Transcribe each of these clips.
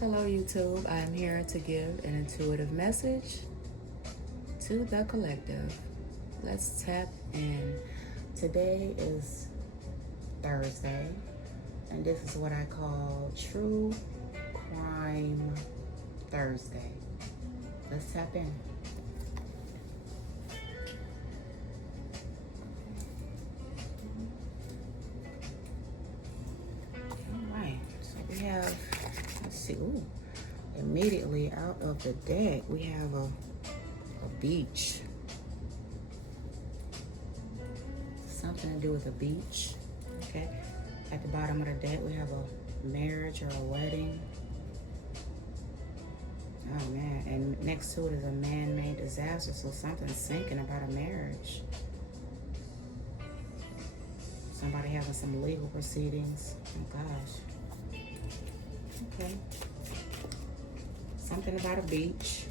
Hello, YouTube. I am here to give an intuitive message to the collective. Let's tap in. Today is Thursday, and this is what I call True Crime Thursday. Let's tap in. All right, so we have, let's see, immediately out of the deck, we have a beach. Something to do with a beach, okay? At the bottom of the deck, we have a marriage or a wedding. Oh man, and next to it is a man-made disaster, so something's sinking about a marriage. Somebody having some legal proceedings. Oh gosh. Okay. Something about a beach.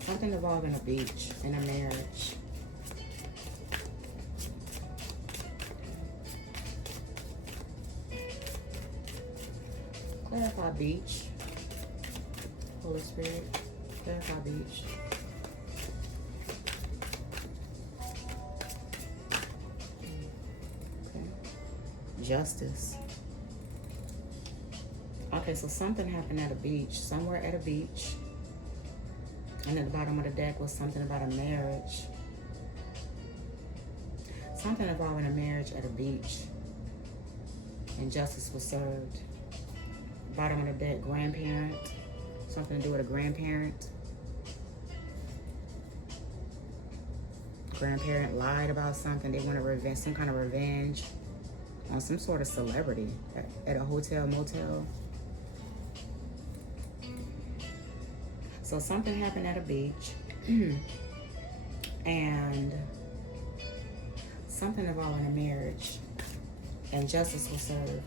Something involving a beach and a marriage. Clarify beach. Holy Spirit, clarify beach. Okay. Justice. Okay, so something happened at a beach, somewhere at a beach. And at the bottom of the deck was something about a marriage. Something involving a marriage at a beach. And justice was served. Bottom of the deck, grandparent. Something to do with a grandparent. Grandparent lied about something. They want to revenge, some kind of revenge on some sort of celebrity at a hotel, motel. So something happened at a beach. And something involving a marriage. And justice was served.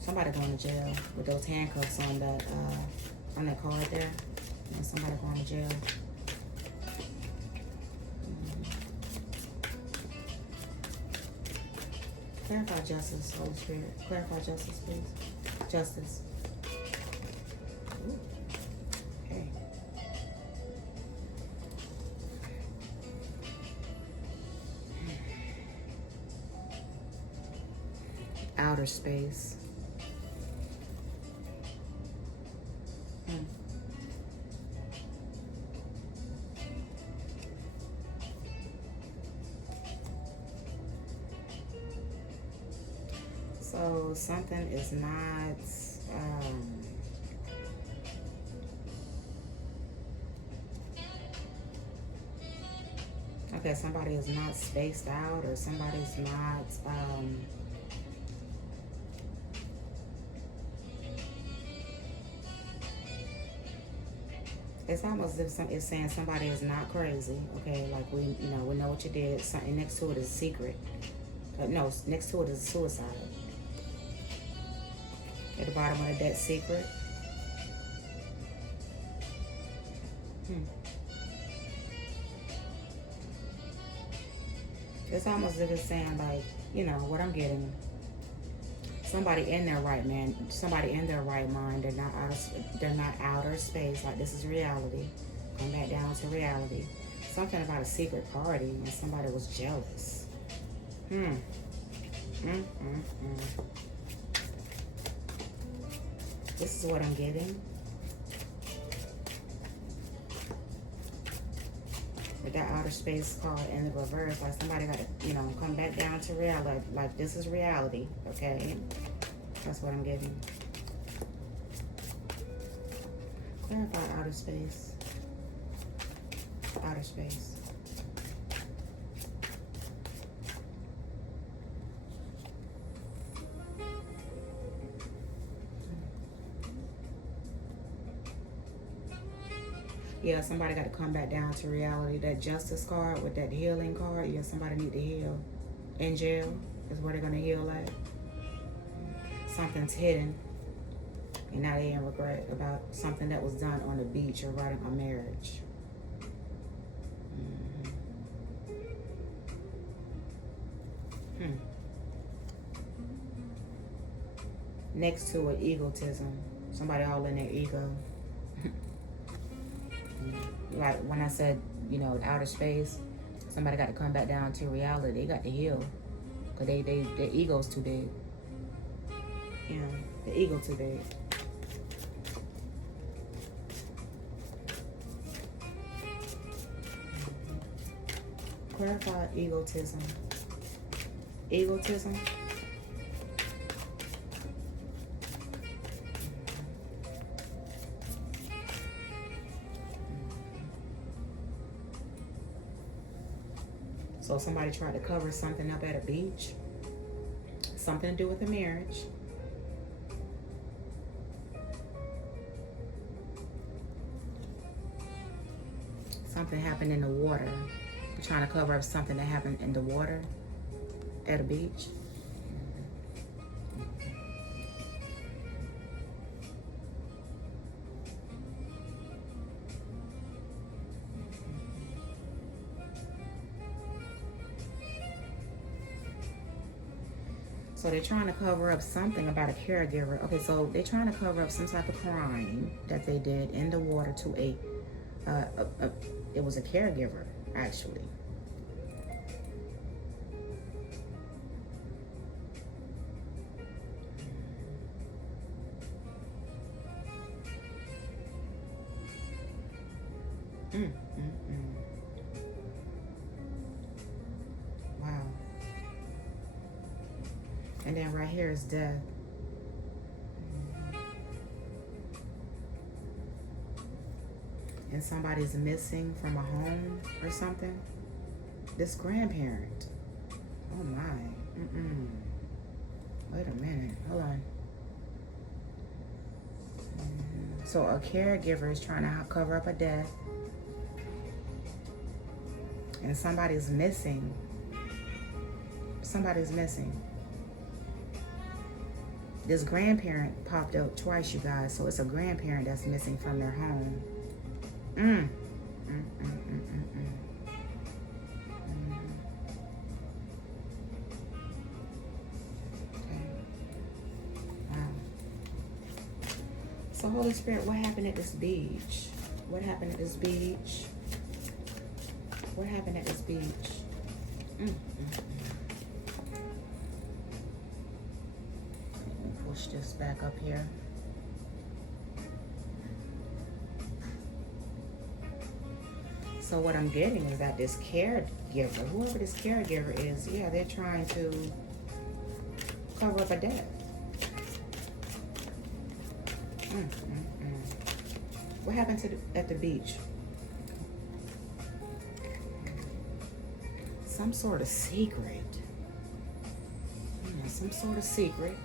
Somebody going to jail with those handcuffs on that card there. And somebody going to jail. Clarify justice, Holy Spirit. Clarify justice, please. Justice. Ooh. Okay. Outer space. So something is not, okay, somebody is not spaced out, or somebody's not, it's almost as if it's saying somebody is not crazy, okay? Like we know what you did. Something next to it is a secret. No, next to it is a suicide. At the bottom of the deck, secret. It's almost as if it's saying, like, what I'm getting. Somebody in their right somebody in their right mind. They're not outer space. Like, this is reality. Come back down to reality. Something about a secret party and somebody was jealous. This is what I'm getting. With that outer space card in the reverse, like somebody got to, come back down to reality. Like, this is reality, okay? That's what I'm getting. Clarify outer space. Outer space. Yeah, somebody got to come back down to reality. That justice card with that healing card, yeah, somebody need to heal. In jail is where they're going to heal at. Something's hidden. And now they in regret about something that was done on the beach or right in a marriage. next to it, egotism. Somebody all in their ego. Like when I said, you know, outer space, somebody got to come back down to reality. They got to heal. Because their ego's too big. You know, the ego too big. Clarify egotism. Egotism. So somebody tried to cover something up at a beach. Something to do with a marriage. Something happened in the water. They're trying to cover up something that happened in the water at a beach. So they're trying to cover up something about a caregiver. Okay, so they're trying to cover up some type of crime that they did in the water to it was a caregiver, actually. Wow. And then right here is death. And somebody's missing from a home or something. This grandparent. Oh my. Wait a minute. Hold on. So a caregiver is trying to cover up a death. And somebody's missing. Somebody's missing. This grandparent popped up twice, you guys. So it's a grandparent that's missing from their home. Okay. Wow. So Holy Spirit, what happened at this beach? What happened at this beach? What happened at this beach? Let me push this back up here. So what I'm getting is that this caregiver, whoever this caregiver is, yeah, they're trying to cover up a death. What happened at the beach? Some sort of secret. Some sort of secret.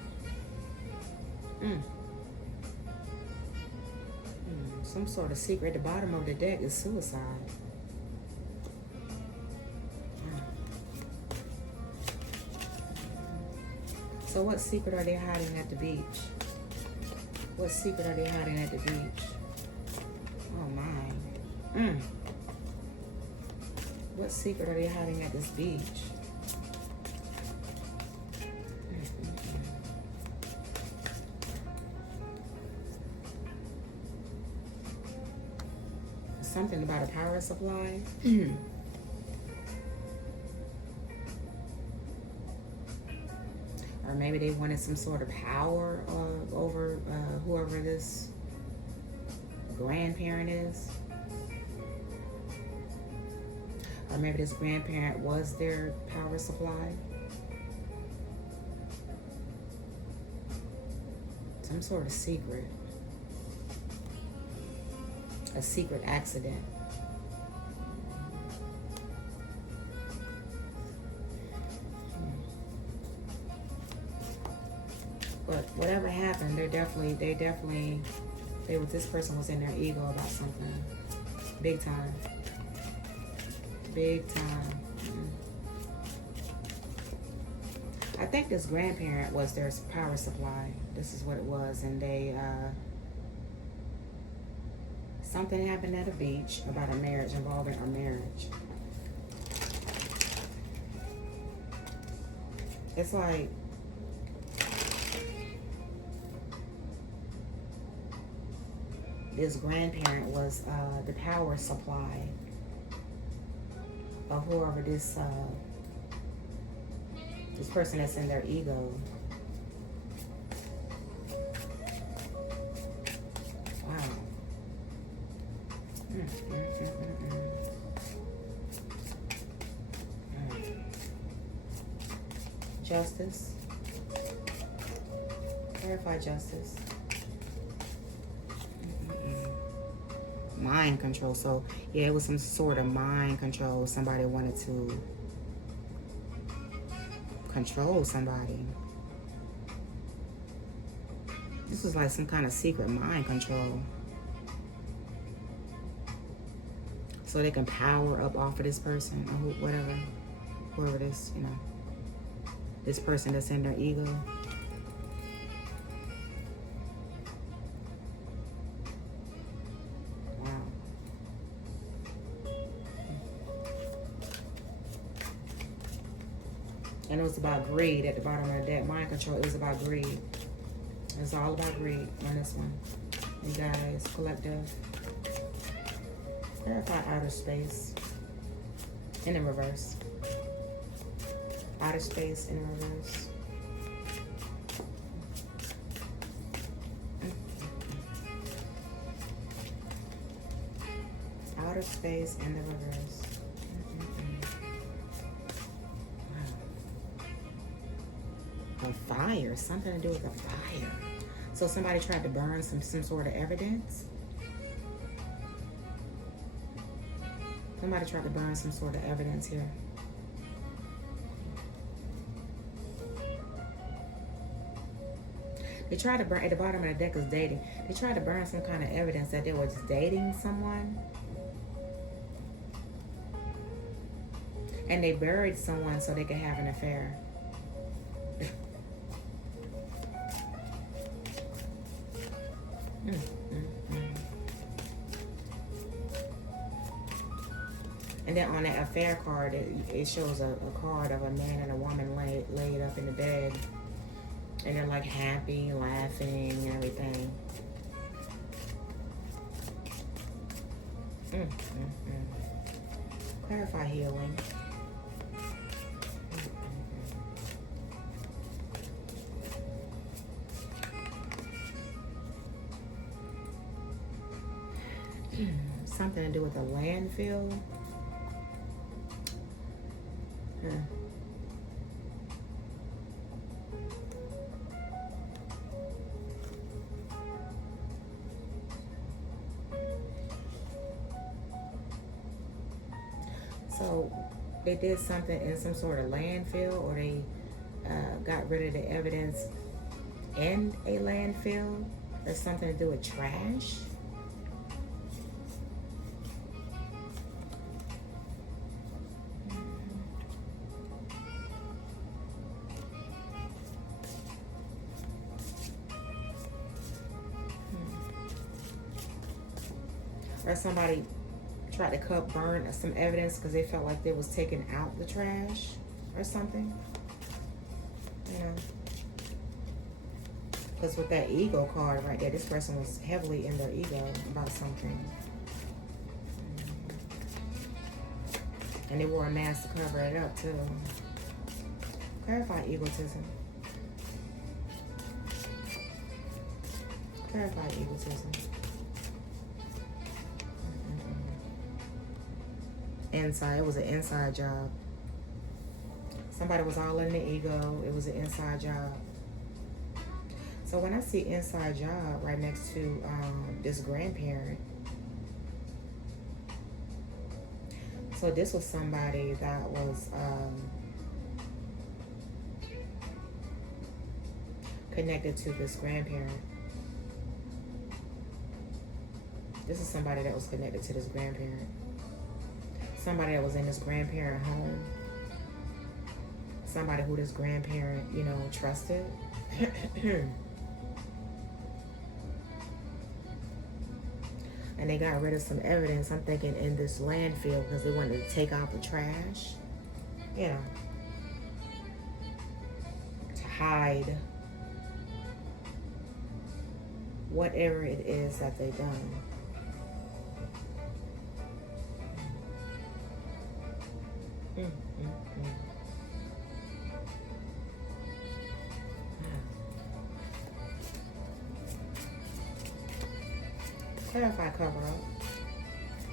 Some sort of secret. The bottom of the deck is suicide. So what secret are they hiding at the beach? What secret are they hiding at the beach? Oh my. What secret are they hiding at this beach? Something about a power supply. Or maybe they wanted some sort of power over whoever this grandparent is. Or maybe this grandparent was their power supply. Some sort of secret. A secret accident. But whatever happened, this person was in their ego about something. Big time. Big time. I think this grandparent was their power supply. This is what it was. And they, something happened at a beach about a marriage, involving a marriage. It's like, this grandparent was the power supply of whoever this person that's in their ego. Wow. Justice. Clarify justice. Mind control. So yeah, it was some sort of mind control. Somebody wanted to control somebody. This was like some kind of secret mind control. So they can power up off of this person or whoever it is, you know. This person that's in their ego. And it was about greed at the bottom of that mind control. It was about greed. It's all about greed on this one. You guys, collective. Clarify outer space. In the reverse. Outer space in the reverse. Outer space in the reverse. A fire, something to do with a fire. So somebody tried to burn some sort of evidence. Somebody tried to burn some sort of evidence here. They tried to burn, at the bottom of the deck is dating. They tried to burn some kind of evidence that they were just dating someone. And they buried someone so they could have an affair. And then on that affair card, it shows a card of a man and a woman laid up in the bed. And they're like happy, laughing, and everything. Clarify healing. Something to do with a landfill. So they did something in some sort of landfill, or they got rid of the evidence in a landfill. There's something to do with trash. Or somebody tried to burn some evidence because they felt like they was taking out the trash or something. You know, because with that ego card right there, this person was heavily in their ego about something. And they wore a mask to cover it up too. Clarify egotism. Clarify egotism. Inside, it was an inside job. Somebody was all in the ego. It was an inside job. So when I see inside job right next to this grandparent, so this was somebody that was connected to this grandparent. This is somebody that was connected to this grandparent. Somebody that was in this grandparent home. Somebody who this grandparent, you know, trusted. And they got rid of some evidence, I'm thinking, in this landfill because they wanted to take out the trash. You know. To hide whatever it is that they done. Clarify cover up.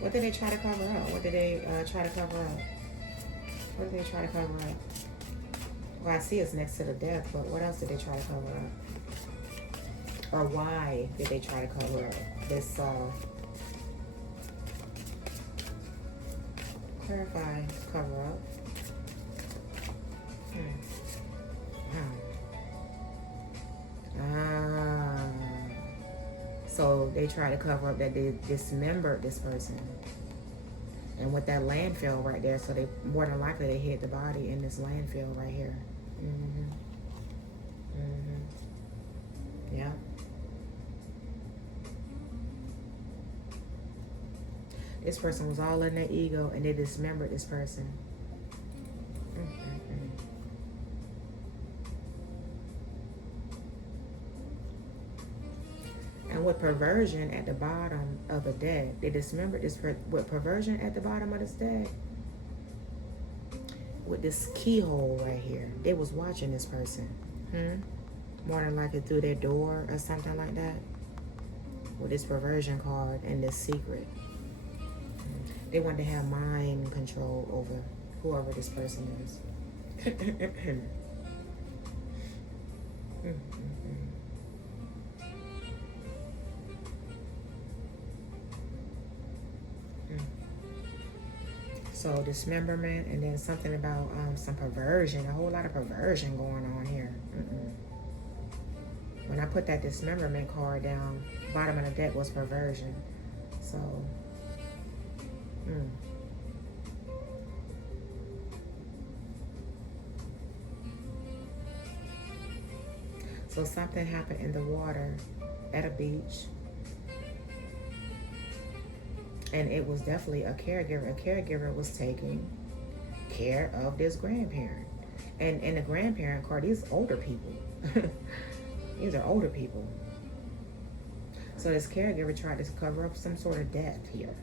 What did they try to cover up? What did they try to cover up? What did they try to cover up? Well, I see it's next to the death, but what else did they try to cover up? Or why did they try to cover up this? Clarify cover up. So they try to cover up that they dismembered this person. And with that landfill right there, so they more than likely they hid the body in this landfill right here. Yeah. This person was all in their ego and they dismembered this person. And with perversion at the bottom of the deck, they dismembered this with perversion at the bottom of this deck. With this keyhole right here, they was watching this person. More than likely through their door or something like that. With this perversion card and this secret. They want to have mind control over whoever this person is. So dismemberment, and then something about some perversion, a whole lot of perversion going on here. When I put that dismemberment card down, bottom of the deck was perversion. So, So something happened in the water at a beach. And it was definitely a caregiver. A caregiver was taking care of this grandparent. And in the grandparent card, these older people. These are older people. So this caregiver tried to cover up some sort of death here.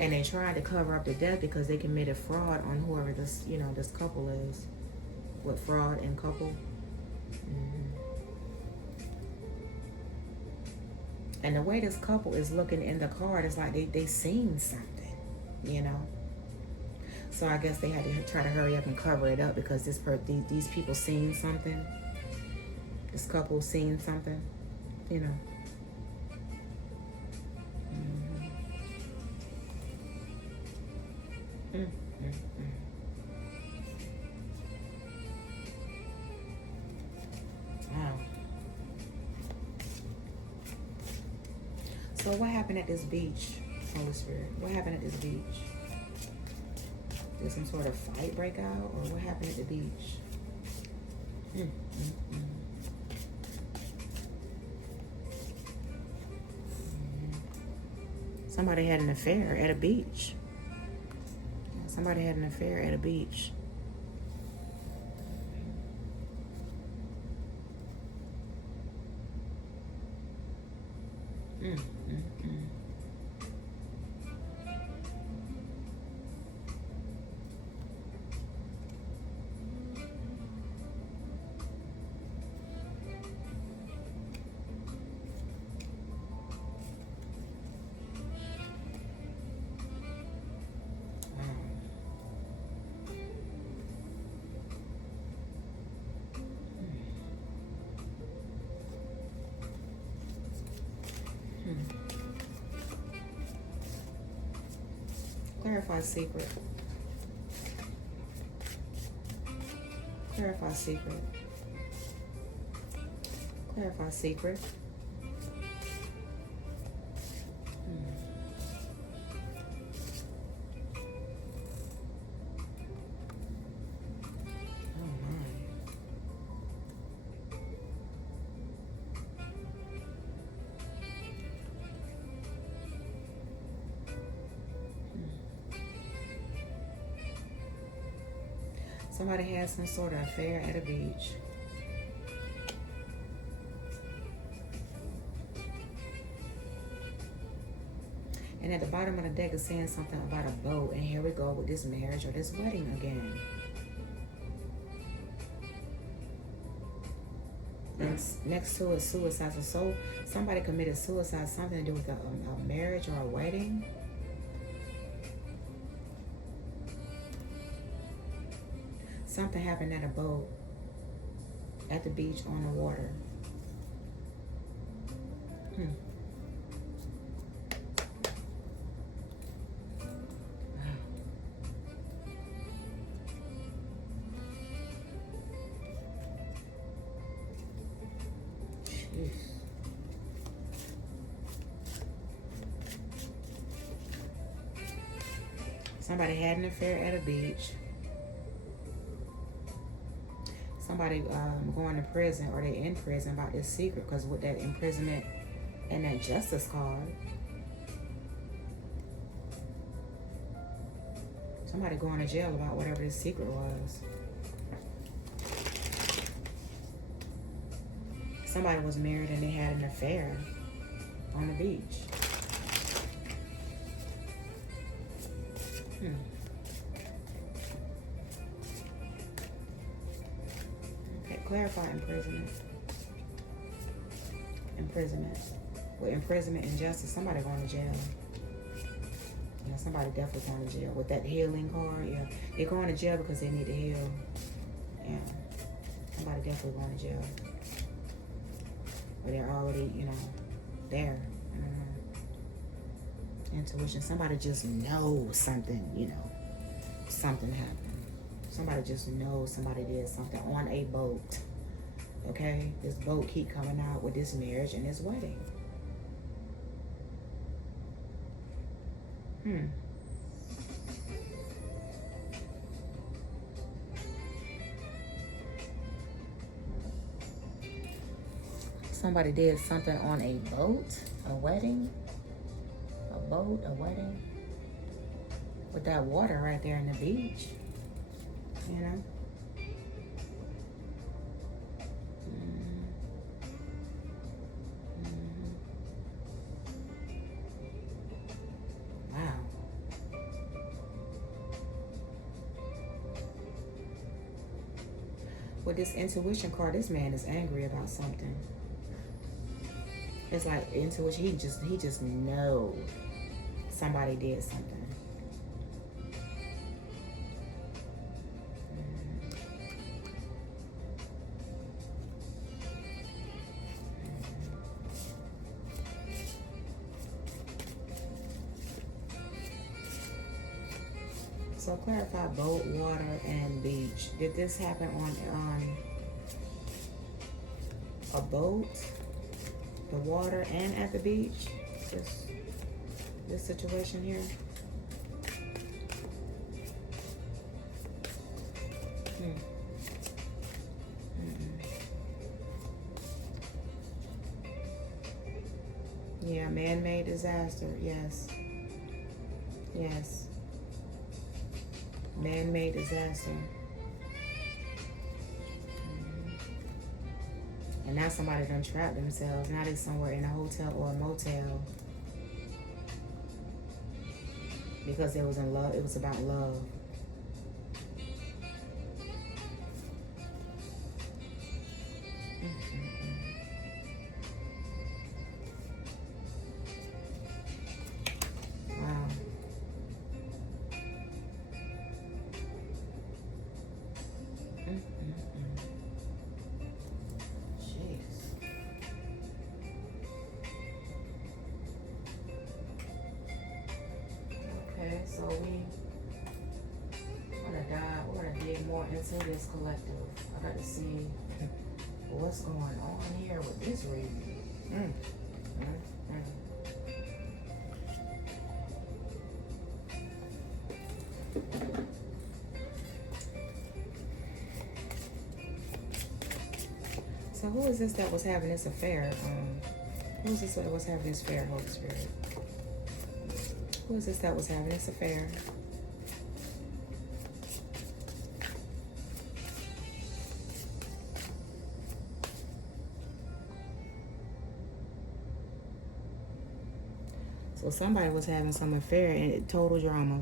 And they tried to cover up the death because they committed fraud on whoever this, this couple is. With fraud and couple. And the way this couple is looking in the card is like they seen something, So I guess they had to try to hurry up and cover it up because these people seen something. This couple seen something, Wow. So what happened at this beach, Holy Spirit? What happened at this beach? Did some sort of fight break out, or what happened at the beach? Somebody had an affair at a beach. Somebody had an affair at a beach. Clarify secret. Clarify secret. Clarify secret. Somebody had some sort of affair at a beach. And at the bottom of the deck is saying something about a boat. And here we go with this marriage or this wedding again. And next to it, suicide. So somebody committed suicide, something to do with a marriage or a wedding. Something happened at a boat, at the beach, on the water. Somebody had an affair at a beach. Somebody going to prison, or they in prison about this secret, because with that imprisonment and that justice card, somebody going to jail about whatever this secret was. Somebody was married and they had an affair on the beach. Okay, clarify imprisonment. Imprisonment. With imprisonment and justice, somebody going to jail. Yeah, somebody definitely going to jail. With that healing card, yeah. They're going to jail because they need to heal. Yeah. Somebody definitely going to jail. But they're already, there. Intuition. Somebody just knows something, something happened. Somebody just knows somebody did something on a boat. Okay? This boat keep coming out with this marriage and this wedding. Somebody did something on a boat, a wedding. A boat, a wedding, with that water right there in the beach, Wow. With this intuition card, this man is angry about something. It's like intuition. He just knows somebody did something. So clarify boat, water, and beach. Did this happen on a boat, the water, and at the beach? This situation here. Yeah, man-made disaster. Yes. Yes. Man-made disaster. And now somebody done trapped themselves. Now they're somewhere in a hotel or a motel. Because they was in love. It was about love. Wow. Okay, so we're gonna dig more into this collective. I got to see what's going on here with this reading. So who is this that was having this affair? Who is this that was having this affair, Holy Spirit? Who is this that was having this affair? So somebody was having some affair and total drama.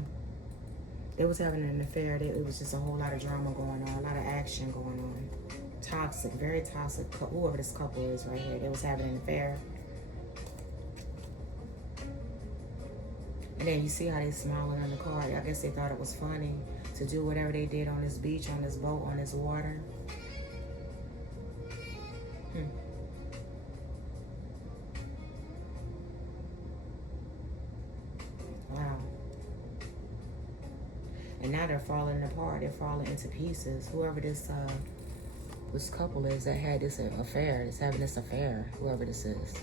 They was having an affair. It was just a whole lot of drama going on, a lot of action going on. Toxic, very toxic. Whoever this couple is right here, they was having an affair. And then you see how they smiling on the car. I guess they thought it was funny to do whatever they did on this beach, on this boat, on this water. Wow. And now they're falling apart. They're falling into pieces. Whoever this couple is that had this affair, is having this affair, whoever this is.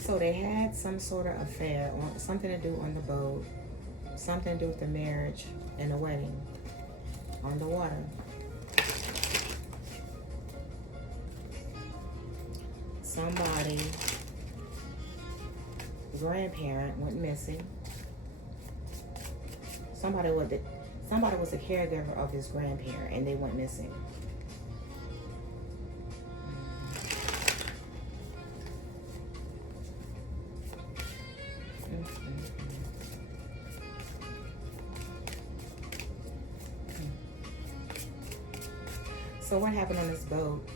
So they had some sort of affair, or something to do on the boat, something to do with the marriage and the wedding on the water. Somebody, grandparent, went missing. Somebody was a caregiver of his grandparent, and they went missing. So what happened on this boat,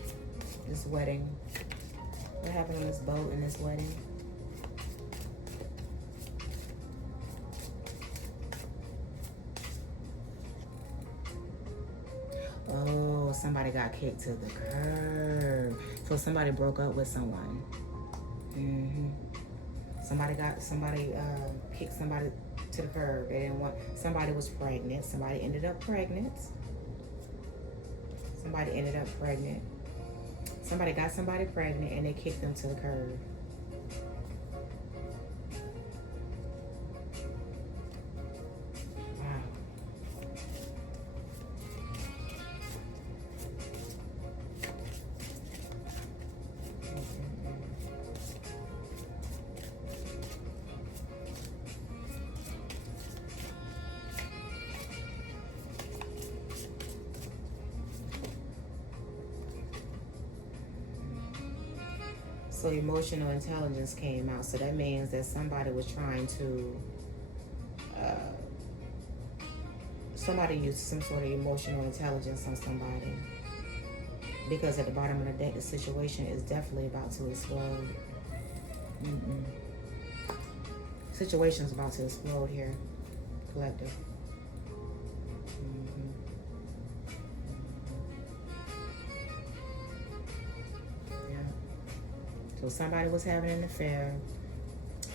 this wedding? What happened on this boat in this wedding? Oh, somebody got kicked to the curb. So somebody broke up with someone. Somebody kicked somebody to the curb. They didn't want. Somebody was pregnant. Somebody ended up pregnant. Somebody got somebody pregnant and they kicked them to the curb. Wow. So emotional intelligence came out. So that means that somebody was trying to, somebody used some sort of emotional intelligence on somebody. Because at the bottom of the deck, the situation is definitely about to explode. Situation's about to explode here, collective. So somebody was having an affair.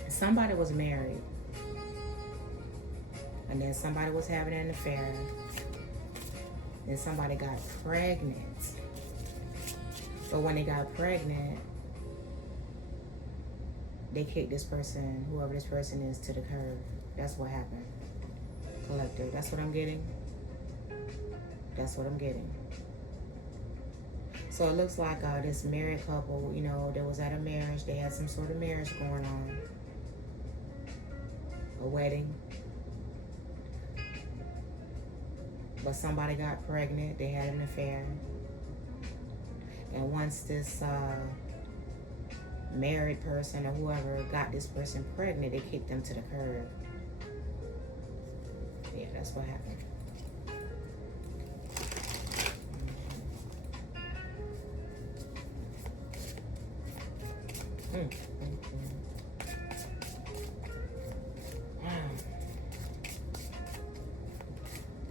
Somebody was married. And then somebody was having an affair. Then somebody got pregnant. But when they got pregnant, they kicked this person, whoever this person is, to the curb. That's what happened. Collective. That's what I'm getting. That's what I'm getting. So it looks like this married couple, you know, that was at a marriage. They had some sort of marriage going on. A wedding. But somebody got pregnant. They had an affair. And once this married person or whoever got this person pregnant, they kicked them to the curb. Yeah, that's what happened.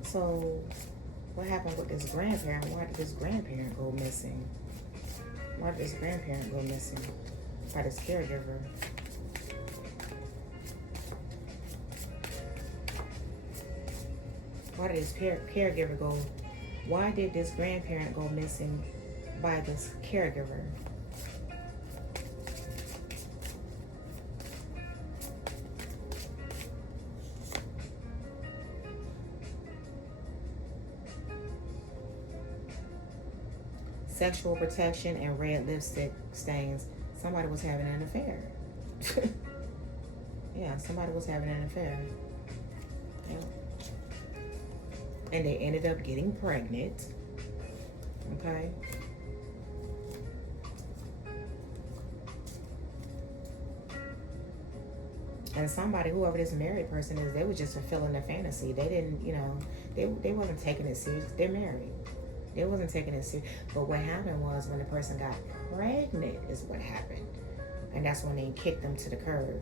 So, what happened with this grandparent? Why did this grandparent go missing? Why did this grandparent go missing? By this caregiver? Why did this caregiver go? Why did this grandparent go missing by this caregiver? Sexual protection and red lipstick stains. Somebody was having an affair. Yeah, somebody was having an affair. Yeah. and they ended up getting pregnant. Okay. And somebody, whoever this married person is, they were just fulfilling their fantasy. They didn't, they wasn't taking it serious. They're married. They wasn't taking it serious. But what happened was when the person got pregnant is what happened. And that's when they kicked them to the curb.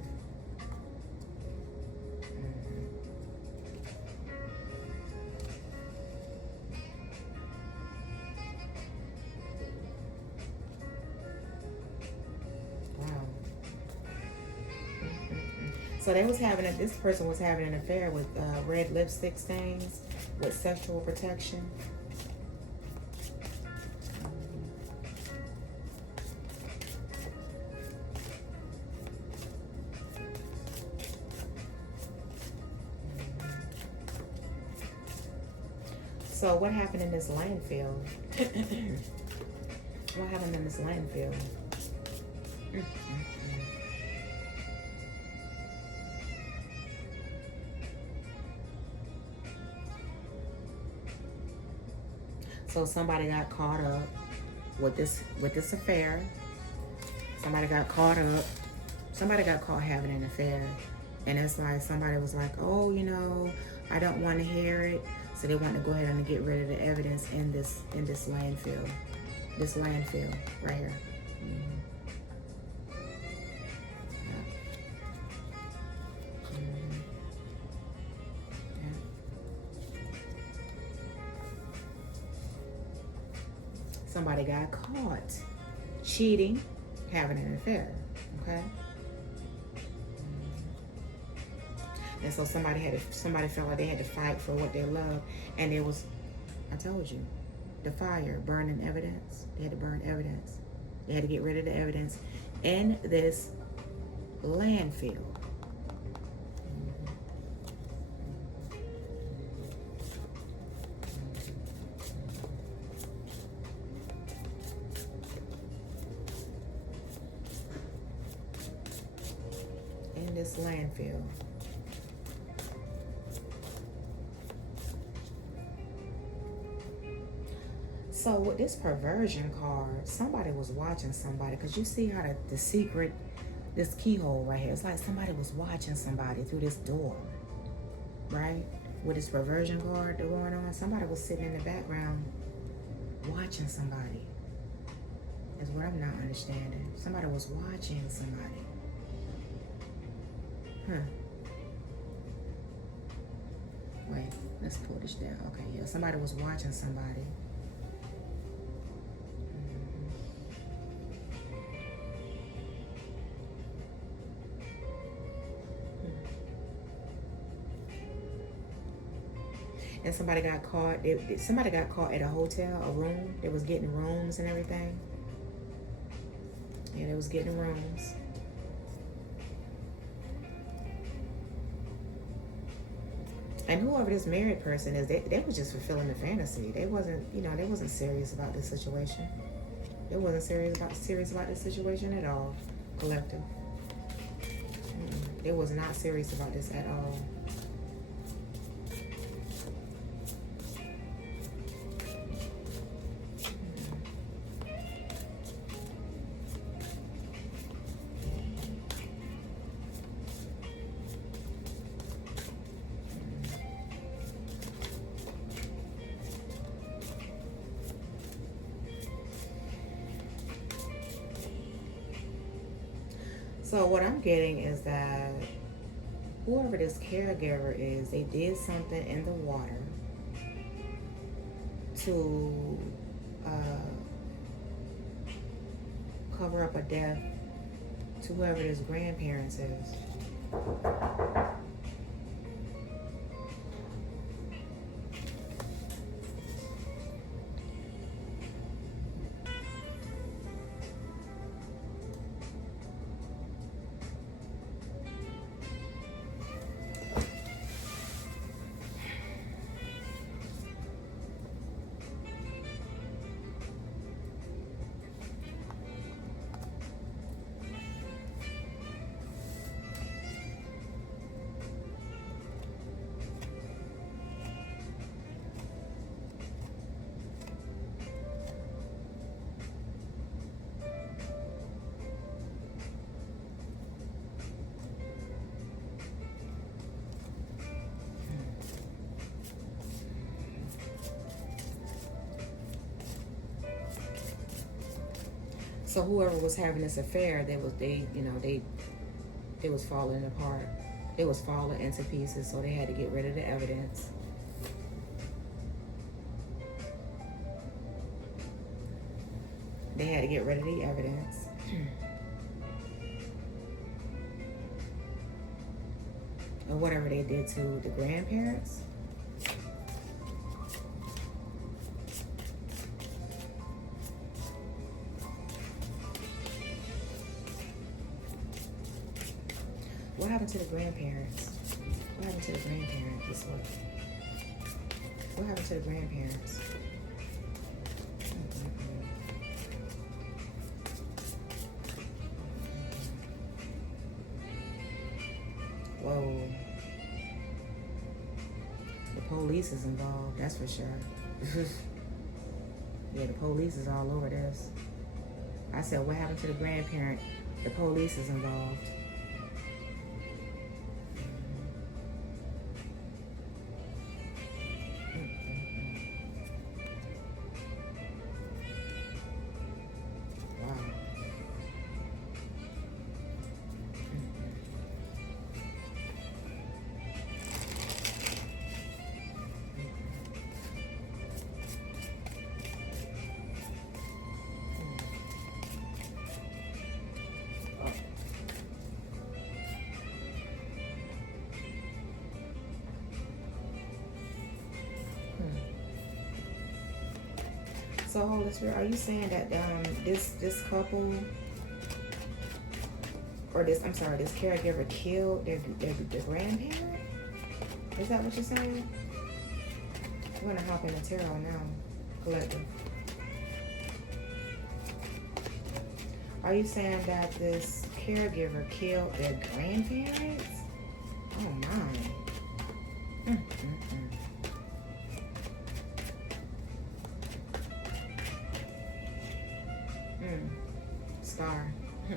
So this person was having an affair with red lipstick stains with sexual protection. So what happened in this landfill? What happened in this landfill? So somebody got caught up with this affair. Somebody got caught up. Somebody got caught having an affair. And it's like somebody was like, oh, I don't want to hear it. So they want to go ahead and get rid of the evidence in this landfill. This landfill right here. Somebody got caught cheating, having an affair, okay? And so somebody felt like they had to fight for what they loved, and it was, I told you, the fire, burning evidence. They had to burn evidence. They had to get rid of the evidence in this landfill. In this landfill. So with this perversion card, somebody was watching somebody, because you see how the secret, this keyhole right here, it's like somebody was watching somebody through this door, right? With this perversion card going on, somebody was sitting in the background watching somebody. Is what I'm not understanding. Somebody was watching somebody. Wait, let's pull this down. Okay, yeah, somebody was watching somebody. And somebody got caught. Somebody got caught at a hotel, a room. They was getting rooms and everything. Yeah, they was getting rooms. And whoever this married person is, they was just fulfilling the fantasy. They wasn't serious about this situation. They wasn't serious about this situation at all. Collective. They was not serious about this at all. So what I'm getting is that whoever this caregiver is, they did something in the water to cover up a death to whoever this grandparents is. So whoever was having this affair, they was falling apart. They was falling into pieces, so they had to get rid of the evidence. They had to get rid of the evidence. Or whatever they did to the grandparents. What happened to the grandparents? What happened to the grandparents this way? What happened to the grandparents? Whoa. The police is involved, that's for sure. Yeah, the police is all over this. I said, what happened to the grandparent? The police is involved. So Holy Spirit, are you saying that this couple or this caregiver killed their grandparent? Is that what you're saying? I'm gonna hop in the tarot now, collective. Are you saying that this caregiver killed their grandparents? Oh my. Star. Yeah.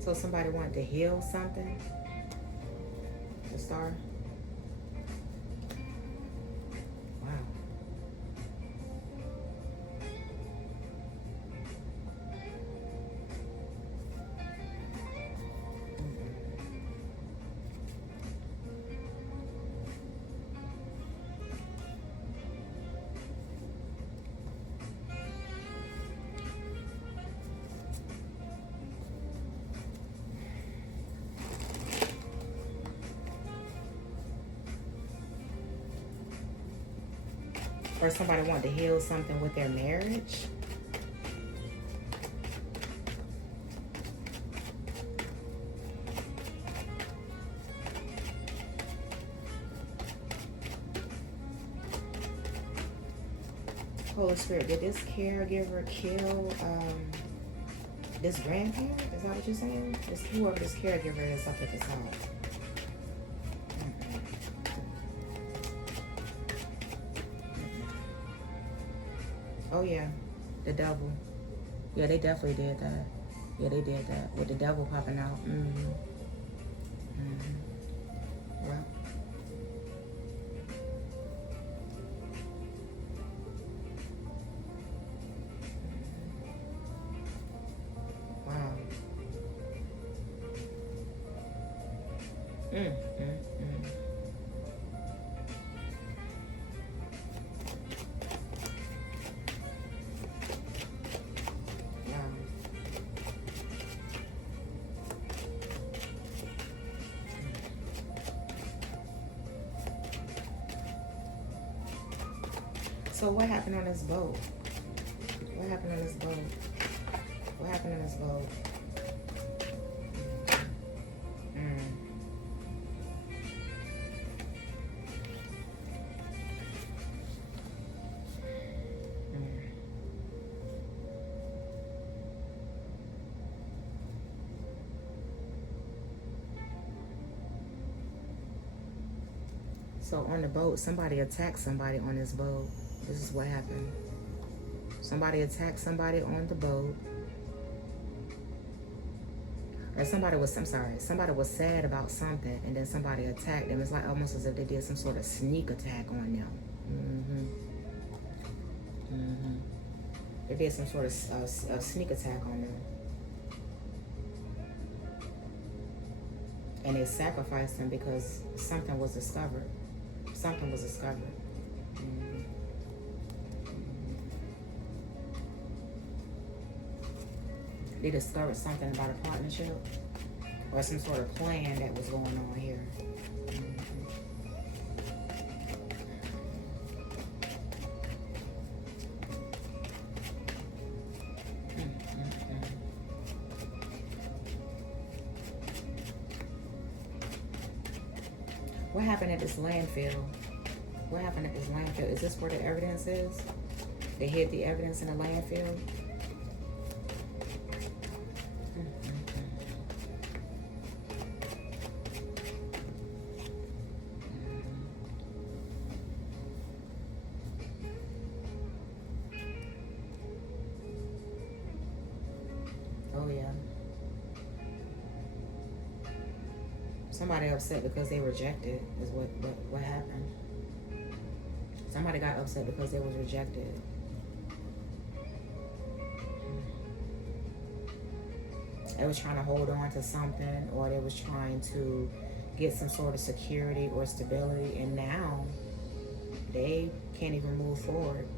So somebody wanted to heal something? The star? Wow. Or somebody wanted to heal something with their marriage. Holy Spirit, did this caregiver kill this grandparent? Is that what you're saying? Whoever this caregiver is up at this house. Oh yeah, the devil. Yeah, they definitely did that. Yeah, they did that with the devil popping out. Well. Wow. So what happened on this boat? What happened on this boat? What happened on this boat? So on the boat, somebody attacked somebody on this boat. This is what happened. Somebody attacked somebody on the boat. Or somebody was sad about something, and then somebody attacked them. It's like almost as if they did some sort of sneak attack on them. They did some sort of sneak attack on them. And they sacrificed them because something was discovered. Something was discovered. They discovered something about a partnership or some sort of plan that was going on here. What happened at this landfill? What happened at this landfill? Is this where the evidence is? They hid the evidence in the landfill? Oh yeah. Somebody upset because they rejected is what happened. Somebody got upset because they was rejected. They was trying to hold on to something, or they was trying to get some sort of security or stability, and now they can't even move forward.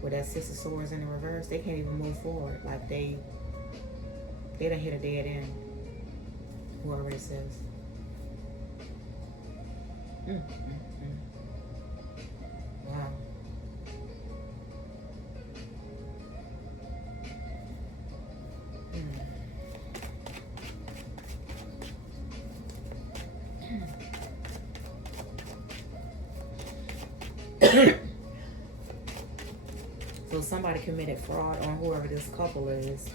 With that Six of Swords in the reverse, they can't even move forward. Like they done hit a dead end. Whoever this is. Wow. So somebody committed fraud on whoever this couple is.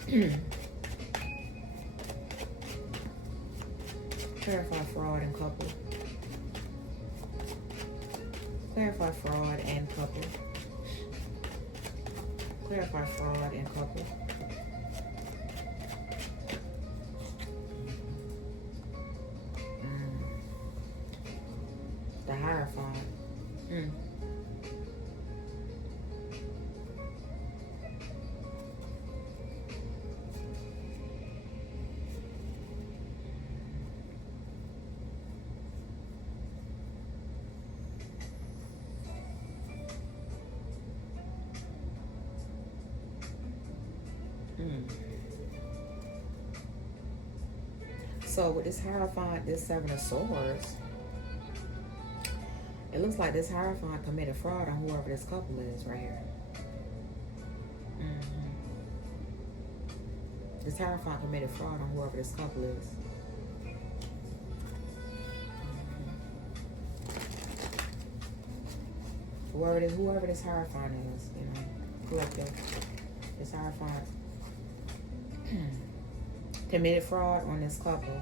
Clarify fraud and couple. Clarify fraud and couple. Clarify fraud and couple. The Hierophant. So with this Hierophant, this Seven of Swords, it looks like this Hierophant committed fraud on whoever this couple is right here. This Hierophant committed fraud on whoever this couple is. Whoever this Hierophant is, you know, collective. This Hierophant committed fraud on this couple.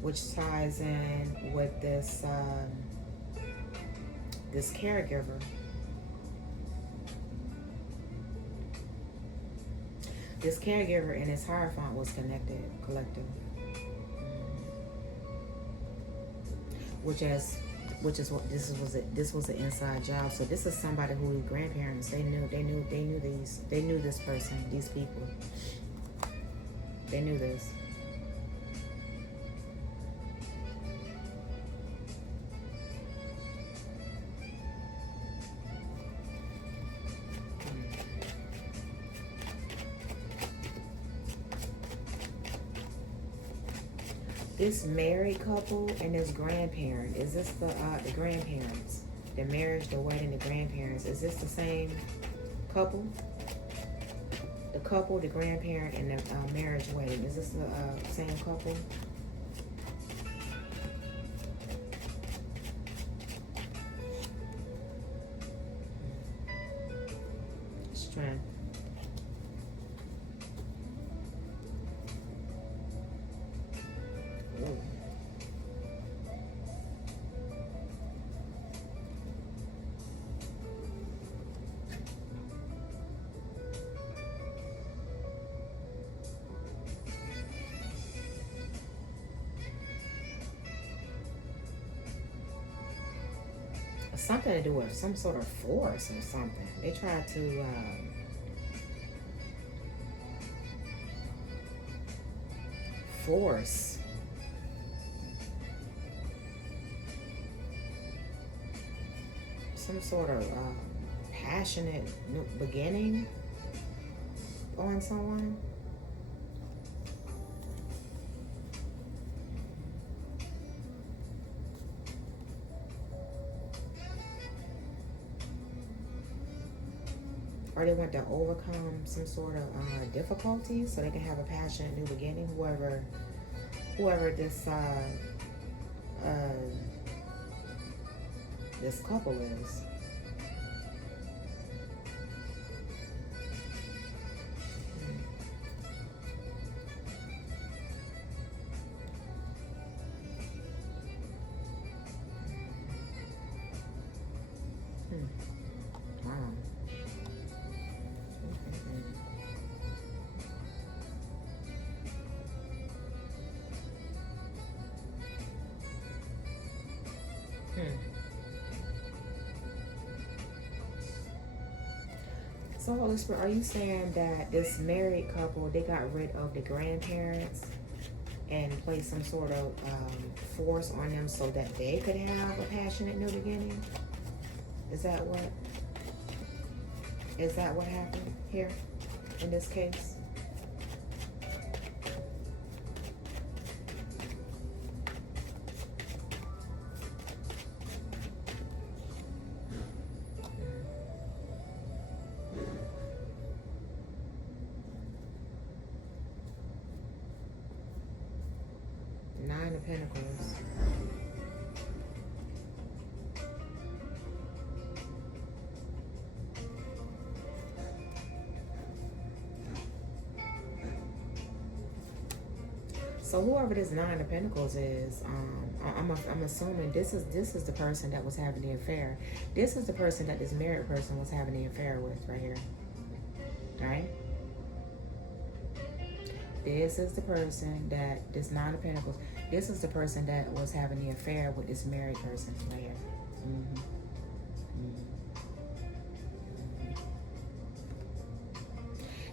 Which ties in with this this caregiver. This caregiver and his Hierophant was connected, collective. Which was an inside job. So this is somebody who grandparents, they knew this person, these people. They knew this. This married couple and this grandparent, is this the grandparents? The marriage, the wedding, the grandparents. Is this the same couple? The couple, the grandparent, and the marriage wedding. Is this the same couple? Strength. something to do with some sort of force or something. They tried to force some sort of passionate beginning on someone. Or they want to overcome some sort of difficulty so they can have a passionate new beginning. Whoever this this couple is. Wow. So, Holy Spirit, are you saying that this married couple, they got rid of the grandparents and placed some sort of force on them so that they could have a passionate new beginning? Is that what happened here in this case? Nine of Pentacles. So whoever this Nine of Pentacles is, I'm assuming this is the person that was having the affair. This is the person that this married person was having the affair with right here. Right? This is the person that this Nine of Pentacles. This is the person that was having the affair with this married person right here. Mm-hmm.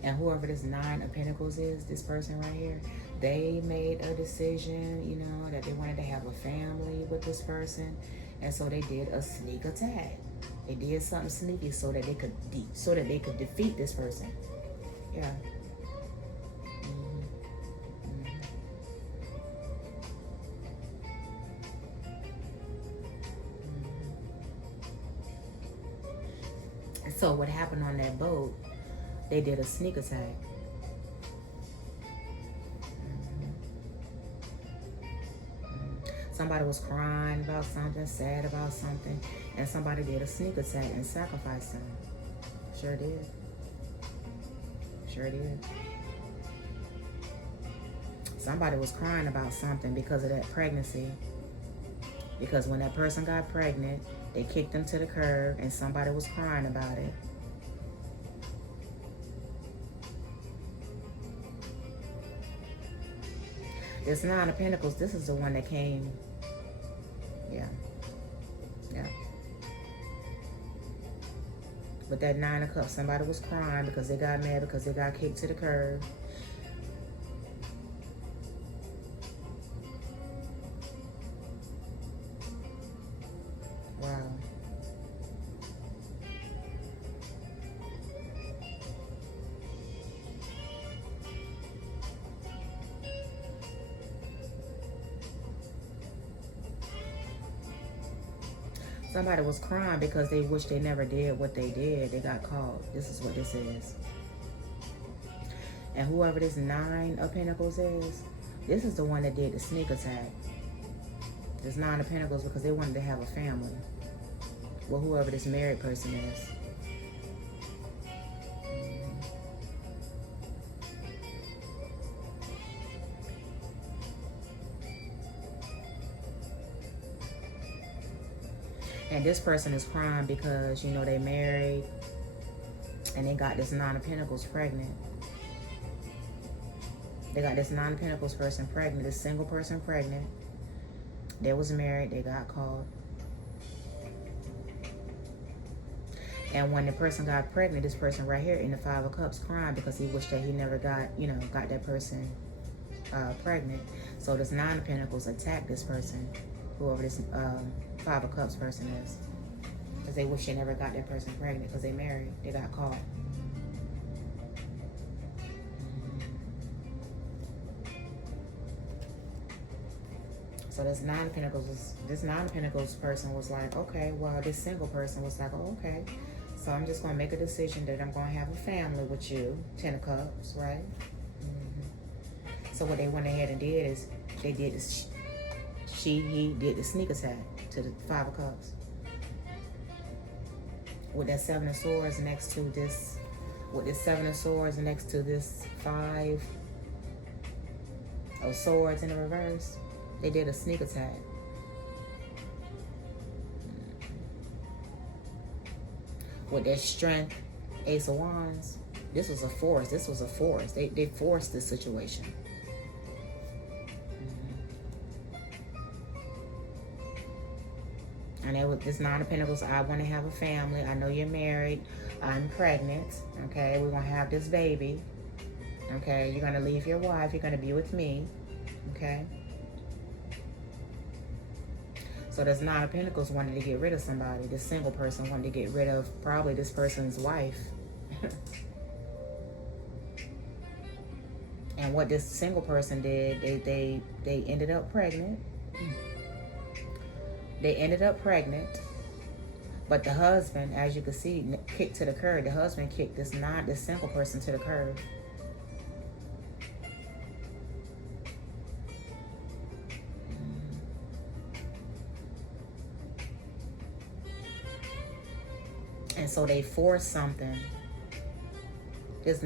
And whoever this Nine of Pentacles is, this person right here, they made a decision, you know, that they wanted to have a family with this person, and so they did a sneak attack. They did something sneaky so that they could defeat this person. Yeah. So what happened on that boat, they did a sneak attack. Somebody was crying about something, sad about something, and somebody did a sneak attack and sacrificed them. Sure did. Sure did. Somebody was crying about something because of that pregnancy. Because when that person got pregnant, they kicked them to the curb and somebody was crying about it. This Nine of Pentacles, this is the one that came. Yeah. Yeah. But that Nine of Cups, somebody was crying because they got mad because they got kicked to the curb. Wow. Somebody was crying because they wish they never did what they did. They got caught. This is what this is. And whoever this Nine of Pentacles is, this is the one that did the sneak attack. This Nine of Pentacles because they wanted to have a family. Well, whoever this married person is. And this person is crying because, you know, they married and they got this Nine of Pentacles pregnant. They got this Nine of Pentacles person pregnant, this single person pregnant. They was married, they got caught. And when the person got pregnant, this person right here in the Five of Cups crying because he wished that he never got, got that person pregnant. So this Nine of Pentacles attacked this person, whoever this Five of Cups person is. Because they wish they never got that person pregnant because they married. They got caught. So this Nine of Pentacles person was like, okay, well, this single person was like, oh, okay. So I'm just going to make a decision that I'm going to have a family with you. Ten of Cups, right? So what they went ahead and did is they did this. He did the sneak attack to the Five of Cups. With that Seven of Swords next to this, with this Seven of Swords next to this Five of Swords in the reverse, they did a sneak attack. With their Strength, Ace of Wands, this was a force. They forced this situation. And it was this Nine of Pentacles. I want to have a family. I know you're married. I'm pregnant. Okay, we're gonna have this baby. Okay, you're gonna leave your wife. You're gonna be with me. Okay. So this Nine of Pentacles wanted to get rid of somebody. This single person wanted to get rid of probably this person's wife. And what this single person did, they ended up pregnant. They ended up pregnant. But the husband, as you can see, kicked to the curb. The husband kicked this single person to the curb. And so they forced something. This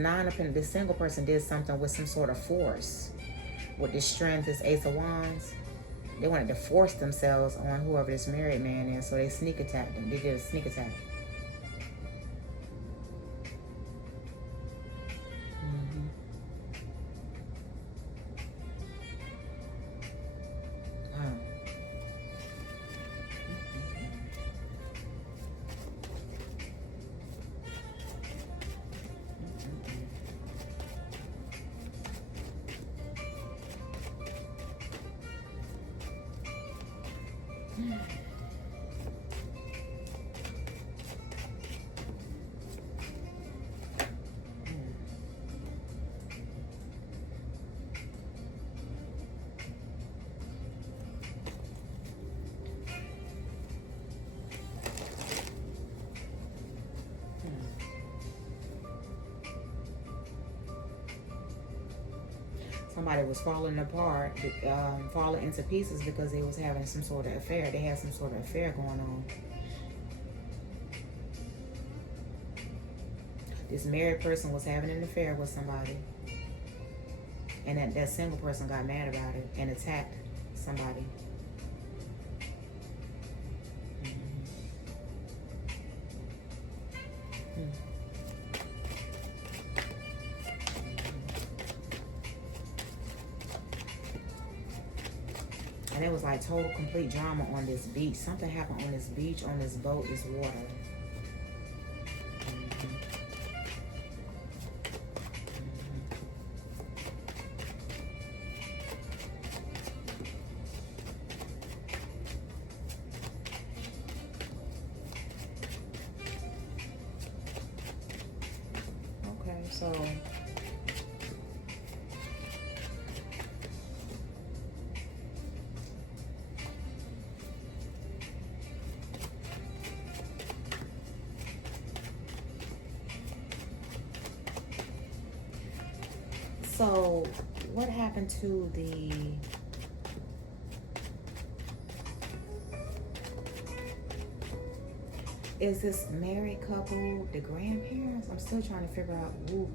single person did something with some sort of force. With this Strength, this Ace of Wands, they wanted to force themselves on whoever this married man is. So they sneak attacked them. They did a sneak attack. Somebody was falling apart, falling into pieces because they was having some sort of affair. They had some sort of affair going on. This married person was having an affair with somebody. And that single person got mad about it and attacked somebody. And it was like total complete drama on this beach. Something happened on this beach, on this boat, this water. Okay, so So, what happened to the... Is this married couple the grandparents? I'm still trying to figure out who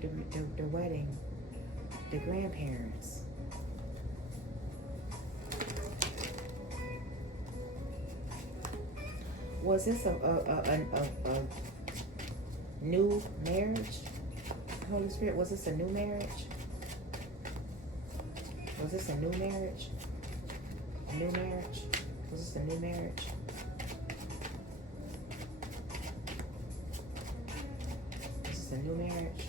the wedding, the grandparents. Was this a new marriage? Holy Spirit, was this a new marriage? Was this a new marriage? A new marriage? Was this a new marriage? new marriage.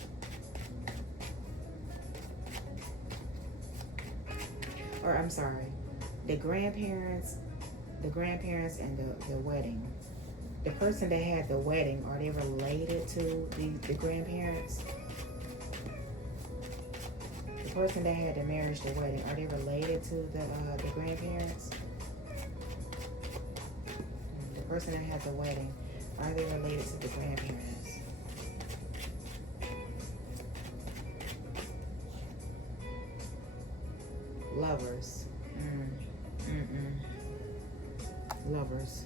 Or I'm sorry, the grandparents and the wedding. The person that had the wedding, are they related to the grandparents? The person that had the marriage, the wedding, are they related to the grandparents? The person that had the wedding, are they related to the grandparents? Lovers. Lovers.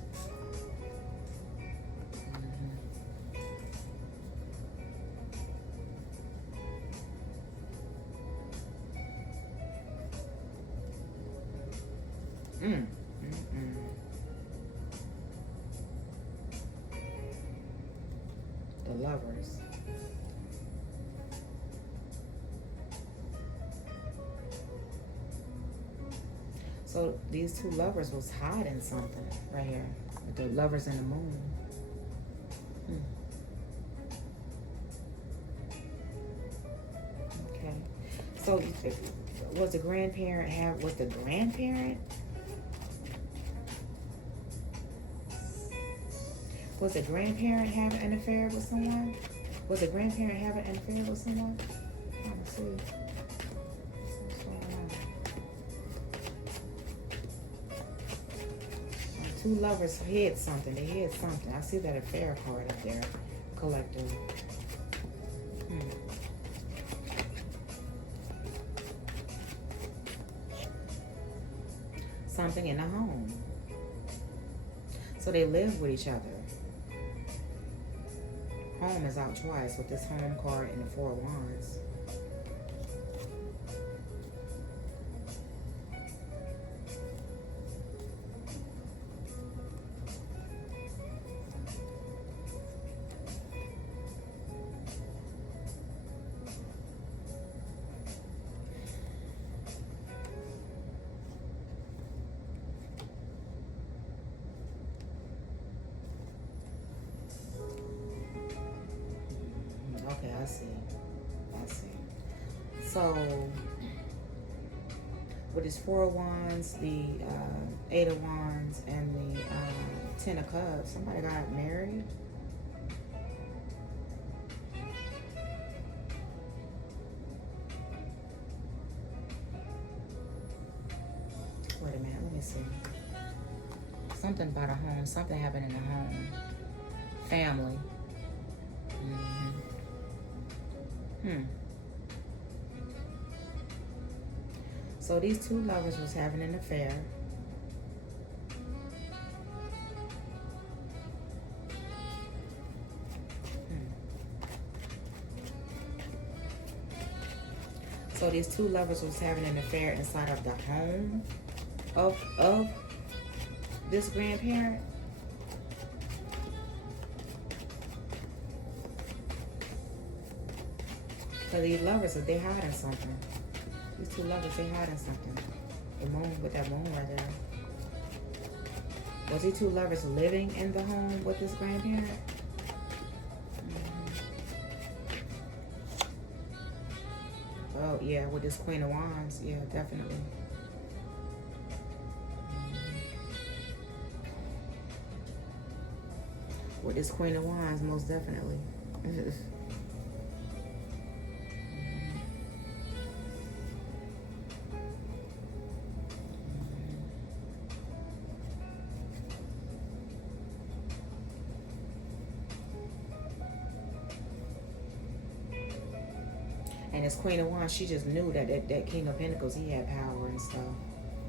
The lovers. So these two lovers was hiding something right here. With the lovers in the moon. Okay. So was the grandparent was the grandparent having an affair with someone? Was the grandparent having an affair with someone? Let's see. What's going on? Two lovers hid something. They hid something. I see that affair card up there. Collective. Something in the home. So they live with each other. Home is out twice with this home card and the Four of Wands. Okay, I see. So, with his Four of Wands, the Eight of Wands, and the Ten of Cups, somebody got married. Wait a minute, let me see. Something about a home. Something happened in the home. Family. So these two lovers was having an affair. So these two lovers was having an affair inside of the home of this grandparent. So these lovers, they hiding something. These two lovers, they hiding something. The moon, with that moon right there. Was these two lovers living in the home with this grandparent? Oh, yeah, with this Queen of Wands. Yeah, definitely. With this Queen of Wands, most definitely. And as Queen of Wands, she just knew that King of Pentacles, he had power and stuff.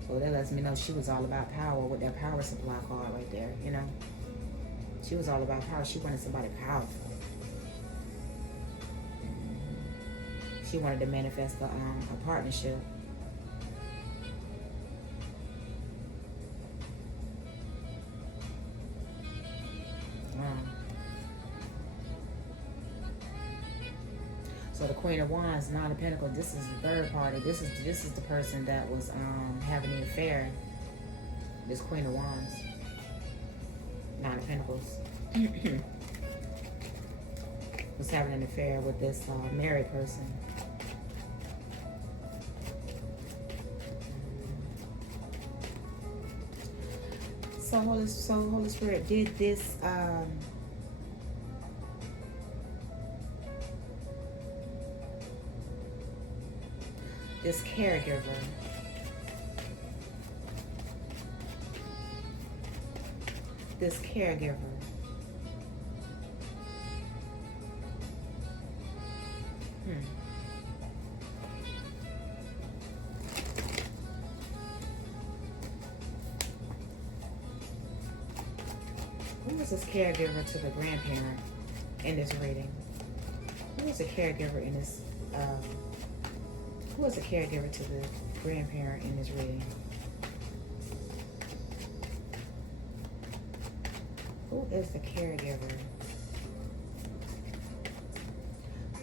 So that lets me know she was all about power with that power supply card right there, you know. She was all about power. She wanted somebody powerful. She wanted to manifest a partnership. So the Queen of Wands, Nine of Pentacles, this is the third party. This is the person that was having the affair. This Queen of Wands. Nine of Pentacles. was having an affair with this married person. So Holy Spirit, did this this caregiver who was this caregiver to the grandparent in this reading? Who was the caregiver in this who was the caregiver to the grandparent in this reading? Who is the caregiver?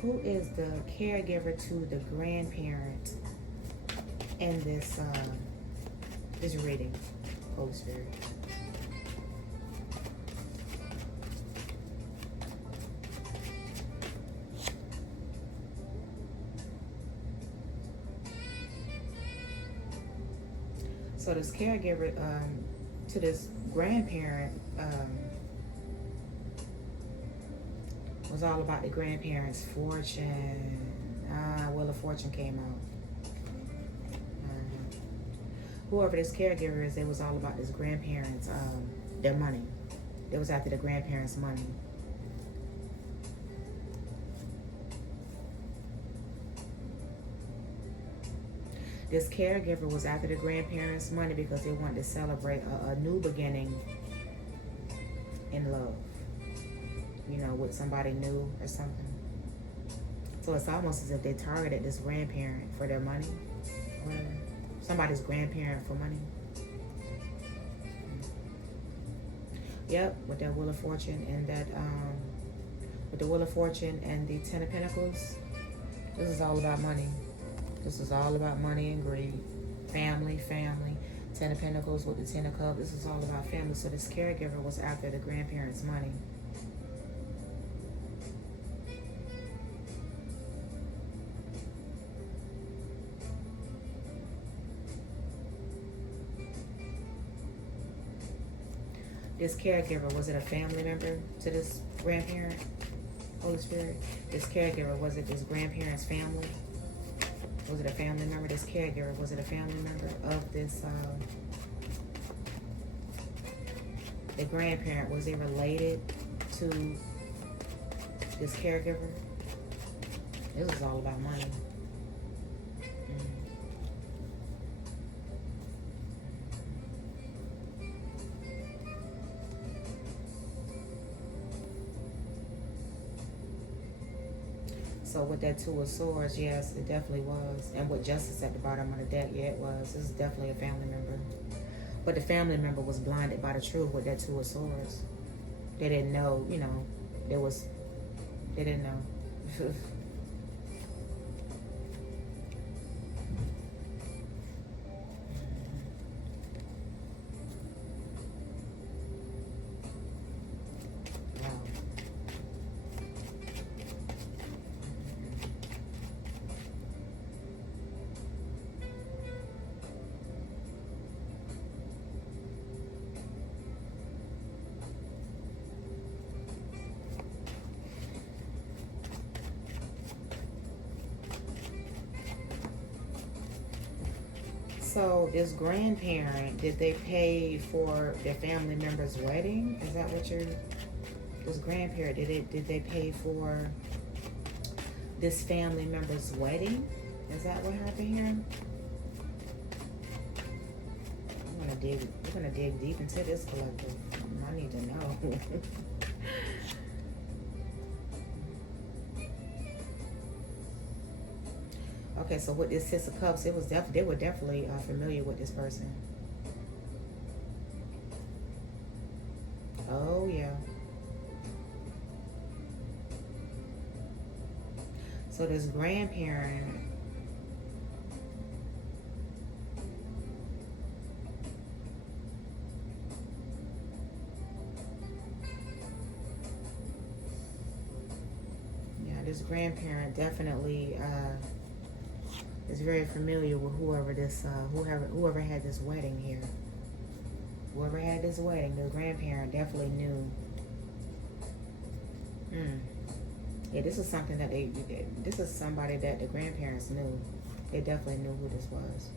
Who is the caregiver to the grandparent in this this reading, Holy Spirit? So this caregiver to this grandparent was all about the grandparents' fortune. Wheel of Fortune came out. Whoever this caregiver is, it was all about this grandparents' their money. It was after the grandparents' money. This caregiver was after the grandparents' money because they wanted to celebrate a new beginning in love. You know, with somebody new or something. So it's almost as if they targeted this grandparent for their money. Or somebody's grandparent for money. Yep, with that Wheel of Fortune and that, with the Wheel of Fortune and the Ten of Pentacles. This is all about money. This is all about money and greed. Family. Ten of Pentacles with the Ten of Cups. This is all about family. So this caregiver was after the grandparents' money. This caregiver, was it a family member to this grandparent? Holy Spirit. This caregiver, was it this grandparent's family? Was it a family member? This caregiver, was it a family member of this, the grandparent? Was it related to this caregiver? This is all about money. So with that Two of Swords, yes, it definitely was. And with Justice at the bottom of the deck, yeah, it was. This is definitely a family member. But the family member was blinded by the truth with that Two of Swords. They didn't know, you know, they didn't know. So this grandparent, did they pay for their family member's wedding? Is that what you're, this grandparent, did they pay for this family member's wedding? Is that what happened here? We're gonna dig deep into this collective. I need to know. Okay, so with this Six of Cups, they were definitely familiar with this person. Oh yeah. So this grandparent, this grandparent definitely is very familiar with whoever had this wedding here. Whoever had this wedding, the grandparent definitely knew. Yeah, this is something that this is somebody that the grandparents knew. They definitely knew who this was.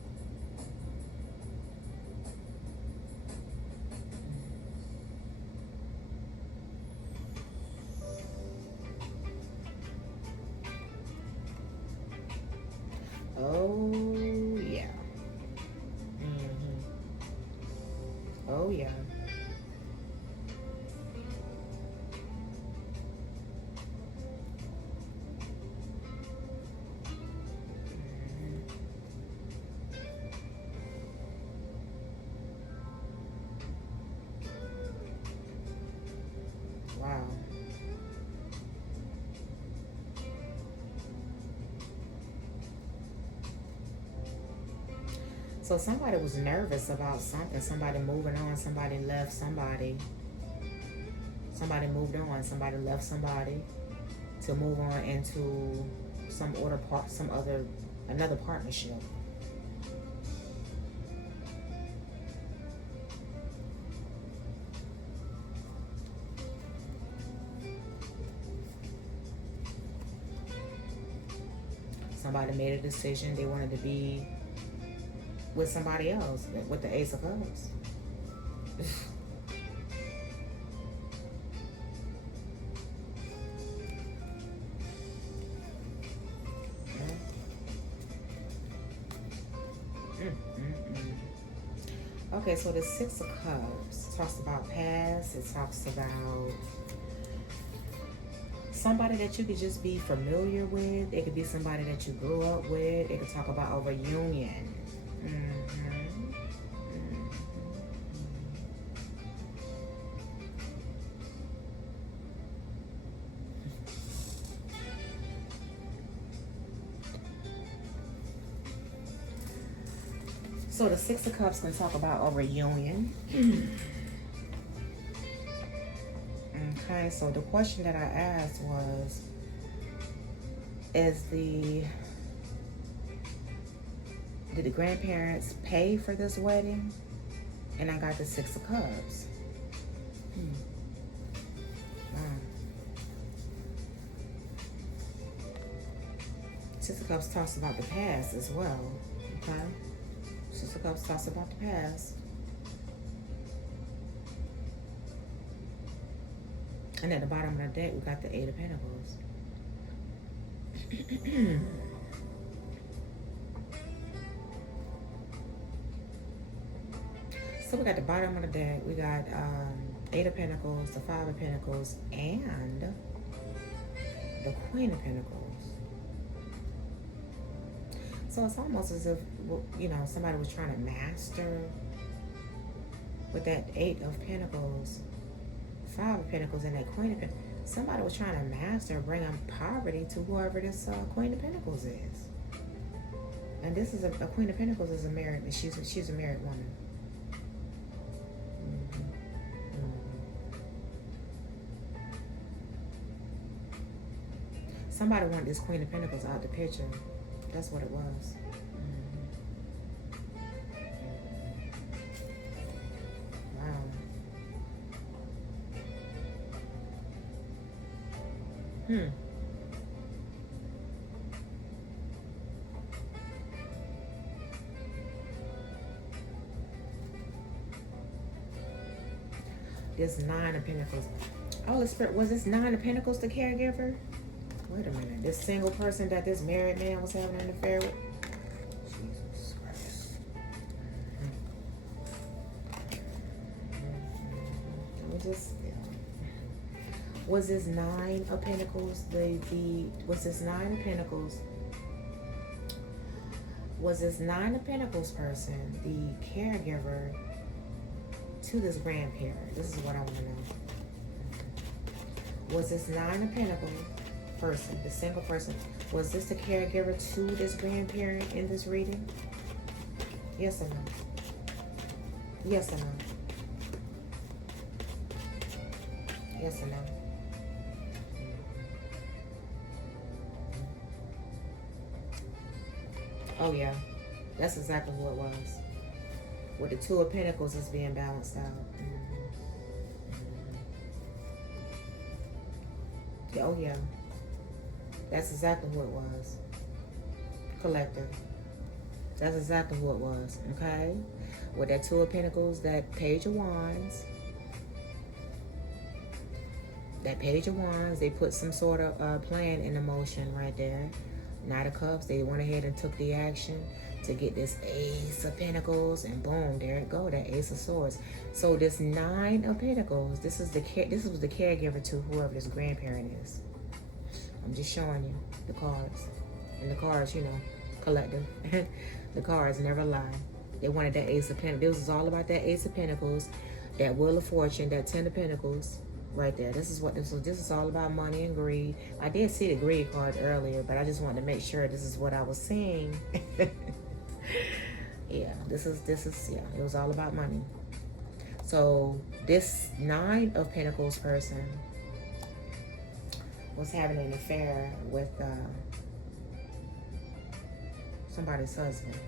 Oh, yeah. Oh, yeah. Wow. So somebody was nervous about something. Somebody moving on. Somebody left somebody. Somebody moved on. Somebody left somebody to move on into another partnership. Somebody made a decision. They wanted to be with somebody else, with the Ace of Cups. Okay, so the Six of Cups talks about past. It talks about somebody that you could just be familiar with. It could be somebody that you grew up with. It could talk about a reunion. So the Six of Cups can talk about a reunion. Okay, so the question that I asked was, did the grandparents pay for this wedding? And I got the Six of Cups. Wow. Six of Cups talks about the past as well. Okay? Six of Cups talks about the past. And at the bottom of the deck, we got the Eight of Pentacles. So we got the bottom of the deck. We got Eight of Pentacles, the Five of Pentacles, and the Queen of Pentacles. So it's almost as if, somebody was trying to master with that Eight of Pentacles, Five of Pentacles, and that Queen of Pentacles. Somebody was trying to master bringing poverty to whoever this Queen of Pentacles is. And this is a Queen of Pentacles is a married, she's a married woman. Somebody wanted this Queen of Pentacles out the picture. That's what it was. Wow. This Nine of Pentacles. Holy Spirit, was this Nine of Pentacles the caregiver? Wait a minute. This single person that this married man was having an affair with? Jesus Christ. Was this Nine of Pentacles was this Nine of Pentacles? Was this Nine of Pentacles person the caregiver to this grandparent? This is what I want to know. Was this Nine of Pentacles person, the single person, was this the caregiver to this grandparent in this reading? Yes or no? Yes or no? Yes or no? Oh yeah, that's exactly who it was. With the Two of Pentacles is being balanced out. Oh yeah, that's exactly who it was. Collective. That's exactly who it was. Okay, with that Two of Pentacles, that Page of Wands. That Page of Wands, they put some sort of plan in motion right there. Knight of Cups, they went ahead and took the action to get this Ace of Pentacles, and boom, there it go, that Ace of Swords. So this Nine of Pentacles, this was the caregiver to whoever this grandparent is. I'm just showing you the cards, and the cards, you know, collective. The cards never lie. They wanted that Ace of Pentacles. This is all about that Ace of Pentacles, that Wheel of Fortune, that Ten of Pentacles. Right there. This is all about money and greed. I did see the greed card earlier, but I just wanted to make sure this is what I was seeing. Yeah, this is yeah, it was all about money. So this Nine of Pentacles person was having an affair with somebody's husband.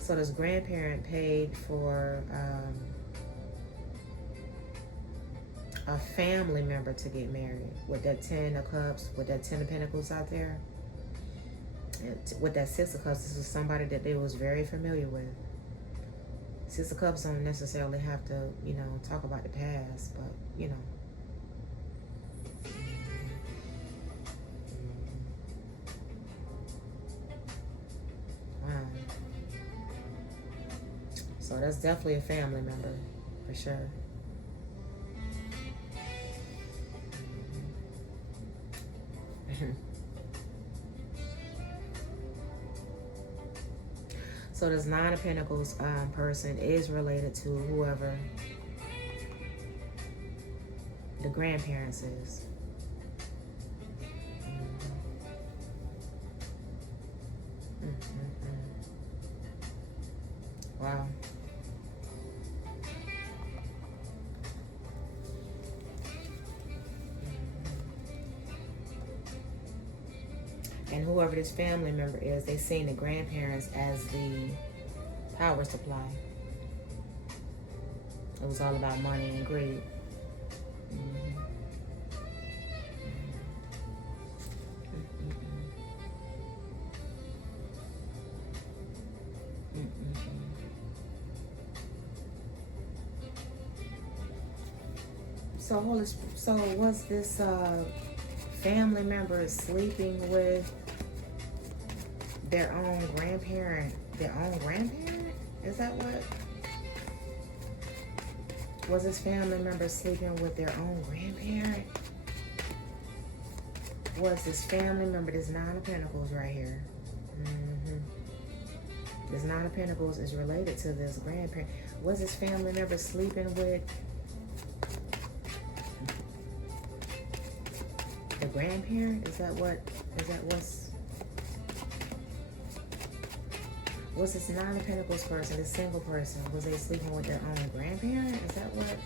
So this grandparent paid for a family member to get married with that Ten of Cups, with that Ten of Pentacles out there. With that Six of Cups, this is somebody that they was very familiar with. Six of Cups don't necessarily have to, you know, talk about the past, but, you know. Wow. So that's definitely a family member, for sure. So this Nine of Pentacles person is related to whoever the grandparents is. Wow. And whoever this family member is, they seen the grandparents as the power supply. It was all about money and greed. So was this family member sleeping with their own grandparent? Their own grandparent? Is that what? Was this family member sleeping with their own grandparent? Was this family member, this Nine of Pentacles right here? This Nine of Pentacles is related to this grandparent. Was this family member sleeping with the grandparent? Is that what's this Nine of Pentacles person, this single person, was they sleeping with their own grandparent? Is that what?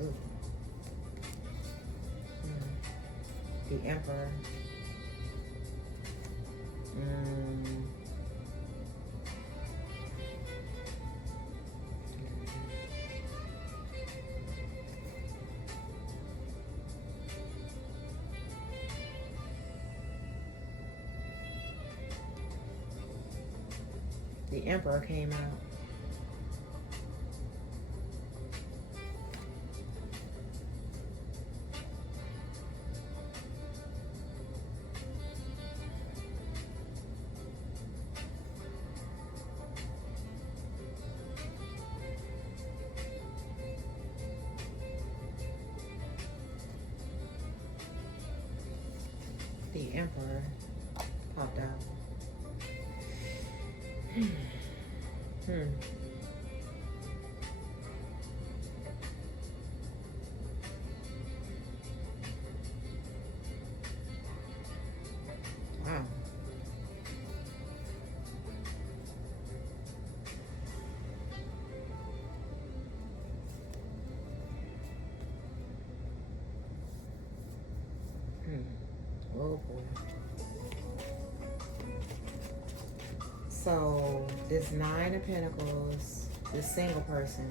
Ooh. The Emperor. The Emperor came out. The Emperor popped out. Wow. Oh boy. So this Nine of Pentacles, this single person.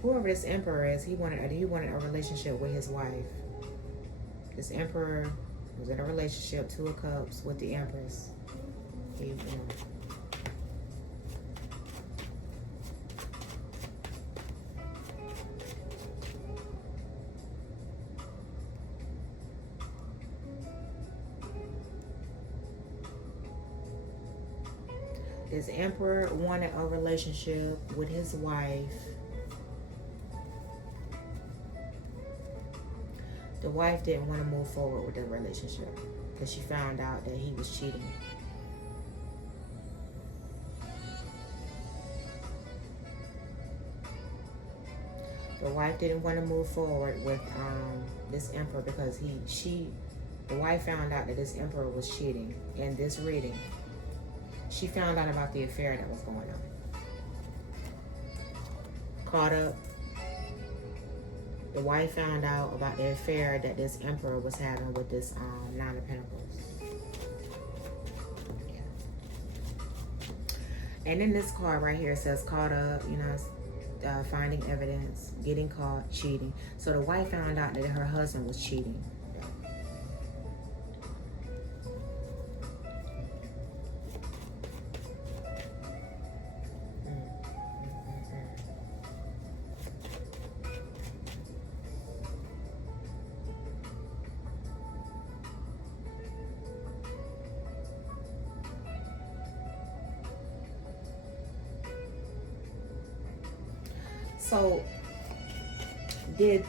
Whoever this Emperor is, he wanted a relationship with his wife. This Emperor was in a relationship, Two of Cups, with the Empress. This Emperor wanted a relationship with his wife. The wife didn't want to move forward with the relationship because she found out that he was cheating. The wife didn't want to move forward with this Emperor because the wife found out that this Emperor was cheating. In this reading, she found out about the affair that was going on. Caught up. The wife found out about the affair that this Emperor was having with this Nine of Pentacles. Yeah. And then this card right here says caught up, finding evidence, getting caught, cheating. So the wife found out that her husband was cheating. So, did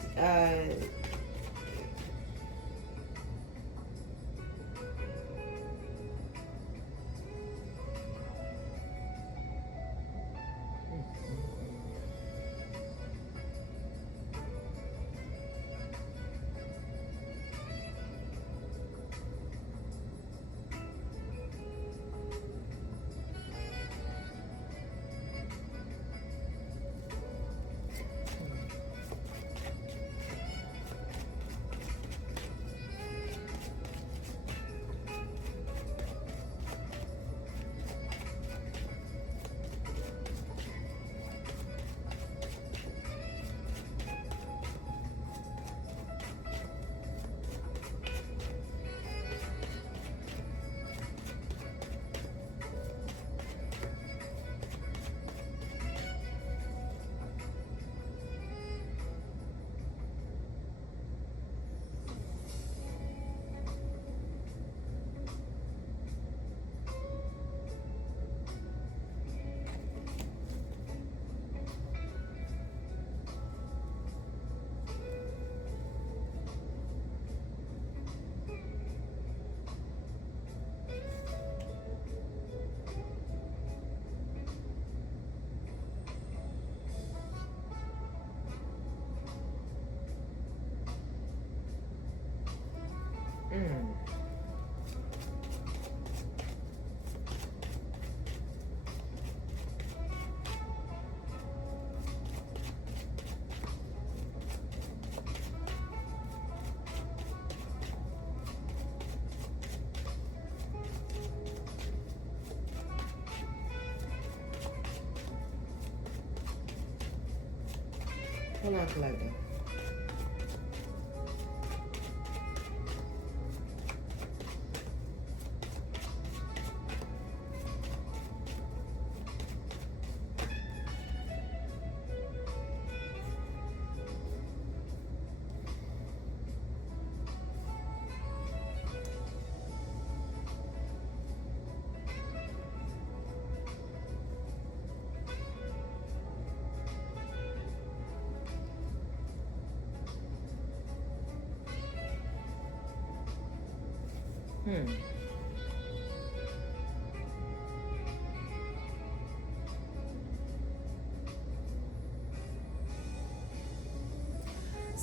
hold on, collector.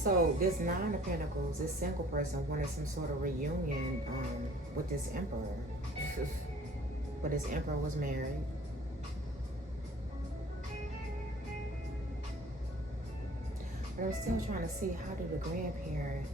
So this Nine of Pentacles, this single person wanted some sort of reunion with this Emperor. But this Emperor was married. But I'm still trying to see, how did the grandparent...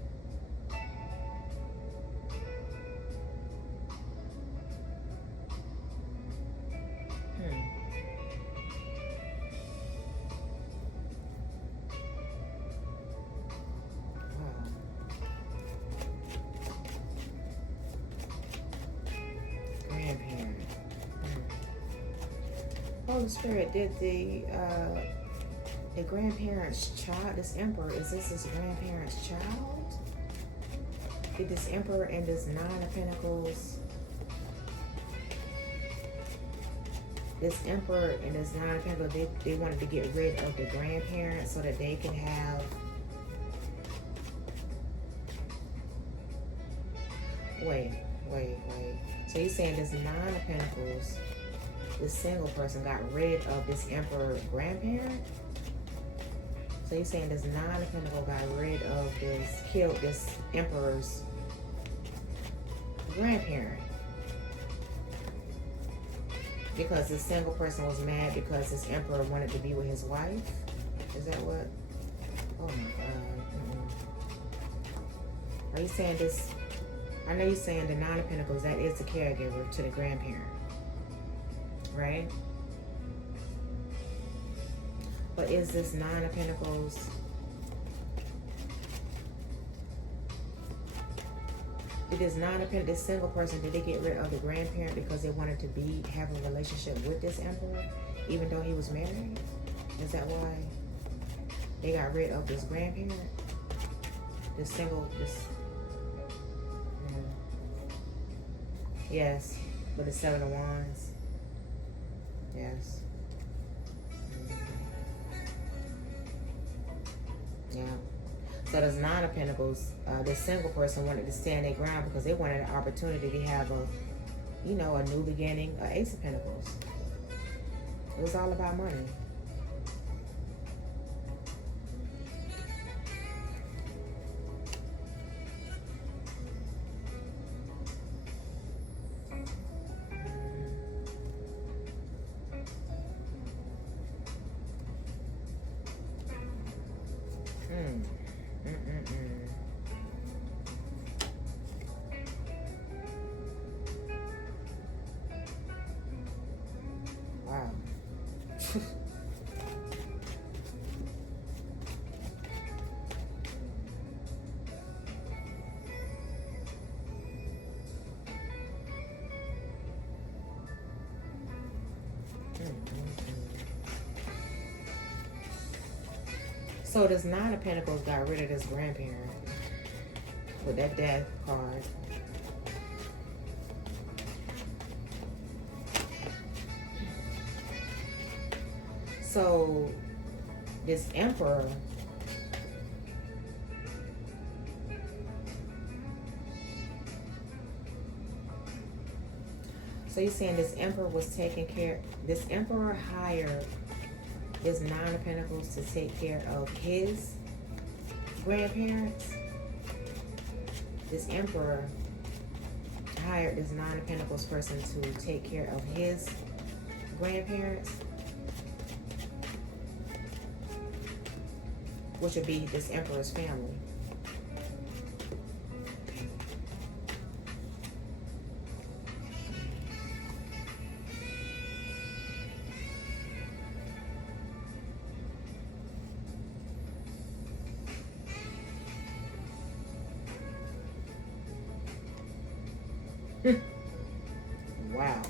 Holy Spirit, did the grandparent's child, this Emperor, is this his grandparent's child? Did this Emperor and this Nine of Pentacles, this Emperor and this Nine of Pentacles, they wanted to get rid of the grandparent so that they can have... Wait. So you're saying this Nine of Pentacles, this single person got rid of this Emperor grandparent? So you're saying this Nine of Pentacles got rid of this, killed this Emperor's grandparent. Because this single person was mad because this Emperor wanted to be with his wife? Is that what? Oh my God. Are you saying this? I know you're saying the Nine of Pentacles, that is the caregiver to the grandparent. Right? But is this Nine of Pentacles, did this Nine of Pentacles, this single person, did they get rid of the grandparent because they wanted to have a relationship with this Emperor, even though he was married? Is that why they got rid of this grandparent? Yes, with the Seven of Wands. Yes. Yeah. So there's Nine of Pentacles. This single person wanted to stand their ground because they wanted an opportunity to have a new beginning. Ace of Pentacles. It was all about money. Wow. So this Nine of Pentacles got rid of this grandparent with that death card. So this Emperor, so you're saying this Emperor was taking care, this Emperor hired this Nine of Pentacles to take care of his grandparents? This Emperor hired this Nine of Pentacles person to take care of his grandparents, which would be this Emperor's family. Wow.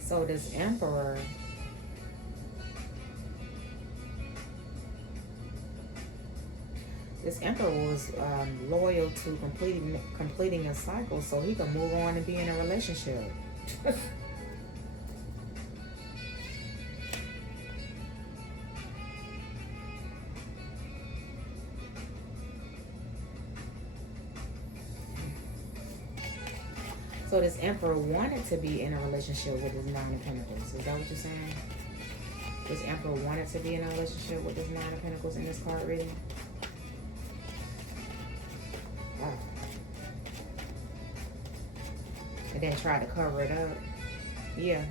So this Emperor, was loyal to completing a cycle so he could move on and be in a relationship. So this emperor wanted to be in a relationship with his nine of pentacles. Is that what you're saying? This emperor wanted to be in a relationship with his nine of pentacles in this card reading. Wow. And then tried to cover it up. Yeah.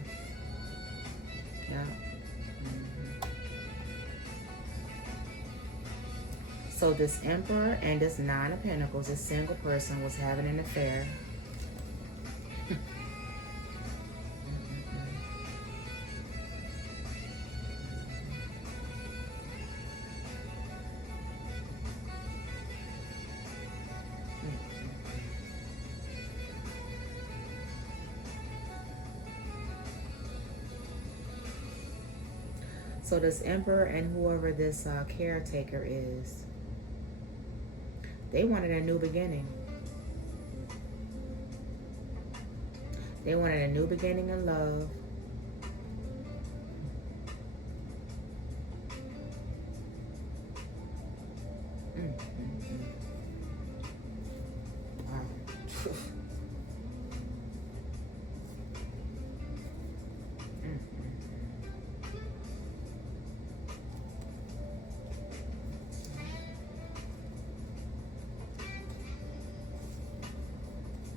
Yeah. So this emperor and this nine of pentacles, this single person, was having an affair. So this emperor and whoever this caretaker is, they wanted a new beginning. They wanted a new beginning in love.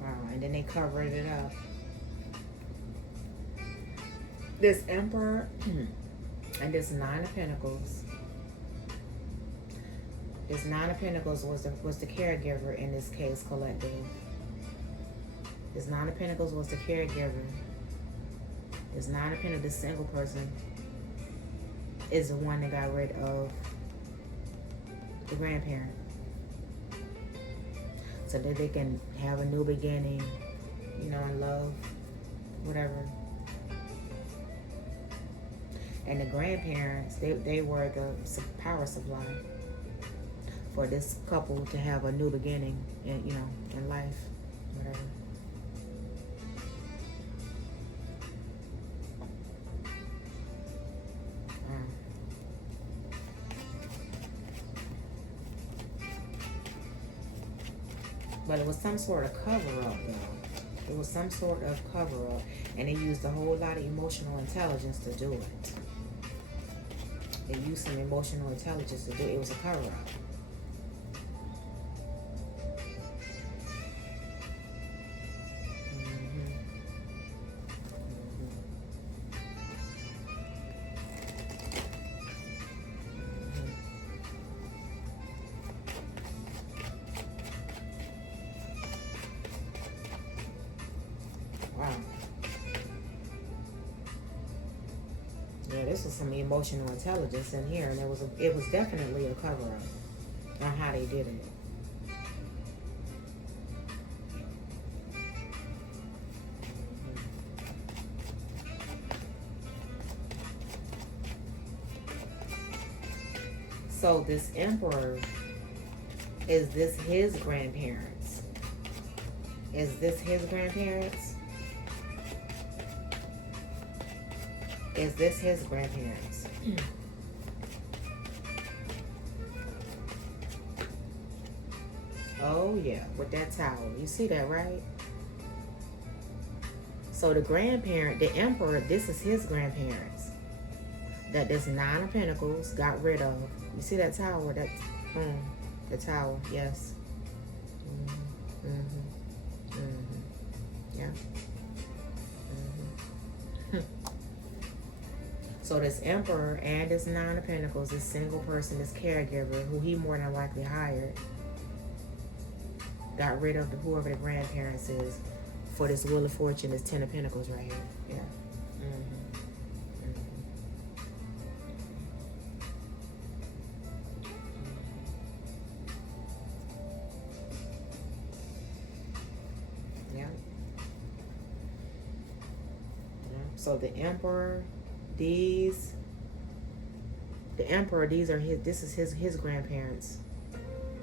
Wow. And then they covered it up. This emperor and this nine of pentacles. This nine of pentacles was the caregiver in this case, collective. This nine of pentacles was the caregiver. This nine of pentacles, this single person, is the one that got rid of the grandparent, so that they can have a new beginning, you know, in love, whatever. And the grandparents, they were the power supply for this couple to have a new beginning in, you know, in life, whatever. But it was some sort of cover-up, though. It was some sort of cover-up. And they used a whole lot of emotional intelligence to do it. They used some emotional intelligence to do it. It was a cover-up. Wow. Yeah, this was some emotional intelligence in here, and it was definitely a cover-up on how they did it. So this emperor, is this his grandparents? Is this his grandparents? Is this his grandparents? Oh yeah, with that towel. You see that, right? So the grandparent, the emperor, this is his grandparents. That this nine of pentacles got rid of. You see that tower? That's the tower. Yes. Yeah. So this emperor and this nine of pentacles, this single person, this caregiver, who he more than likely hired, got rid of whoever the grandparents is for this wheel of fortune, this 10 of pentacles right here. Yeah. So the emperor, these are this is his grandparents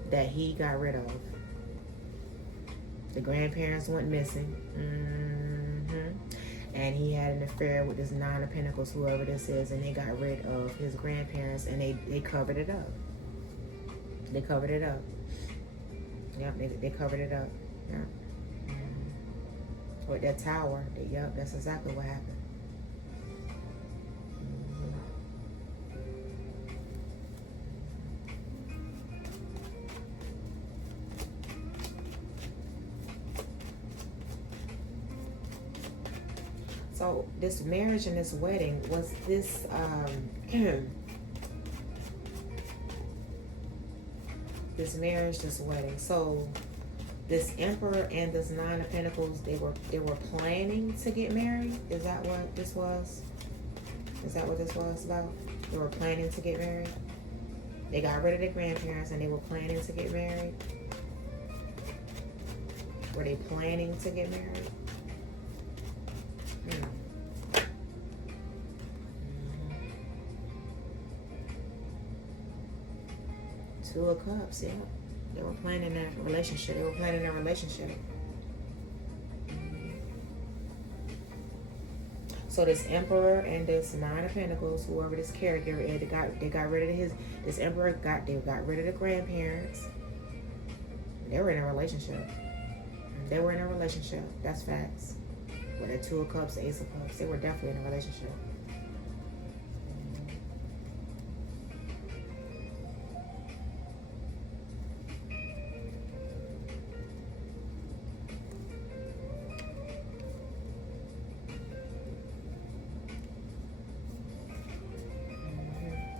that he got rid of. The grandparents went missing. And he had an affair with this nine of pentacles, whoever this is, and they got rid of his grandparents, and they covered it up. They covered it up. Yep, they covered it up. Yep. With that tower. Yep, that's exactly what happened. So this marriage and this wedding, was this this marriage, this wedding. So this Emperor and this Nine of Pentacles, they were planning to get married. Is that what this was? Is that what this was about? They were planning to get married. They got rid of their grandparents and they were planning to get married. Were they planning to get married? Two of Cups, yeah. They were planning their relationship. So this Emperor and this Nine of Pentacles, whoever this character is, they got rid of this Emperor got rid of the grandparents. They were in a relationship. That's facts. With the Two of Cups, Ace of Cups, they were definitely in a relationship.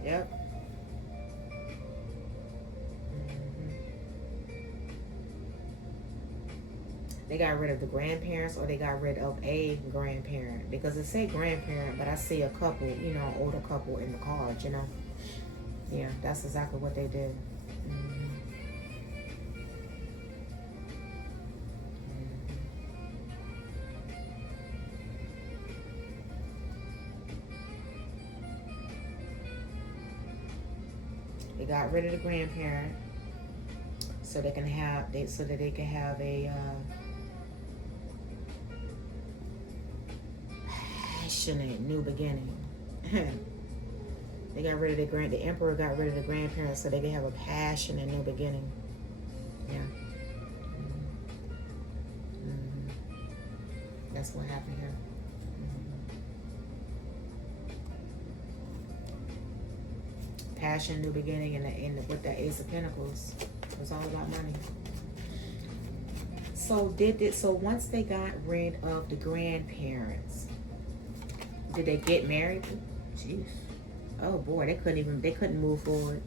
Yep. They got rid of the grandparents, or they got rid of a grandparent, because it say grandparent, but I see a couple, older couple in the cards, Yeah, that's exactly what they did. They got rid of the grandparent so they can have a passionate new beginning. They got rid of the Emperor got rid of the grandparents so they can have a passionate new beginning. Yeah. That's what happened here. Passion, new beginning, and with the Ace of Pentacles, it was all about money. So once they got rid of the grandparents, did they get married? Jeez. Oh boy, they couldn't move forward.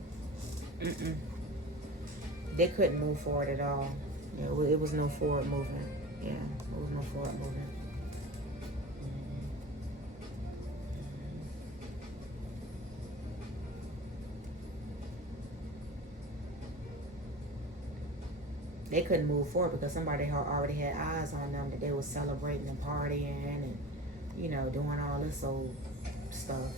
They couldn't move forward at all. Yeah, it was no forward movement. Yeah, it was no forward movement. They couldn't move forward because somebody already had eyes on them, that they were celebrating and partying and, doing all this old stuff.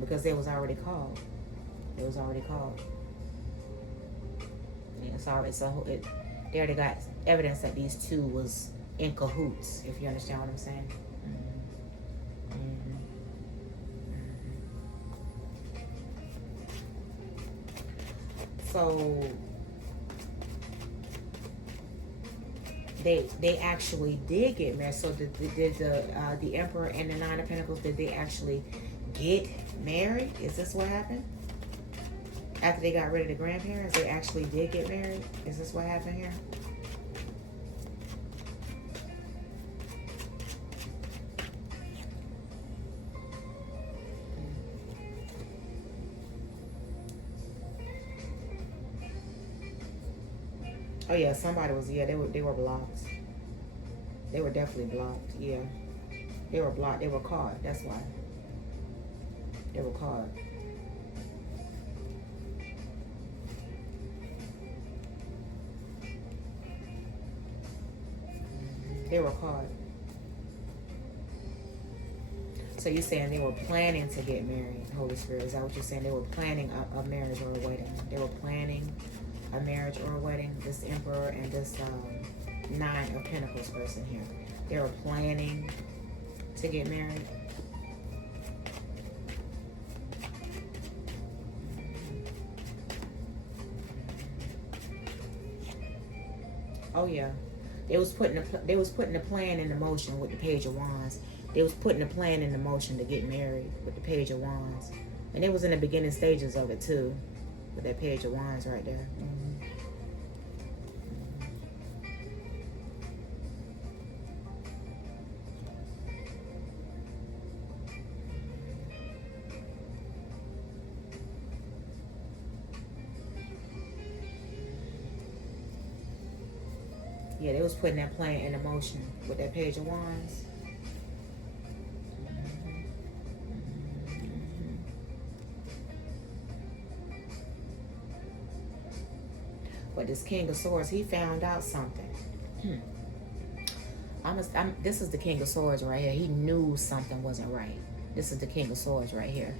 Because they was already called. Yeah, they already got evidence that these two was in cahoots, if you understand what I'm saying. So they actually did get married. So did the Emperor and the Nine of Pentacles, did they actually get married? Is this what happened? After they got rid of the grandparents, they actually did get married? Is this what happened here? Oh yeah, somebody was, they were blocked. They were definitely blocked, yeah. They were blocked, they were caught, that's why. They were caught. They were caught. So you're saying they were planning to get married, Holy Spirit. Is that what you're saying? They were planning a marriage or a wedding. They were planning a marriage or a wedding. This Emperor and this Nine of Pentacles person here. They were planning to get married. Oh yeah, they was putting a plan into motion with the Page of Wands. They was putting a plan into motion to get married with the Page of Wands, and it was in the beginning stages of it too, with that Page of Wands right there. Yeah, they was putting that plan into motion with that Page of Wands. But this King of Swords, he found out something. This is the King of Swords right here. He knew something wasn't right. This is the King of Swords right here.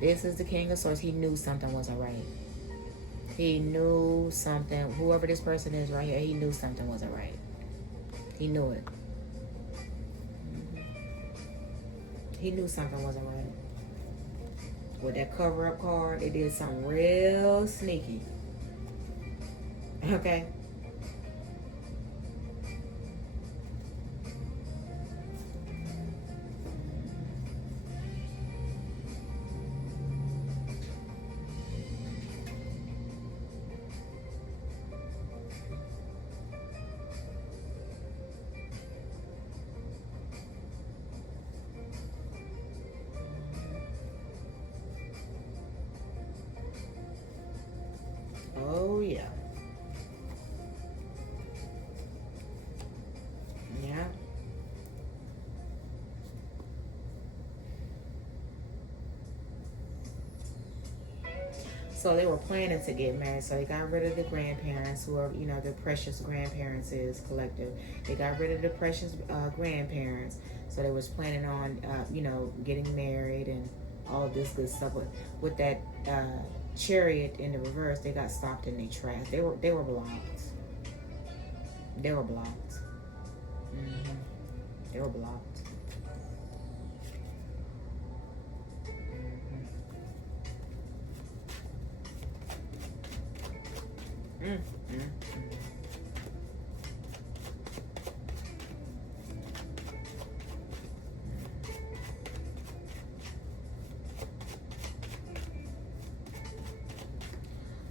This is the King of Swords. He knew something wasn't right. He knew something. Whoever this person is right here, he knew something wasn't right. He knew it. He knew something wasn't right. With that cover-up card, they did something real sneaky. Okay? Oh, yeah. Yeah. So they were planning to get married. So they got rid of the grandparents, who are, their precious grandparents is collective. They got rid of the precious grandparents. So they was planning on, getting married and all of this good stuff. With that chariot in the reverse, they got stopped in their tracks. They were blocked. They were blocked. They were blocked.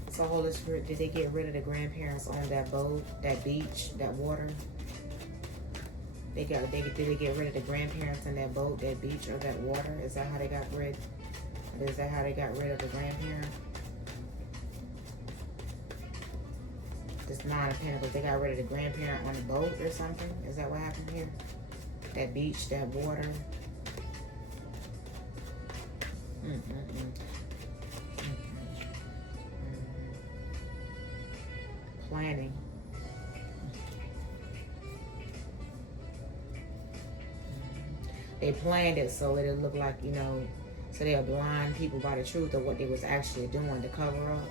So Holy Spirit, did they get rid of the grandparents on that boat, that beach, that water? Did they get rid of the grandparents in that boat, that beach, or that water? Is that how they got rid? Is that how they got rid of the grandparent? This Nine of Pentacles, they got rid of the grandparent on the boat or something? Is that what happened here? That beach, that water. Planning. They planned it so it'll look like, so they'll blind people by the truth of what they was actually doing to cover up.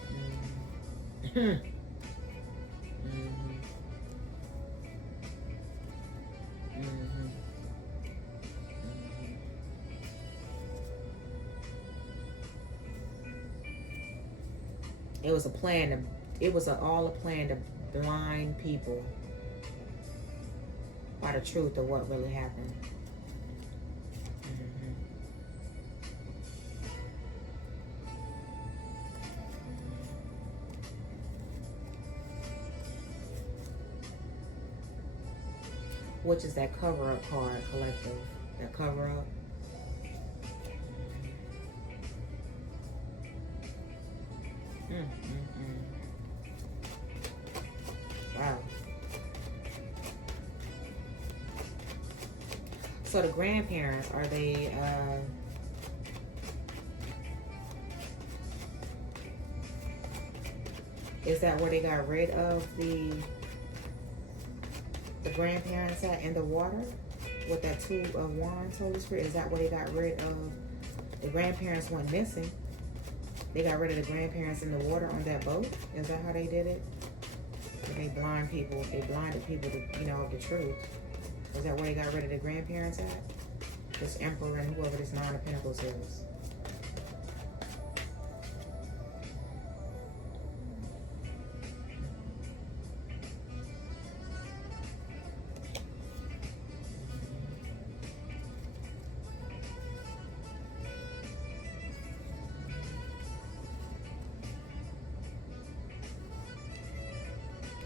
It was a plan. All a plan to blind people by the truth of what really happened. Which is that cover-up card, collective. That cover-up. Wow. So the grandparents, are they, is that where they got rid of the grandparents at in the water? With that Two of Wands, Holy Spirit? Is that where they got rid of the grandparents went missing? They got rid of the grandparents in the water on that boat? Is that how they did it? They blind people. They blinded people to, of the truth. Is that where they got rid of the grandparents at? This Emperor and whoever this Nine of Pentacles is.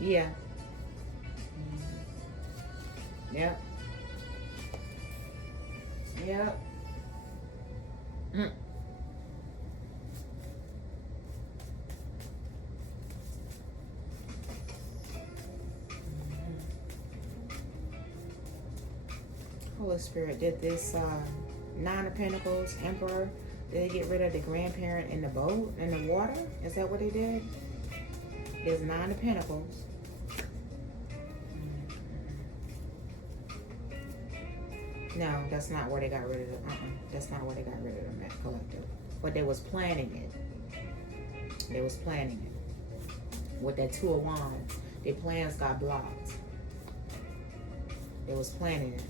Yeah. Yep. Yep. Mm. Holy Spirit did this Nine of Pentacles, Emperor. Did they get rid of the grandparent in the boat, in the water? Is that what they did? There's Nine of Pentacles. No, that's not where they got rid of it. That's not where they got rid of the collective. But they was planning it. They was planning it. With that Two of Wands, their plans got blocked. They was planning it.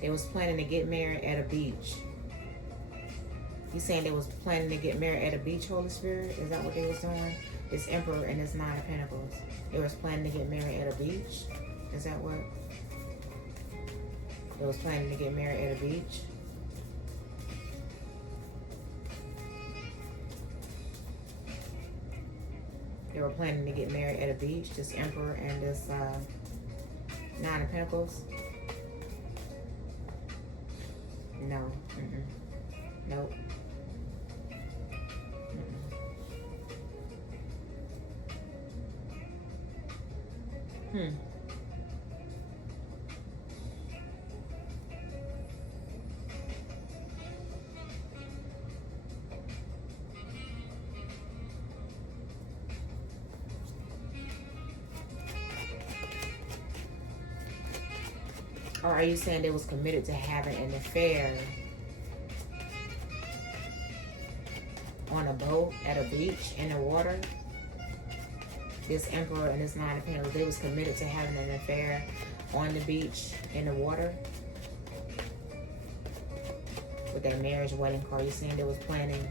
They was planning to get married at a beach. You saying they was planning to get married at a beach, Holy Spirit? Is that what they was doing? This Emperor and this Nine of Pentacles. They was planning to get married at a beach? Is that what? They was planning to get married at a beach? They were planning to get married at a beach, this Emperor and this Nine of Pentacles? No. Nope. Or are you saying they was committed to having an affair on a boat, at a beach, in the water? This Emperor and this Nine of Pentacles, they was committed to having an affair on the beach, in the water? With that marriage wedding card, you saying they was planning,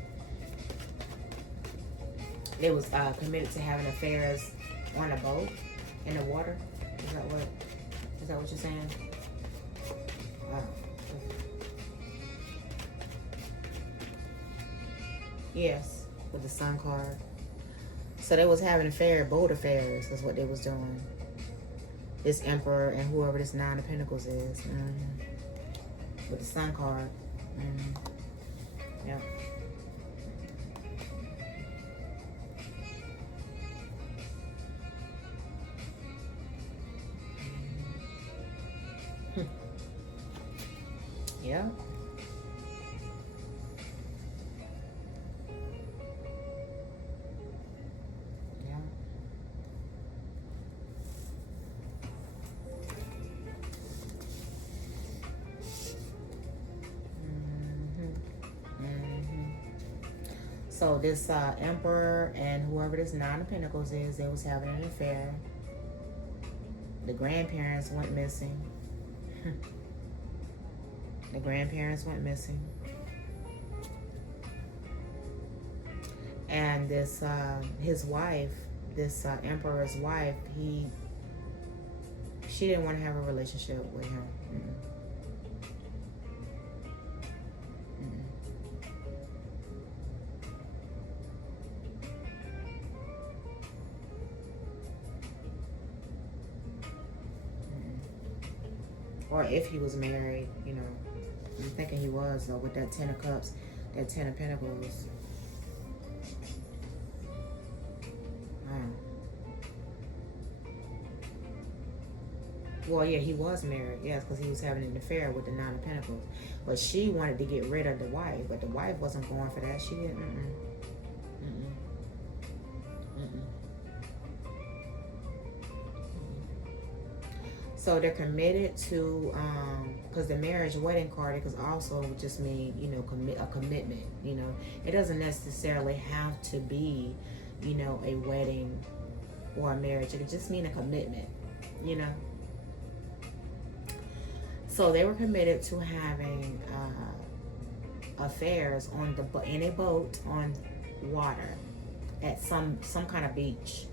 they was committed to having affairs on a boat, in the water? Is that what you're saying? Wow. Yes, with the Sun card. So they was having boat affairs is what they was doing. This Emperor and whoever this Nine of Pentacles is. With the Sun card. Yep. Yeah. So this Emperor and whoever this Nine of Pentacles is, they was having an affair. The grandparents went missing. The grandparents went missing. And this, his wife, this Emperor's wife, she didn't want to have a relationship with him. Or if he was married, you know. I'm thinking he was, though, with that Ten of Cups, that Ten of Pentacles. Well, yeah, he was married, yes, because he was having an affair with the Nine of Pentacles. But she wanted to get rid of the wife, but the wife wasn't going for that. She didn't, So they're committed to, because the marriage wedding card, it could also just mean, you know, a commitment, you know. It doesn't necessarily have to be, you know, a wedding or a marriage. It could just mean a commitment, you know. So they were committed to having affairs in a boat on water at some kind of beach.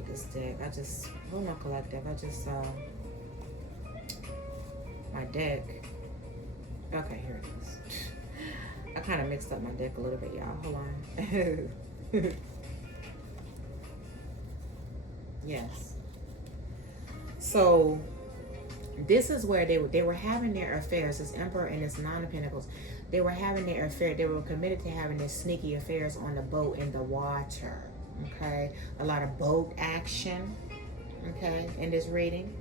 get this deck. Hold on, collective. My deck. Okay, here it is. I kind of mixed up my deck a little bit, y'all. Hold on. Yes. So this is where they were having their affairs. This Emperor and this Nine of Pentacles. They were having their affair. They were committed to having their sneaky affairs on the boat in the water. Okay, a lot of boat action. Okay, in this reading.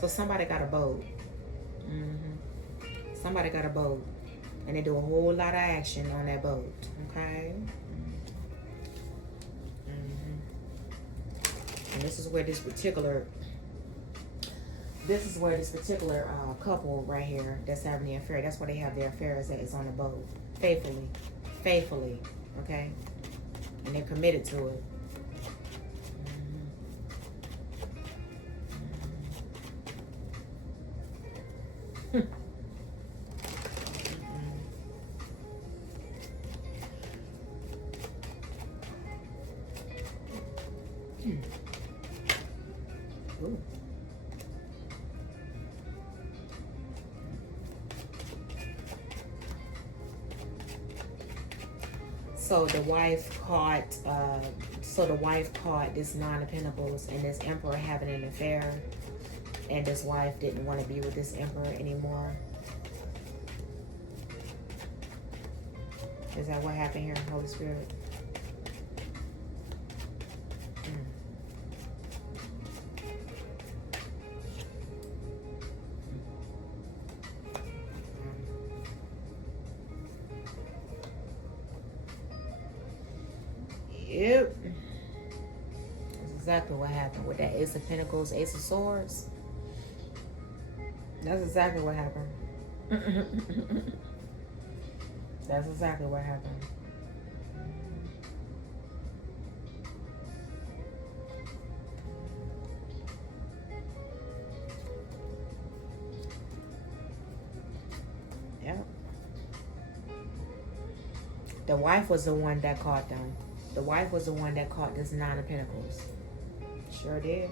So somebody got a boat. Somebody got a boat, and they do a whole lot of action on that boat. Okay. And this is where this particular couple right here that's having the affair. That's where they have their affairs at, is on the boat, faithfully. Okay, and they're committed to it. Ooh. So the wife caught this Nine of Pentacles and this Emperor having an affair, and this wife didn't want to be with this Emperor anymore. Is that what happened here, Holy Spirit? Yep. That's exactly what happened with that Ace of Pentacles, Ace of Swords. That's exactly what happened. That's exactly what happened. Yep. The wife was the one that caught them. The wife was the one that caught this Nine of Pentacles. Sure did.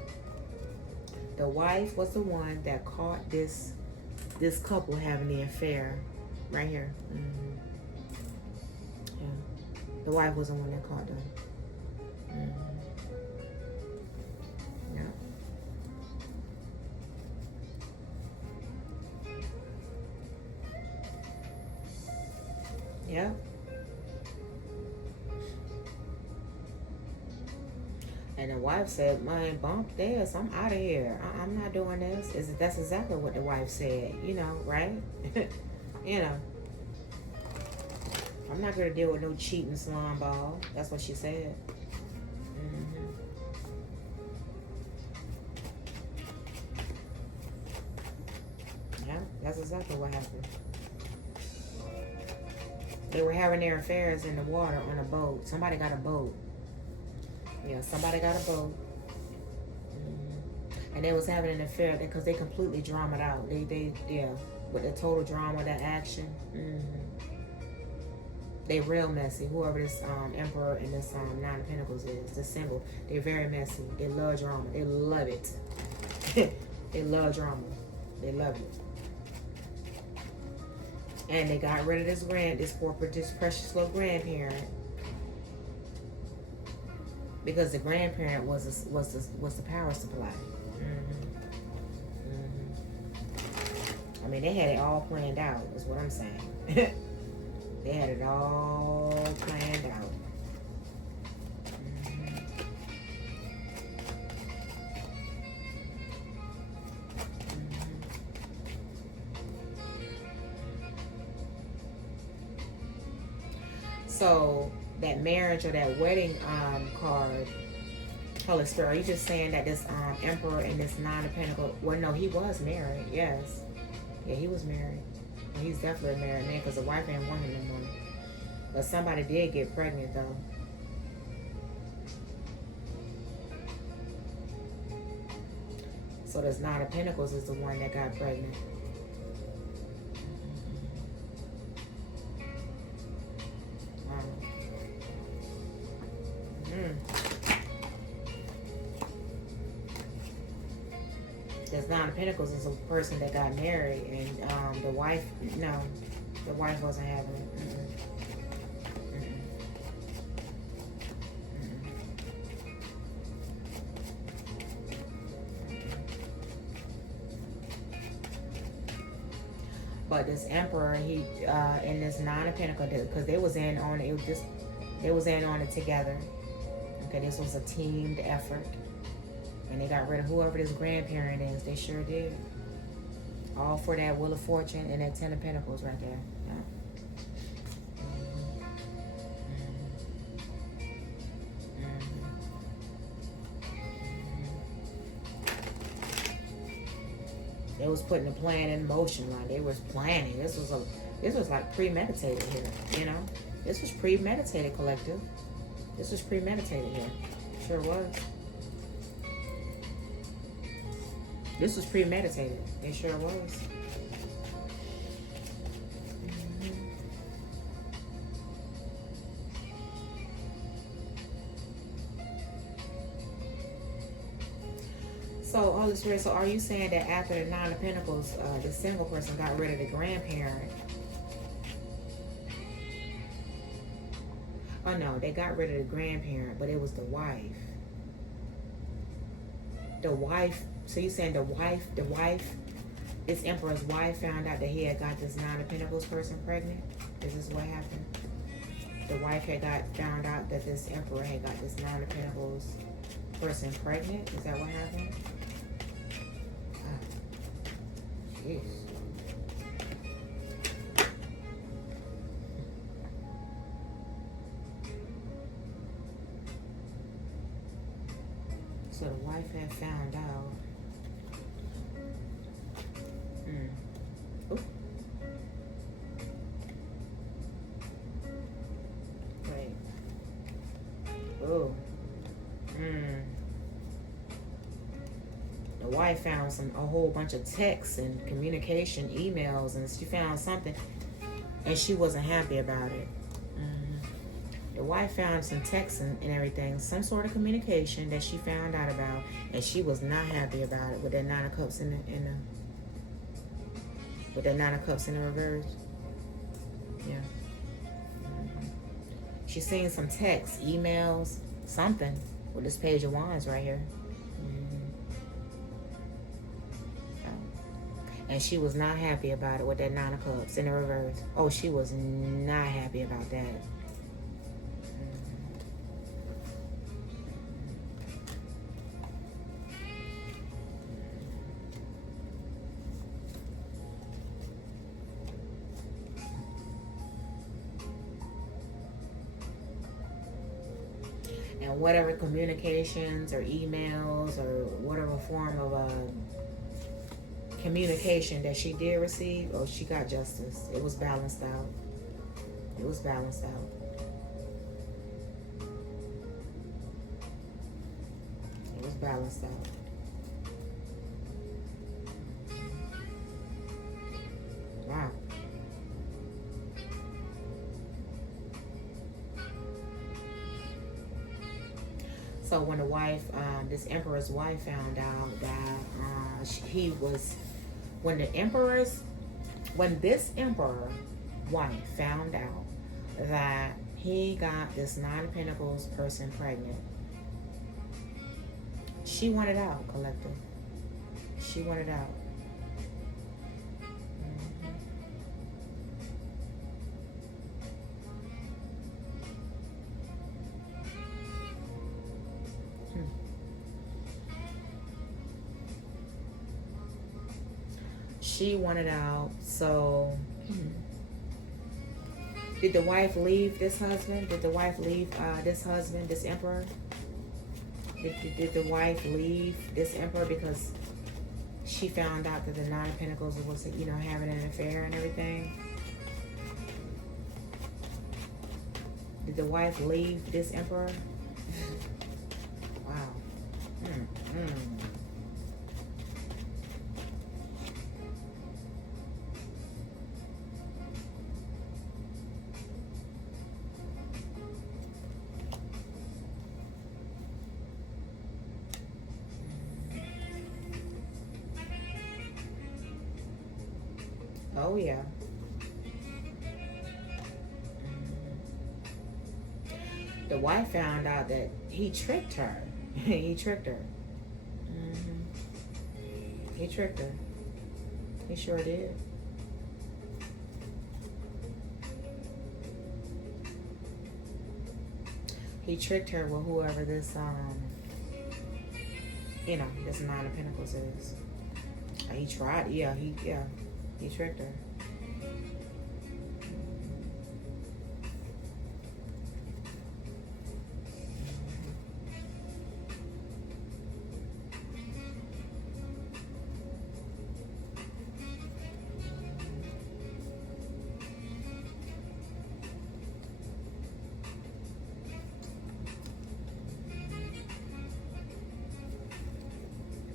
The wife was the one that caught this couple having the affair right here. Yeah. The wife was the one that caught them. Yeah. Yeah. And the wife said, "Man, bump this. I'm out of here. I'm not doing this." That's exactly what the wife said. You know, right? You know, I'm not going to deal with no cheating slime ball. That's what she said. Yeah, that's exactly what happened. They were having their affairs in the water on a boat. Somebody got a boat. Yeah, somebody got a boat. And they was having an affair because they completely drama it out. They with the total drama, that action. They real messy. Whoever this Emperor and this Nine of Pentacles is, the symbol. They're very messy. They love drama. They love it. They love drama. They love it. And they got rid of this precious little grandparent. Because the grandparent was the power supply. I mean, they had it all planned out, is what I'm saying. They had it all planned out. So that marriage or that wedding card, Holy Spirit, are you just saying that this Emperor and this Nine of Pentacles, well, no, he was married, yes. Yeah, he was married. Well, he's definitely a married man because the wife ain't want him anymore. But somebody did get pregnant, though. So this Nine of Pentacles is the one that got pregnant. Pentacles is a person that got married, and the wife, no, the wife wasn't having it. But this Emperor, he in this Nine of Pentacles, because they was in on it, they was in on it together. Okay, this was a teamed effort, and they got rid of whoever this grandparent is. They sure did. All for that Wheel of Fortune and that Ten of Pentacles right there. They was putting a plan in motion, like they was planning. This was like premeditated here, you know. This was premeditated, collective. This was premeditated here. Sure was. This was premeditated. It sure was. So, Holy Spirit, so are you saying that after the Nine of Pentacles, the single person got rid of the grandparent? Oh no, they got rid of the grandparent, but it was the wife. The wife, so you saying the wife, this Emperor's wife found out that he had got this Nine of Pentacles person pregnant? Is this what happened? The wife had found out that this Emperor had got this Nine of Pentacles person pregnant? Is that what happened? Jeez. So the wife had found out. Oop. Wait. Oh. The wife found a whole bunch of texts and communication, emails, and she found something, and she wasn't happy about it. The wife found some texts and everything, some sort of communication that she found out about, and she was not happy about it with that Nine of Cups with that Nine of Cups in the reverse. Yeah. She's seen some texts, emails, something with this Page of Wands right here. And she was not happy about it with that Nine of Cups in the reverse. Oh, she was not happy about that. And whatever communications or emails or whatever form of communication that she did receive, oh, she got justice. It was balanced out. It was balanced out. It was balanced out. Wow. So when the wife, this Emperor's wife found out that when this Emperor wife found out that he got this Nine of Pentacles person pregnant, she wanted out, collective. She wanted out. She wanted out. So did the wife leave this husband? Did the wife leave this husband, this Emperor? Did the wife leave this Emperor because she found out that the Nine of Pentacles was, having an affair and everything? Did the wife leave this Emperor? Wow. Oh yeah. The wife found out that he tricked her. He tricked her. He tricked her. He sure did. He tricked her with whoever this this Nine of Pentacles is. He tried, he tricked her.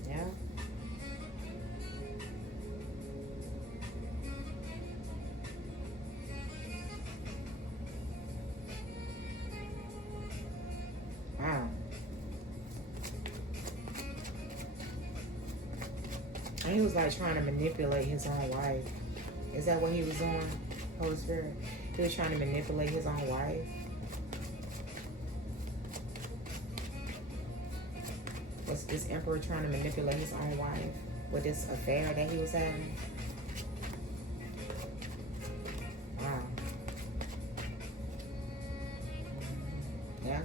Yeah. Wow. And he was like trying to manipulate his own wife. Is that what he was doing, Holy Spirit? He was trying to manipulate his own wife. Was this emperor trying to manipulate his own wife with this affair that he was having? Wow. Yeah.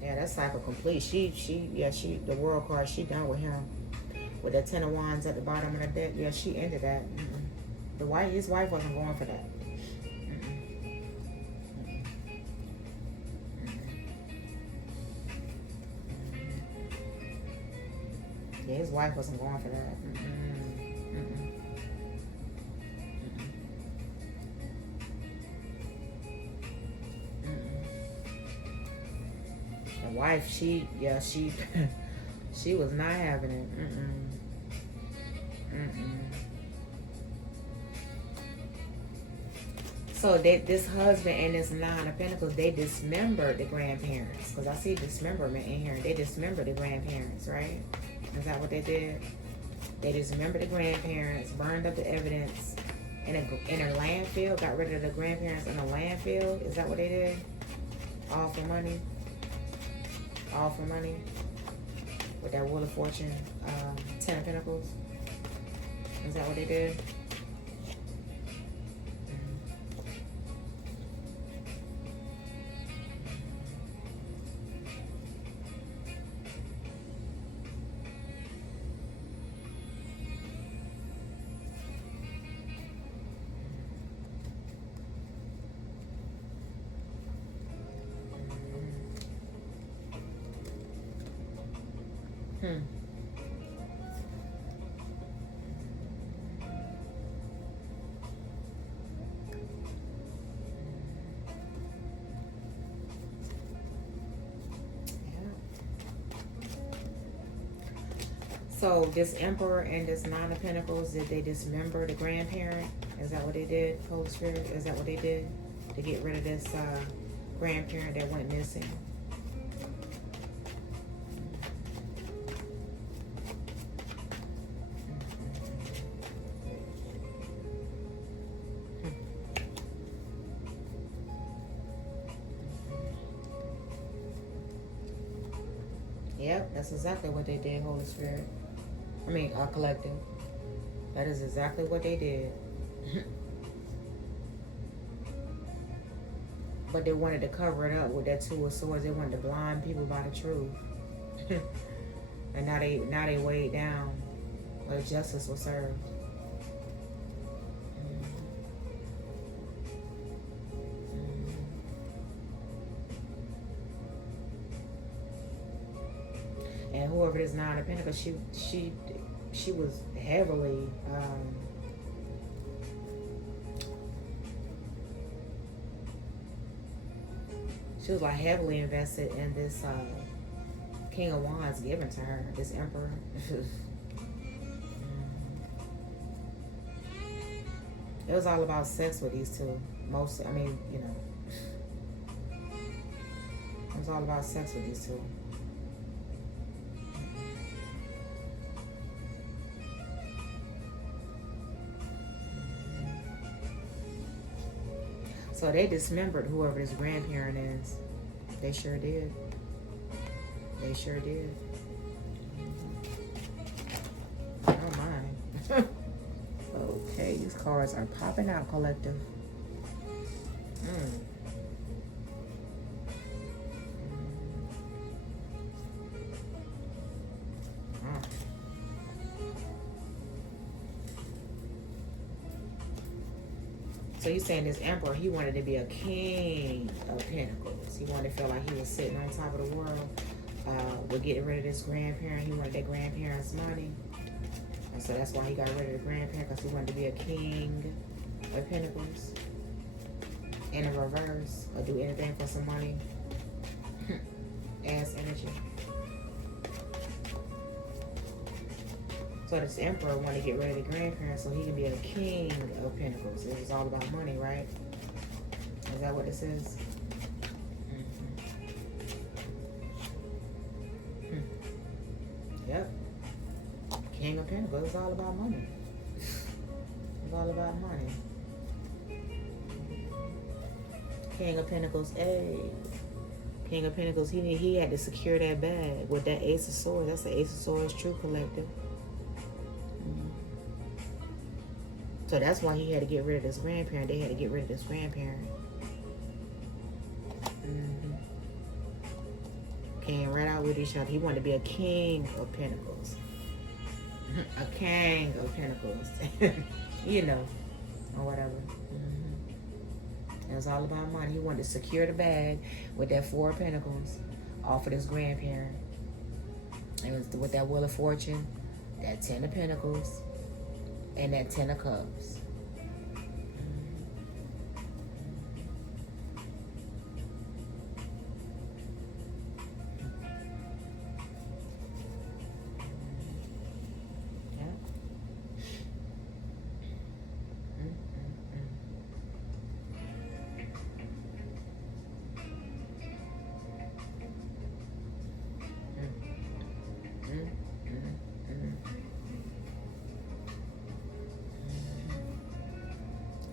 Yeah, that's cycle complete. The world card, she done with him. With that 10 of Wands at the bottom of the deck, yeah, she ended that. His wife wasn't going for that. Yeah, his wife wasn't going for that. The wife, she she was not having it. So this husband and this Nine of Pentacles, they dismembered the grandparents. Because I see dismemberment in here. They dismembered the grandparents, right? Is that what they did? They dismembered the grandparents, burned up the evidence in a landfill, got rid of the grandparents in a landfill. Is that what they did? All for money? All for money? With that Wheel of Fortune, 10 of Pentacles? Is that what they did? So this Emperor and this Nine of Pentacles, did they dismember the grandparent? Is that what they did, Holy Spirit? Is that what they did? To get rid of this grandparent that went missing? Yep, that's exactly what they did, Holy Spirit. I mean, our collective. That is exactly what they did. But they wanted to cover it up with that Two of Swords. They wanted to blind people by the truth. And now they weighed down where justice was served. And whoever this Nine of Pentacles, she was heavily she was like heavily invested in this King of Wands given to her, this Emperor. It was all about sex with these two. Mostly, I mean, you know. It was all about sex with these two. So they dismembered whoever this grandparent is. They sure did. They sure did. I don't mind. Okay, these cards are popping out, collective. So you're saying this emperor, he wanted to be a king of pentacles. He wanted to feel like he was sitting on top of the world. We're getting rid of this grandparent. He wanted that grandparent's money. And so that's why he got rid of the grandparent, because he wanted to be a king of pentacles. In a reverse, or do anything for some money. Ass energy. So this emperor wanted to get rid of the grandparents so he can be a king of pentacles. It was all about money, right? Is that what this is? Yep. King of pentacles. It's all about money. It's all about money. King of pentacles. Hey. King of pentacles. He had to secure that bag with that ace of swords. That's the ace of swords true, collective. So that's why he had to get rid of this grandparent. They had to get rid of this grandparent. Came right out with each other. He wanted to be a king of pentacles. A king of pentacles. You know, or whatever. It was all about money. He wanted to secure the bag with that 4 of pentacles off of this grandparent. It was with that wheel of fortune, that 10 of pentacles, and that 10 of cups.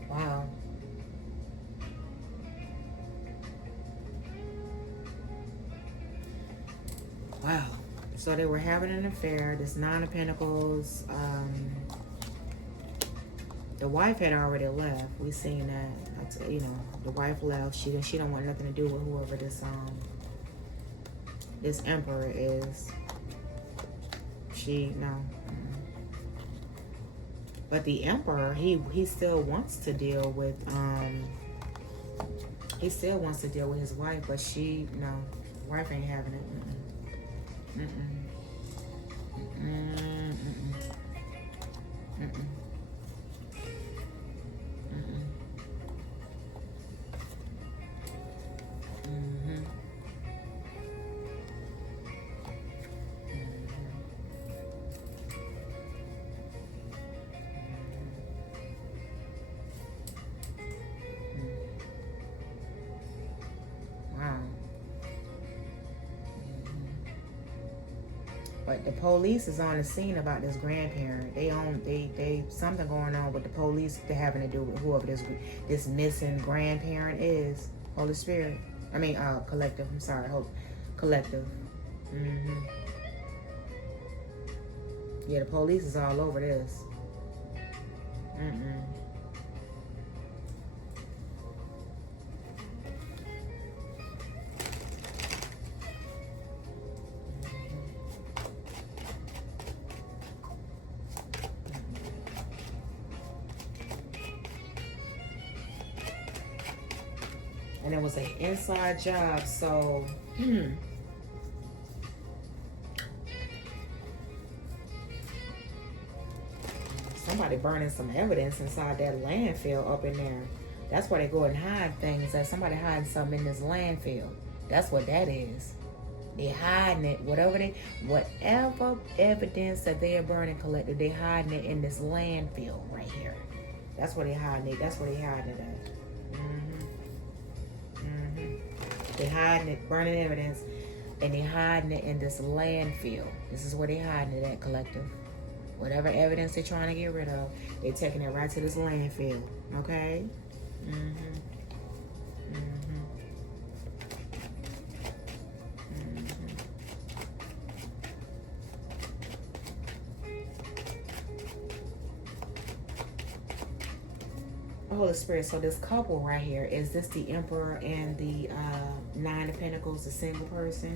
Wow. Wow. So they were having an affair. This 9 of pentacles. The wife had already left. We seen that. You know, the wife left. She don't want nothing to do with whoever this emperor is. But the emperor, he still wants to deal with his wife, but wife ain't having it. But the police is on the scene about this grandparent. They something going on with the police having to do with whoever this missing grandparent is. Holy Spirit. I mean, collective. I'm sorry. Collective. Yeah, the police is all over this. And it was an inside job, so somebody burning some evidence inside that landfill up in there. That's why they go and hide things. That somebody hiding something in this landfill. That's what that is. They hiding it. Whatever evidence that they are burning collected, they hiding it in this landfill right here. That's where they hiding it. That's where they hiding it at. They hiding it, burning evidence, and they hiding it in this landfill. This is where they hiding it at, collective. Whatever evidence they're trying to get rid of, they're taking it right to this landfill. Okay? Mm-hmm. Holy Spirit. So this couple right here, is this the Emperor and the Nine of Pentacles, the single person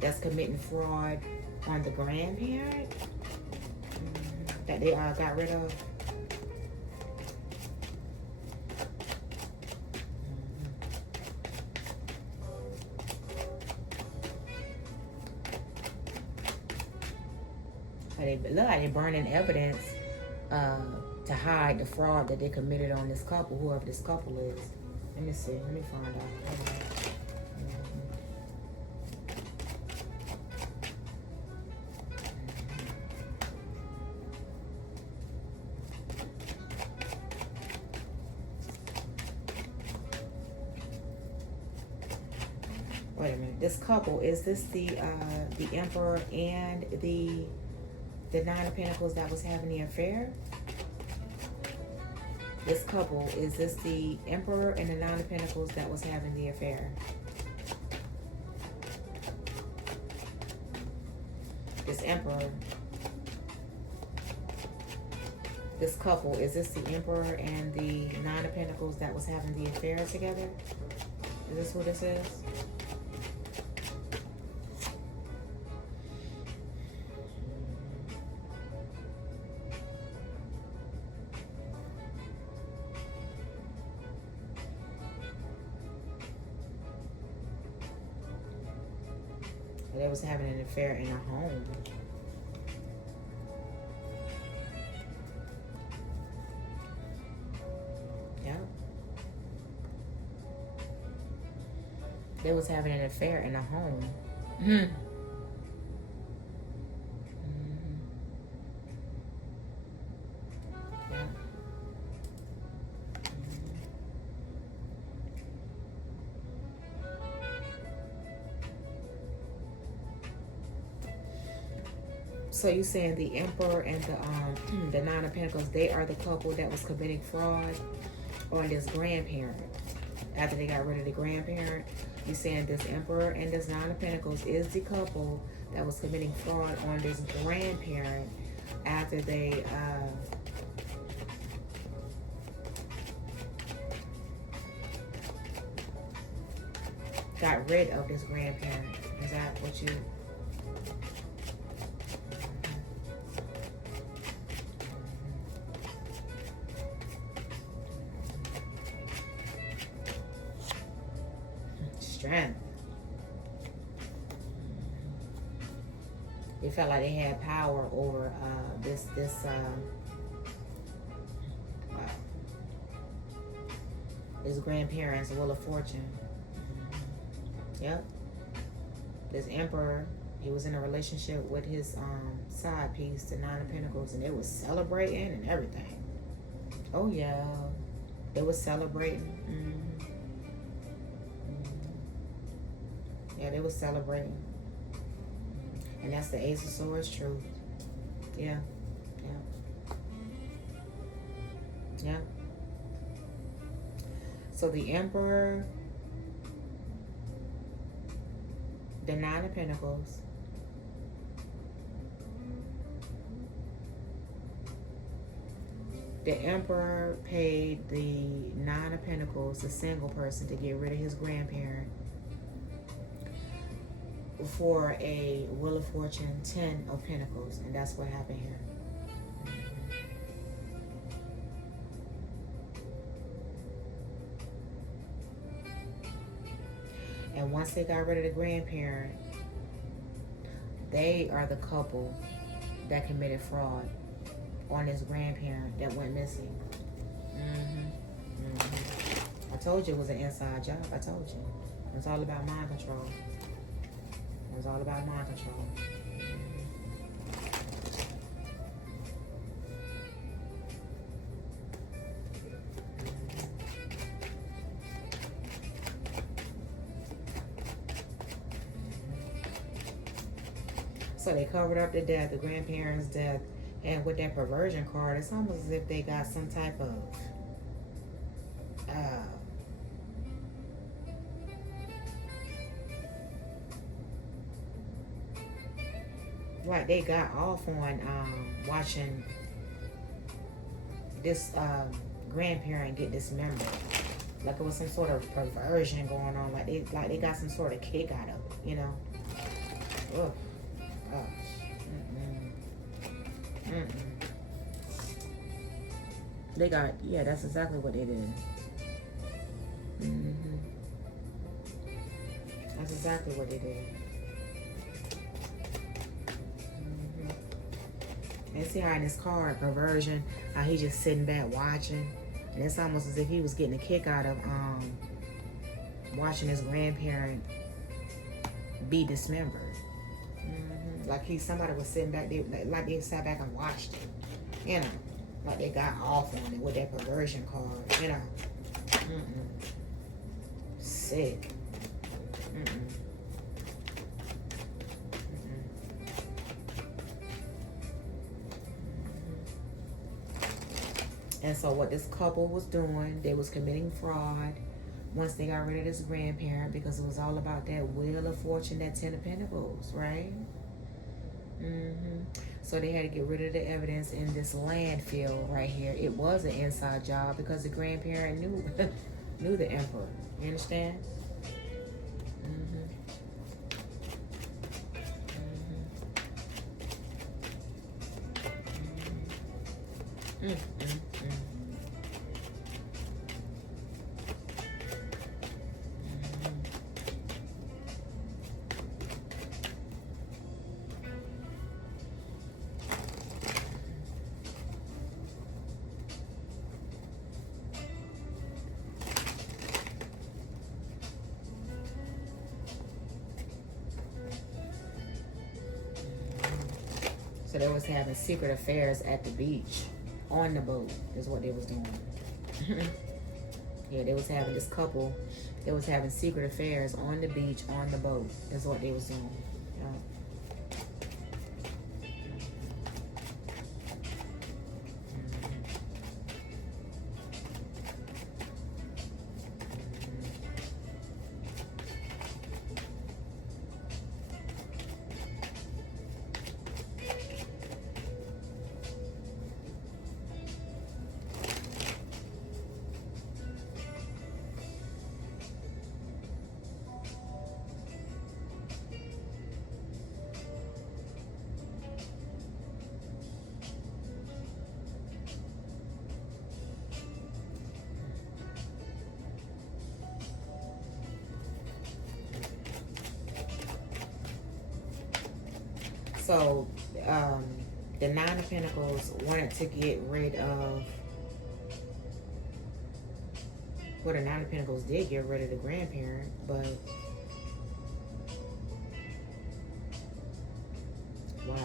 that's committing fraud on the grandparent that they got rid of? They look like they're burning evidence to hide the fraud that they committed on this couple, whoever this couple is. Let me see. Let me find out. Wait a minute. This couple, is this the Emperor and the Nine of Pentacles that was having the affair? This couple, is this the Emperor and the Nine of Pentacles that was having the affair? This Emperor. This couple, is this the Emperor and the Nine of Pentacles that was having the affair together? Is this who this is? They was having an affair in a home. Yeah. They was having an affair in a home. Mm-hmm. Yeah. So you saying the Emperor and the Nine of Pentacles, they are the couple that was committing fraud on this grandparent after they got rid of the grandparent? You saying this Emperor and this Nine of Pentacles is the couple that was committing fraud on this grandparent after they got rid of this grandparent? Is that what you... Strength. They felt like they had power over this grandparents' Wheel of Fortune. Yep. This Emperor, he was in a relationship with his side piece, the Nine of Pentacles, and they was celebrating and everything. Oh yeah, they was celebrating. Yeah, they was celebrating. And that's the Ace of Swords truth. Yeah. Yeah. Yeah. So the Emperor, the Nine of Pentacles, the Emperor paid the Nine of Pentacles, the single person, to get rid of his grandparent for a Wheel of Fortune 10 of Pentacles, and that's what happened here. And once they got rid of the grandparent, they are the couple that committed fraud on this grandparent that went missing. I told you it was an inside job. I told you. It was all about mind control. It was all about mind control. So they covered up the death, the grandparents' death, and with that perversion card, it's almost as if they got some type of like they got off on watching this grandparent get dismembered. Like it was some sort of perversion going on. Like they got some sort of kick out of it, you know. Ugh. Gosh. They got, yeah, that's exactly what they did. That's exactly what they did. And see how in his car, perversion, how he just sitting back watching. And it's almost as if he was getting a kick out of watching his grandparent be dismembered. Like somebody was sitting back there, like they sat back and watched it. You know, like they got off on it with that perversion card. You know, sick. And so what this couple was doing, they was committing fraud once they got rid of this grandparent, because it was all about that wheel of fortune, that 10 of pentacles, right? So they had to get rid of the evidence in this landfill right here. It was an inside job because the grandparent knew the emperor. You understand? So they was having secret affairs at the beach, on the boat, is what they was doing. Yeah, they was having this couple, they was having secret affairs on the beach, on the boat, is what they was doing. So, the Nine of Pentacles wanted to get rid of, well, the Nine of Pentacles did get rid of the grandparent, but wow.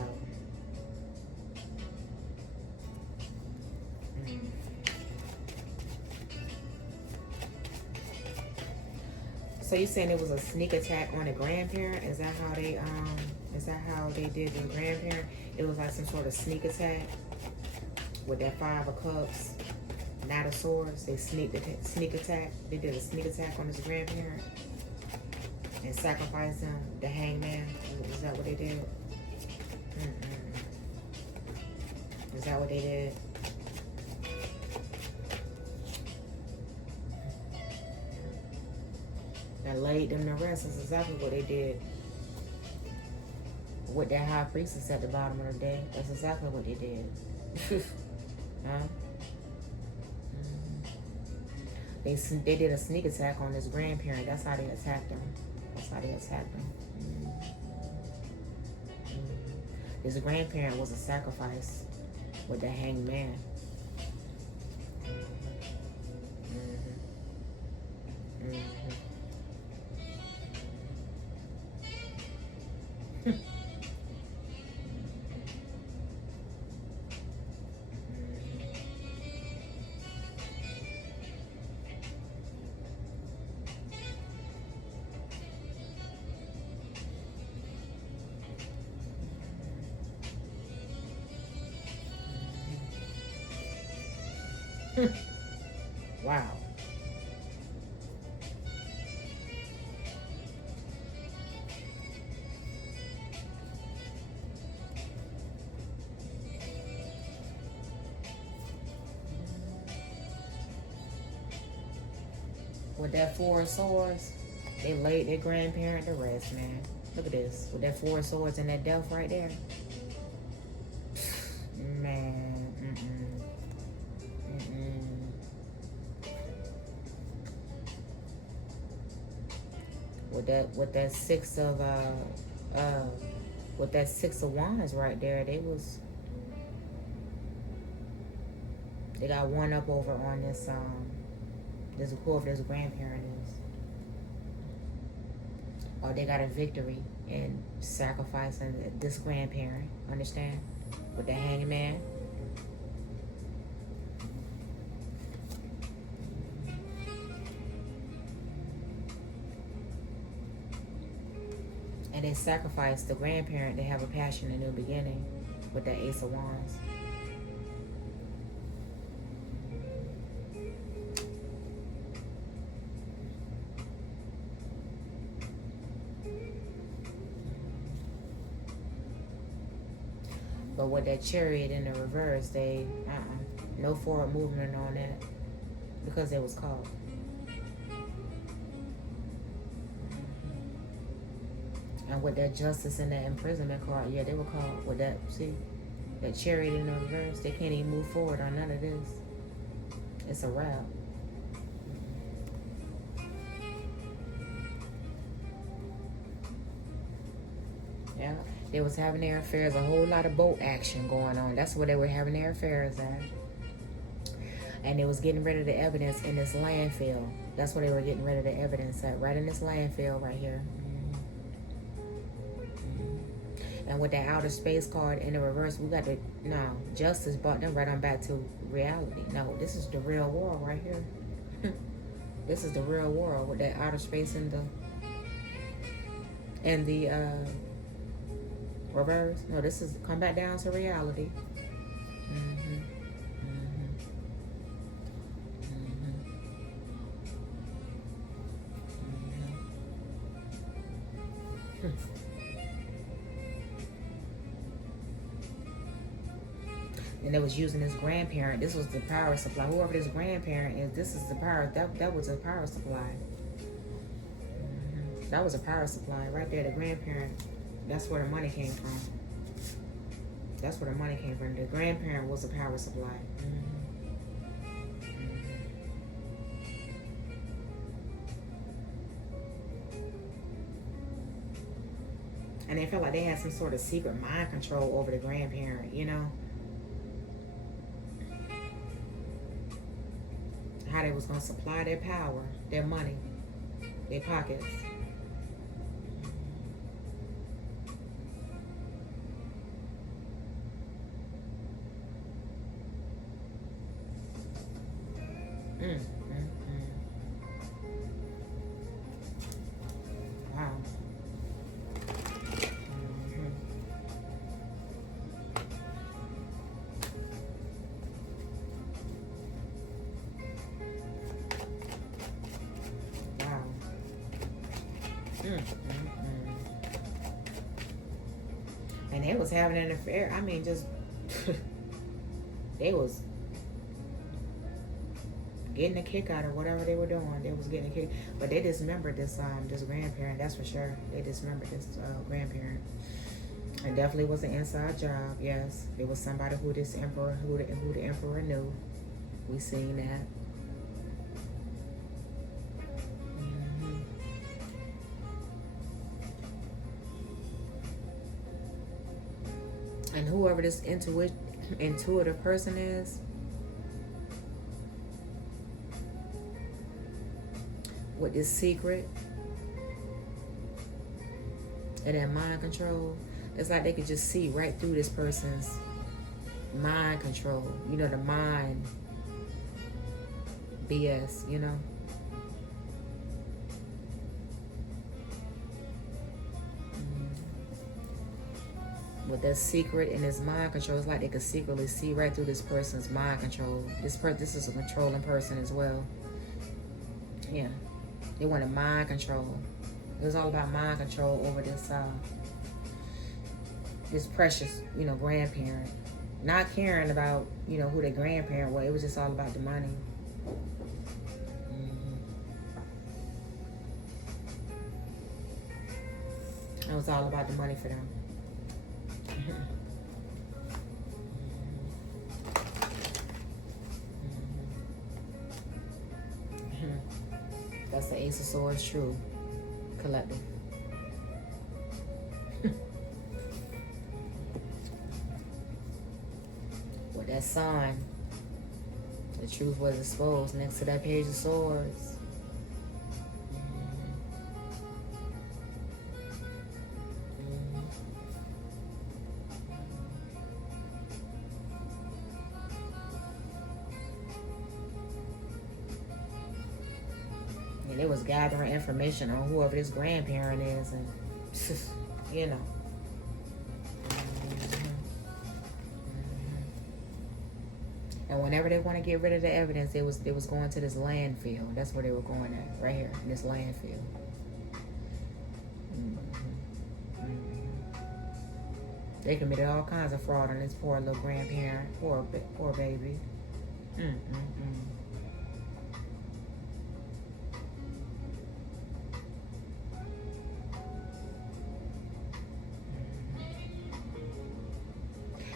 So you're saying it was a sneak attack on the grandparent? Is that how they did the grandparent? It was like some sort of sneak attack with that Five of Cups, Knight of Swords. They sneak attack. They did a sneak attack on his grandparent and sacrificed him. The Hangman. Is that what they did? Is that what they did? That laid them to rest. That's exactly what they did with that high priestess at the bottom of the deck. That's exactly what they did. Huh? They did a sneak attack on his grandparent. That's how they attacked him. His grandparent was a sacrifice with the Hanged Man. Wow. With that Four of Swords, they laid their grandparent to rest, man. Look at this. With that Four of Swords and that death right there. Man, With that Six of Wands right there, they got one up over on this whoever this grandparent is. Or they got a victory in sacrificing this grandparent. Understand? With the hangman. And they sacrifice the grandparent to have a passion, a new beginning with that Ace of Wands. But with that Chariot in the reverse, they, no forward movement on that because it was caught. And with that Justice and that Imprisonment card, yeah, they were caught with that, see, that Chariot in the reverse. They can't even move forward on none of this. It's a wrap. Yeah, they was having their affairs, a whole lot of boat action going on. That's where they were having their affairs at. And they was getting rid of the evidence in this landfill. That's where they were getting rid of the evidence at, right in this landfill right here. And with that outer space card in the reverse, we got the, no, Justice brought them right on back to reality. No, this is the real world right here. This is the real world with that outer space in the reverse. No, this is come back down to reality. And they was using this grandparent. This was the power supply. Whoever this grandparent is, this is the power. That was a power supply. That was a power supply right there. The grandparent. That's where the money came from. That's where the money came from. The grandparent was a power supply. And they felt like they had some sort of secret mind control over the grandparent, you know? How they was going to supply their power, their money, their pockets. Wow. And they was having an affair. I mean, just they was getting a kick out of whatever they were doing. They was getting a kick, but they dismembered this grandparent. That's for sure. They dismembered this grandparent. It definitely was an inside job. Yes, it was somebody who the emperor knew. We seen that. And whoever this intuitive person is, with this secret and that mind control, it's like they could just see right through this person's mind control. You know, the mind BS, you know? With that secret and his mind control, it's like they could secretly see right through this person's mind control. This is a controlling person as well. Yeah, they wanted mind control. It was all about mind control over this precious, grandparent. Not caring about, who their grandparent was. It was just all about the money. It was all about the money for them. That's the Ace of Swords, true. Collective. With that sun, the truth was exposed next to that Page of Swords. And it was gathering information on whoever this grandparent is, and you know. And whenever they want to get rid of the evidence, they was going to this landfill. That's where they were going at, right here in this landfill. They committed all kinds of fraud on this poor little grandparent, poor baby.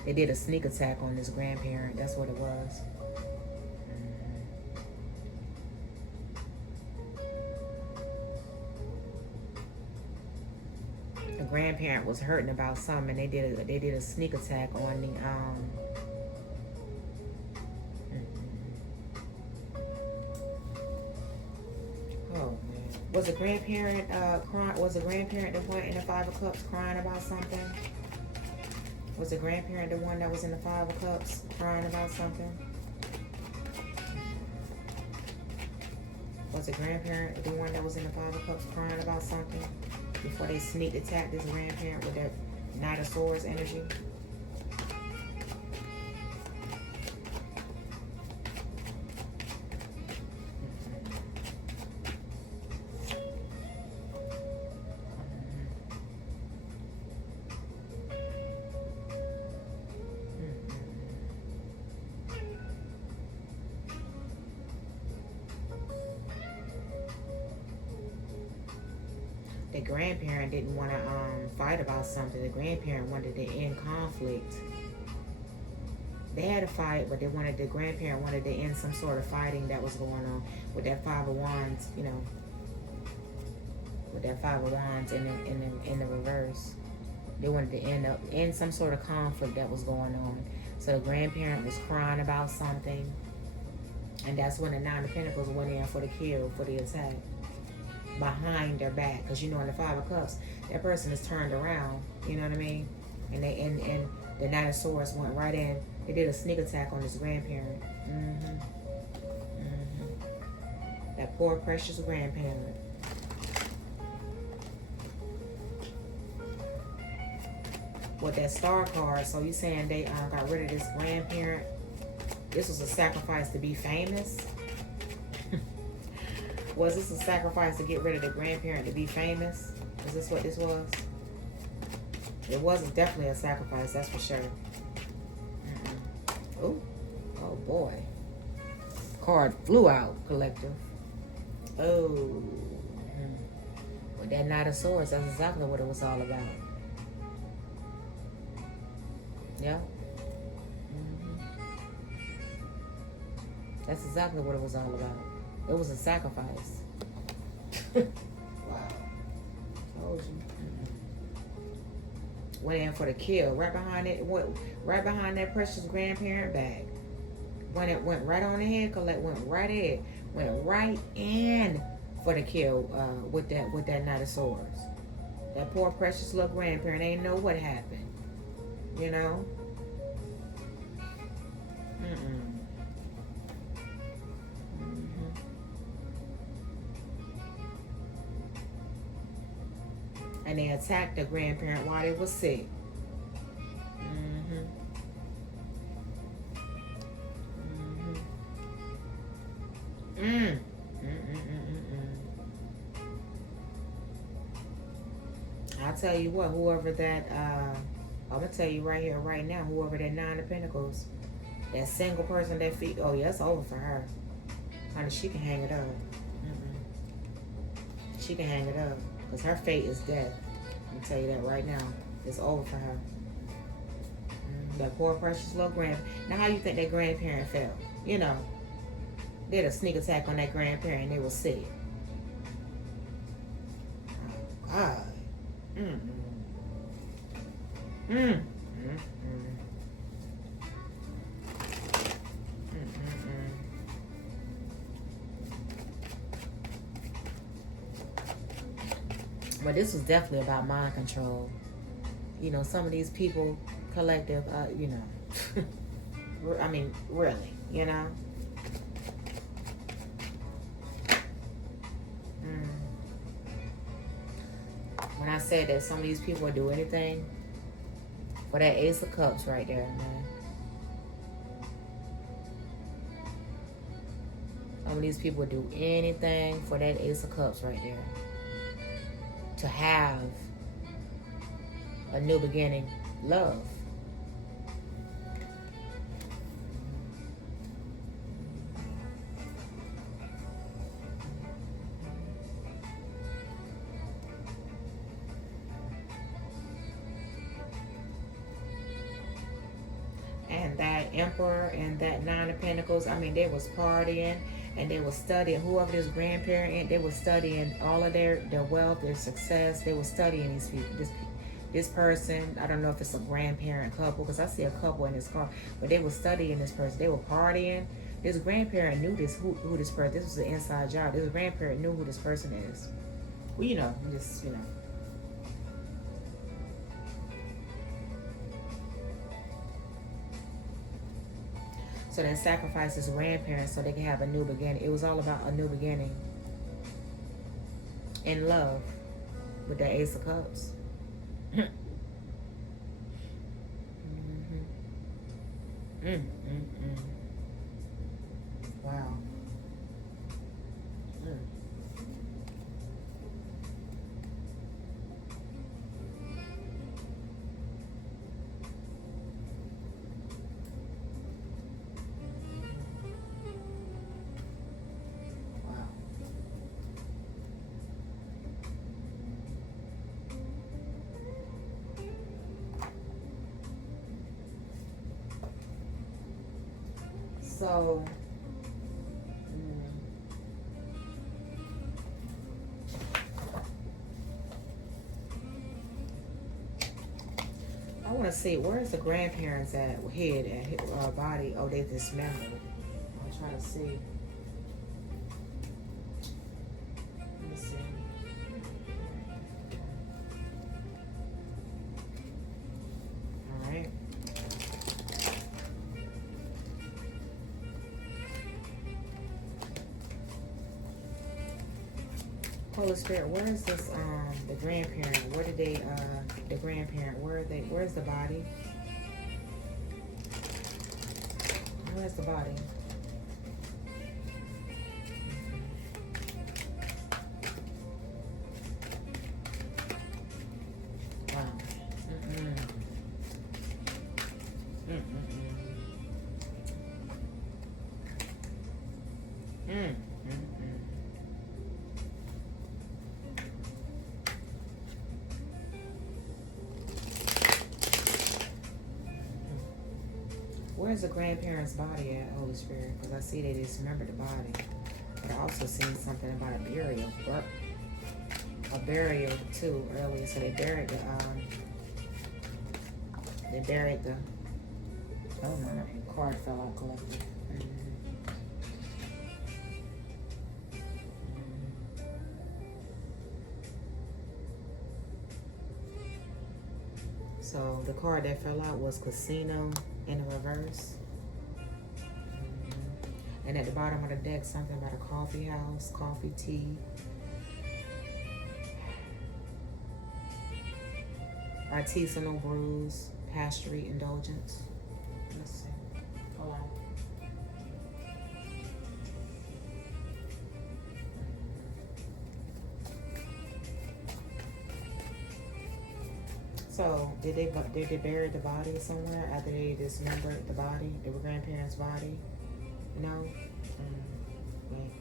They did a sneak attack on this grandparent. That's what it was. The grandparent was hurting about something, and they did a sneak attack on the Oh man, was the grandparent crying? Was the grandparent the one in the Five of Cups crying about something? Was the grandparent the one that was in the Five of Cups crying about something? Was the grandparent the one that was in the Five of Cups crying about something before they sneak attacked this grandparent with that Knight of Swords energy? The grandparent didn't want to fight about something. The grandparent wanted to end conflict. They had a fight, but the grandparent wanted to end some sort of fighting that was going on with that Five of Wands, you know, with that Five of Wands in the reverse. They wanted to end some sort of conflict that was going on. So the grandparent was crying about something, and that's when the Nine of Pentacles went in for the kill, for the attack. Behind their back, because you know in the Five of Cups that person is turned around, you know what I mean, and the Knight of Swords went right in. They did a sneak attack on this grandparent. That poor precious grandparent. With that Star card, so you saying they got rid of this grandparent? This was a sacrifice to be famous. Was this a sacrifice to get rid of the grandparent to be famous? Is this what this was? It was definitely a sacrifice, that's for sure. Oh boy. Card flew out, collective. Oh. With that Knight of Swords, that's exactly what it was all about. Yeah. That's exactly what it was all about. It was a sacrifice. Wow. Told you. Went in for the kill. Right behind it. Right behind that precious grandparent bag. When it went right on the head, Colette went right in. Went right in for the kill with that Knight of Swords. That poor precious little grandparent ain't know what happened. You know? And they attacked the grandparent while they was sick. I'll tell you what, whoever that, I'm going to tell you right here, right now, whoever that Nine of Pentacles, that single person that oh yeah, it's over for her. Honey, she can hang it up. She can hang it up. Because her fate is death. I'll tell you that right now. It's over for her. That poor precious little grandparent. Now, how you think that grandparent felt? You know, they had a sneak attack on that grandparent and they were sick. Oh, God. But this was definitely about mind control. You know, some of these people, collective, you know, I mean, really, you know. When I said that some of these people would do anything for that Ace of Cups right there, man. Some of these people would do anything for that Ace of Cups right there. To have a new beginning, love. And that Emperor and that Nine of Pentacles, I mean, they was partying and they was studying, whoever this grandparent, they was studying all of their wealth, their success. They was studying these people. This person, I don't know if it's a grandparent couple, because I see a couple in this car, but they were studying this person. They were partying. This grandparent knew who this person, this was an inside job. This grandparent knew who this person is. Well, you know, just, you know. So they sacrificed his grandparents so they can have a new beginning. It was all about a new beginning. In love. With the Ace of Cups. Wow. So, I want to see, where's the grandparents at, head and body? Oh, they dismembered. I'm trying to see. Let me see. All right. Holy Spirit, where is this, the grandparent? Where did they, the grandparent, where's the body? Where's the body? Wow. Where's the grandparent's body at, Holy Spirit? Because I see they dismembered the body. But I also seen something about a burial too earlier. So they buried the oh no, the card fell out collective. So the card that fell out was Casino in the reverse. And at the bottom of the deck, something about a coffee house, coffee, tea. Artisanal brews, pastry indulgence. Let's see. Hold on. So, did they bury the body somewhere after they dismembered the body, the grandparents' body? No? Wait.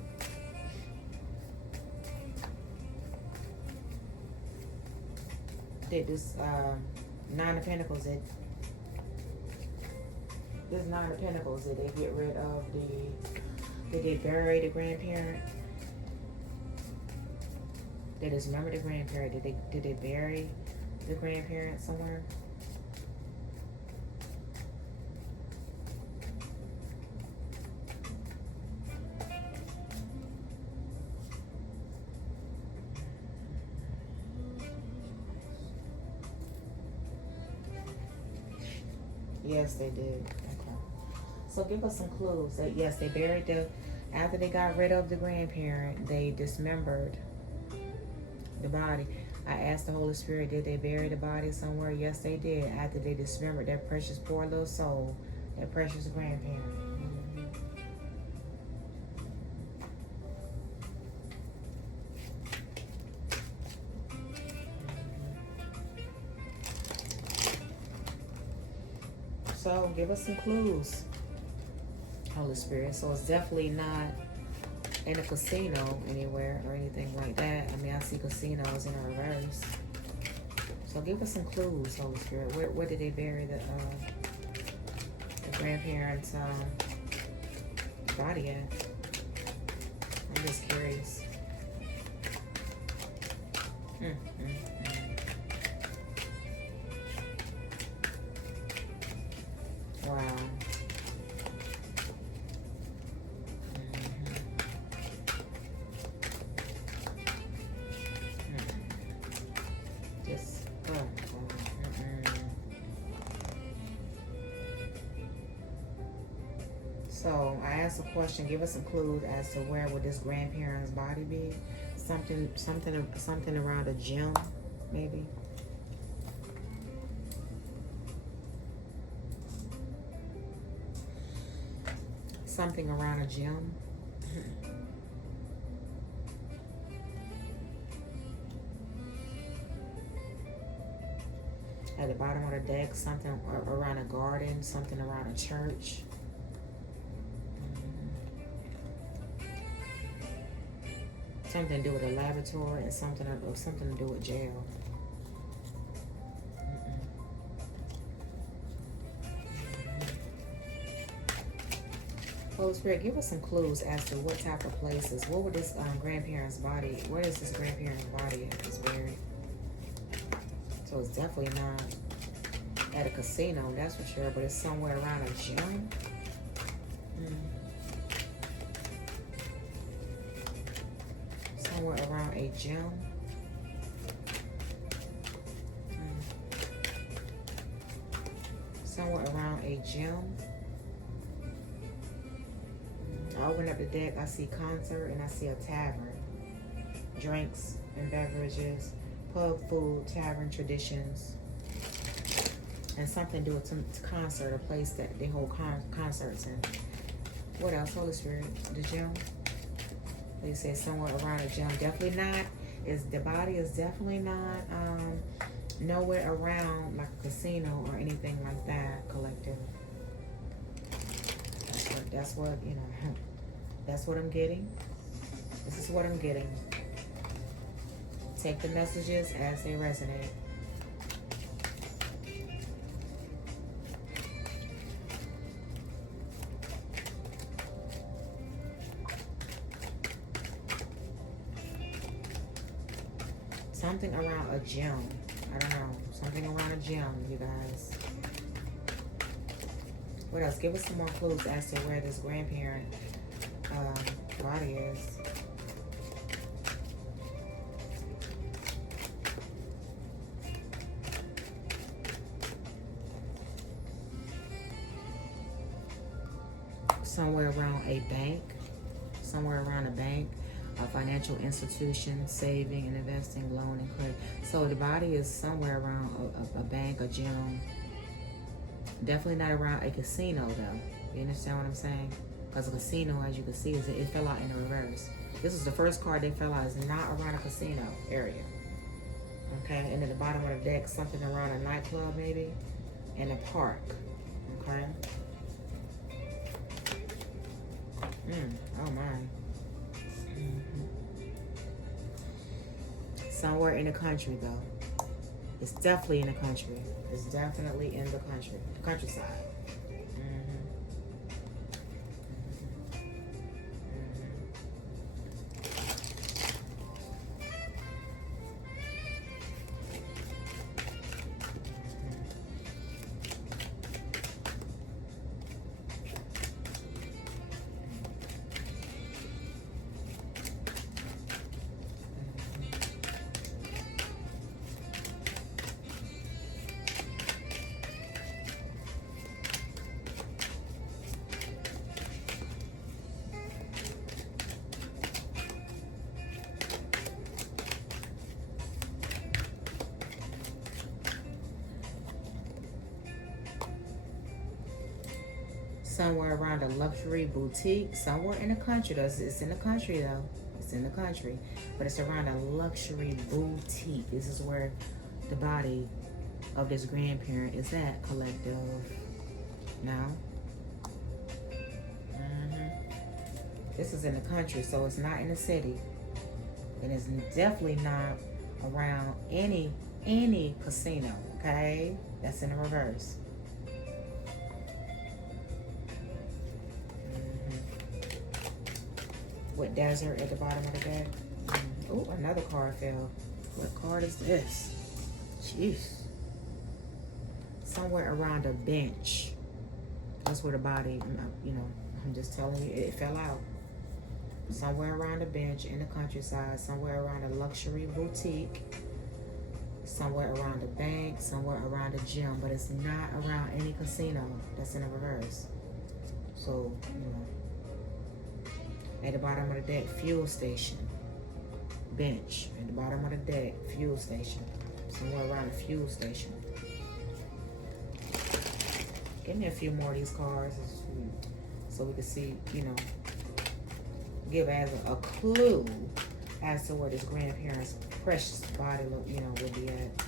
did this Nine of Pentacles, did this Nine of Pentacles, did they get rid of did they bury the grandparent? Did they dismember the grandparent? Did they bury the grandparent somewhere? Yes, they did. Okay. So give us some clues. That yes, they buried after they got rid of the grandparent, they dismembered the body. I asked the Holy Spirit, did they bury the body somewhere? Yes, they did. After they dismembered that precious poor little soul, that precious grandparent. So give us some clues, Holy Spirit. So it's definitely not in a casino anywhere or anything like that. I mean, I see casinos in reverse. So give us some clues, Holy Spirit. Where did they bury the grandparents' body at? I'm just curious. Wow. Just So I asked a question. Give us some clues as to where would this grandparent's body be? Something around a gym, maybe. Something around a gym. At the bottom of the deck, something around a garden, something around a church. Something to do with a laboratory and something to do with jail. Holy Spirit, give us some clues as to what type of places. What would this grandparent's body? Where is this grandparent's body at? It's buried. So it's definitely not at a casino, that's for sure. But it's somewhere around a gym. Somewhere around a gym. Somewhere around a gym. I open up the deck, I see concert and I see a tavern. Drinks and beverages, pub food, tavern traditions. And something to do with concert, a place that they hold concerts in. What else, Holy Spirit? The gym? They say somewhere around a gym. Definitely not. The body is definitely not nowhere around like a casino or anything like that, collective. That's what, you know, that's what I'm getting. This is what I'm getting. Take the messages as they resonate. Something around a gym. I don't know. Something around a gym, you guys. What else? Give us some more clues as to where this grandparent body is. Somewhere around a bank. Somewhere around a bank. A financial institution, saving and investing, loan and credit. So the body is somewhere around a bank, a gym. Definitely not around a casino, though. You understand what I'm saying? Because a casino, as you can see, it fell out in the reverse. This is the first card they fell out. Is not around a casino area. Okay? And at the bottom of the deck, something around a nightclub, maybe. And a park. Okay? Oh, my. Somewhere in the country, though. It's definitely in the country. It's definitely in the countryside. Mhm. Somewhere around a luxury boutique, somewhere in the country. It's in the country though. It's in the country, but it's around a luxury boutique. This is where the body of this grandparent is at, collective. Now, this is in the country, so it's not in the city, and it's definitely not around any casino. Okay, that's in the reverse. With desert at the bottom of the deck. Oh, another card fell. What card is this? Jeez. Somewhere around a bench. That's where the body, you know, I'm just telling you, it fell out. Somewhere around a bench in the countryside, somewhere around a luxury boutique, somewhere around a bank, somewhere around a gym, but it's not around any casino. That's in the reverse. So, you know. At the bottom of the deck, fuel station. Bench. At the bottom of the deck, fuel station. Somewhere around a fuel station. Give me a few more of these cards so we can see, you know, give as a clue as to where this grandparent's precious body, you know, will be at.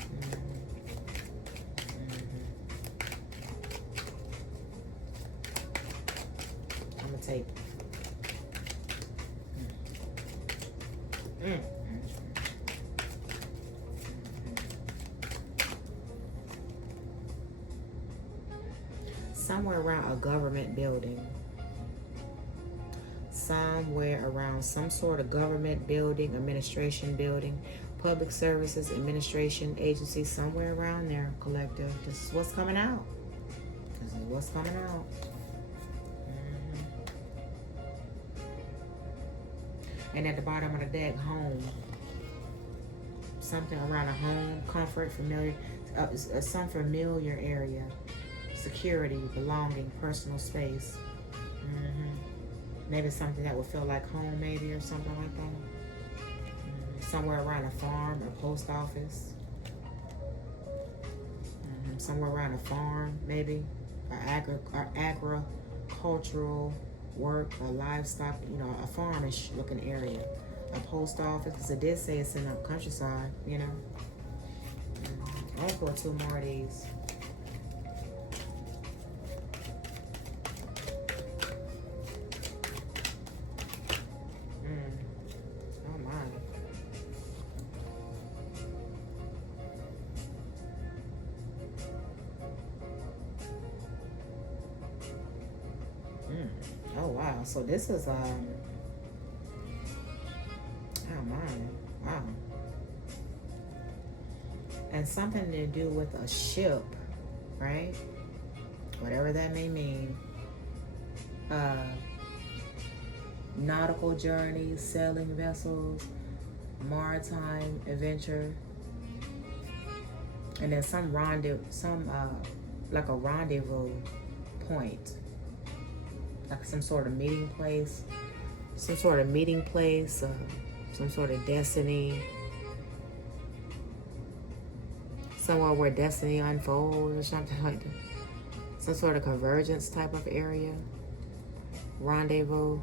I'm gonna take. Somewhere around a government building. Somewhere around some sort of government building, administration building, public services, administration agency, somewhere around there, collective. This is what's coming out. This is what's coming out. And at the bottom of the deck, home. Something around a home, comfort, familiar, some familiar area. Security, belonging, personal space. Maybe something that would feel like home, maybe, or something like that. Somewhere around a farm or post office. Somewhere around a farm, maybe. Or agricultural work, or livestock, you know, a farmish looking area. A post office, because it did say it's in the countryside, you know. I'll pull two more of these. Oh my. Oh wow. So this is oh my. Wow. And something to do with a ship, right? Whatever that may mean. Nautical journeys, sailing vessels, maritime adventure, and then some like a rendezvous point, like some sort of meeting place, some sort of destiny, somewhere where destiny unfolds or something like that. Some sort of convergence type of area, rendezvous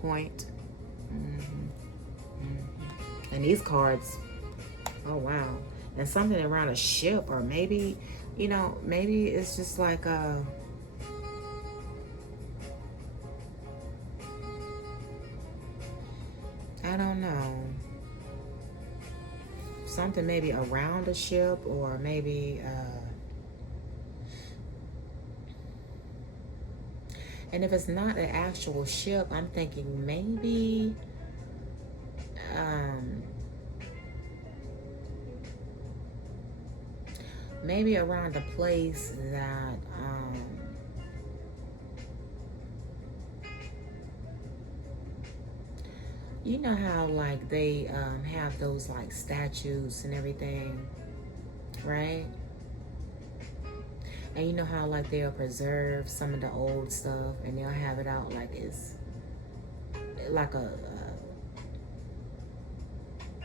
point. And these cards, oh wow. And something around a ship, or maybe, you know, maybe it's just like I don't know. something maybe around a ship, or maybe and if it's not an actual ship, I'm thinking maybe maybe around a place that you know how like they have those like statues and everything, right? And you know how like they'll preserve some of the old stuff and they'll have it out like it's like a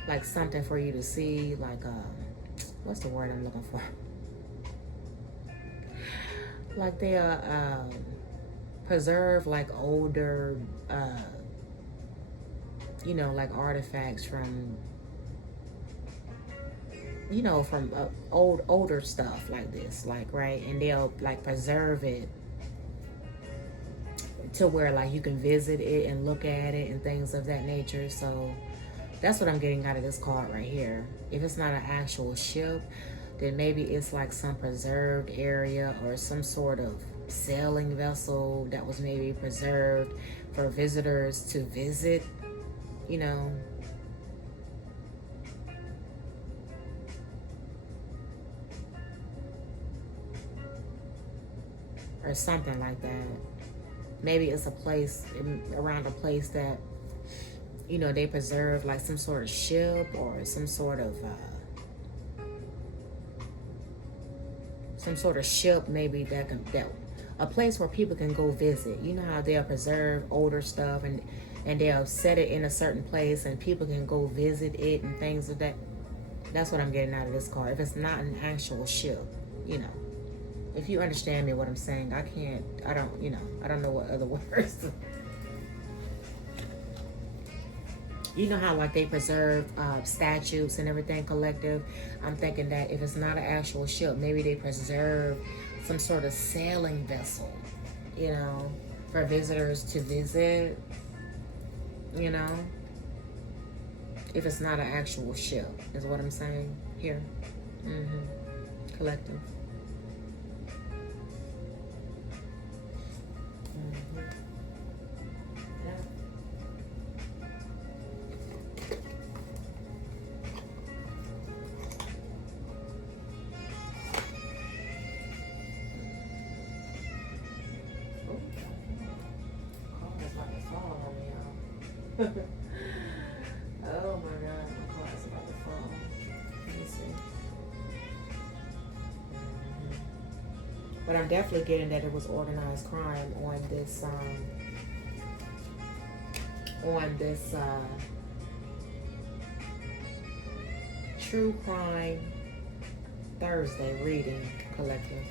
like something for you to see, like what's the word I'm looking for? Like they'll preserve like older you know, like artifacts from, you know, from older stuff like this, like, right? And they'll like preserve it to where like you can visit it and look at it and things of that nature. So that's what I'm getting out of this card right here. If it's not an actual ship, then maybe it's like some preserved area or some sort of sailing vessel that was maybe preserved for visitors to visit, you know. Or something like that. Maybe it's a place around a place that, you know, they preserve like some sort of ship or some sort of ship maybe that a place where people can go visit. You know how they'll preserve older stuff and they'll set it in a certain place and people can go visit it and things of that. That's what I'm getting out of this card. If it's not an actual ship, you know. If you understand me what I'm saying, I don't know what other words. You know how like they preserve statues and everything collective. I'm thinking that if it's not an actual ship, maybe they preserve some sort of sailing vessel, you know, for visitors to visit, you know. If it's not an actual ship, is what I'm saying here. Collective. Oh my God, my car's about to fall. Let me see. But I'm definitely getting that it was organized crime on this True Crime Thursday reading collective.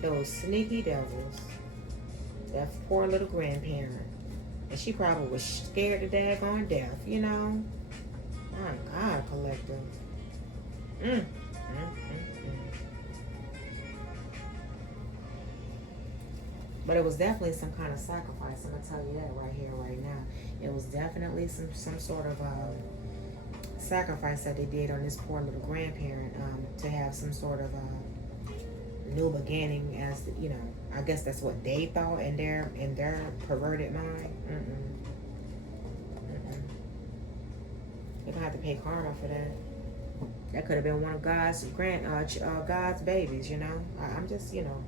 Those sneaky devils. That poor little grandparent. And she probably was scared to daggone death, you know? My God, collective. But it was definitely some kind of sacrifice. I'm going to tell you that right here, right now. It was definitely some sort of sacrifice that they did on this poor little grandparent to have some sort of new beginning, as you know. I guess that's what they thought in their perverted mind. They're gonna have to pay karma for that. That could have been one of God's God's babies, you know. I'm just, you know,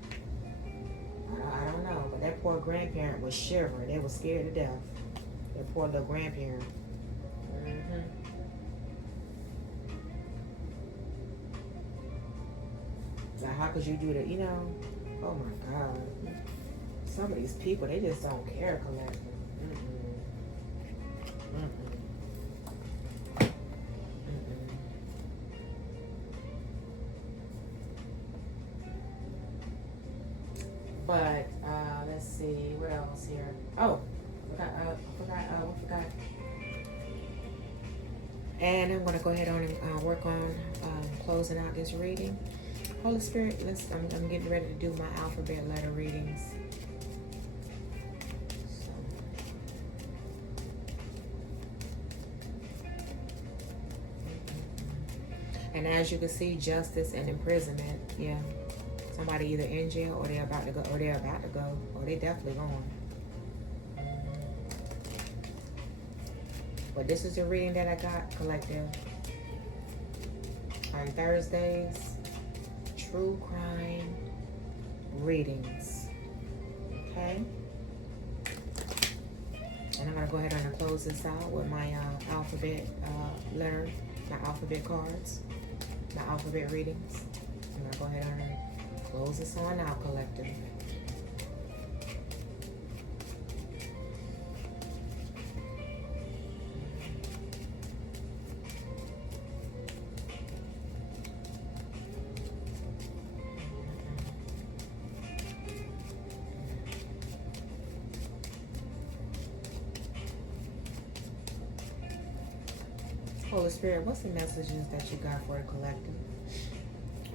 I don't know, but that poor grandparent was shivering. They was scared to death. That poor little grandparent. Like, how could you do that? You know? Oh my God. Some of these people, they just don't care, collective. But let's see, what else here? Oh, I forgot. And I'm gonna go ahead on and work on closing out this reading. Holy Spirit, I'm getting ready to do my alphabet letter readings. So, And as you can see, justice and imprisonment. Yeah. Somebody either in jail or they're about to go, or they're about to go, or they definitely going. But this is the reading that I got, collective. On Thursdays, true crime readings. Okay? And I'm going to go ahead and close this out with my alphabet letter, my alphabet cards, my alphabet readings. I'm going to go ahead and close this on out, collective. Holy Spirit, what's the messages that you got for the collective?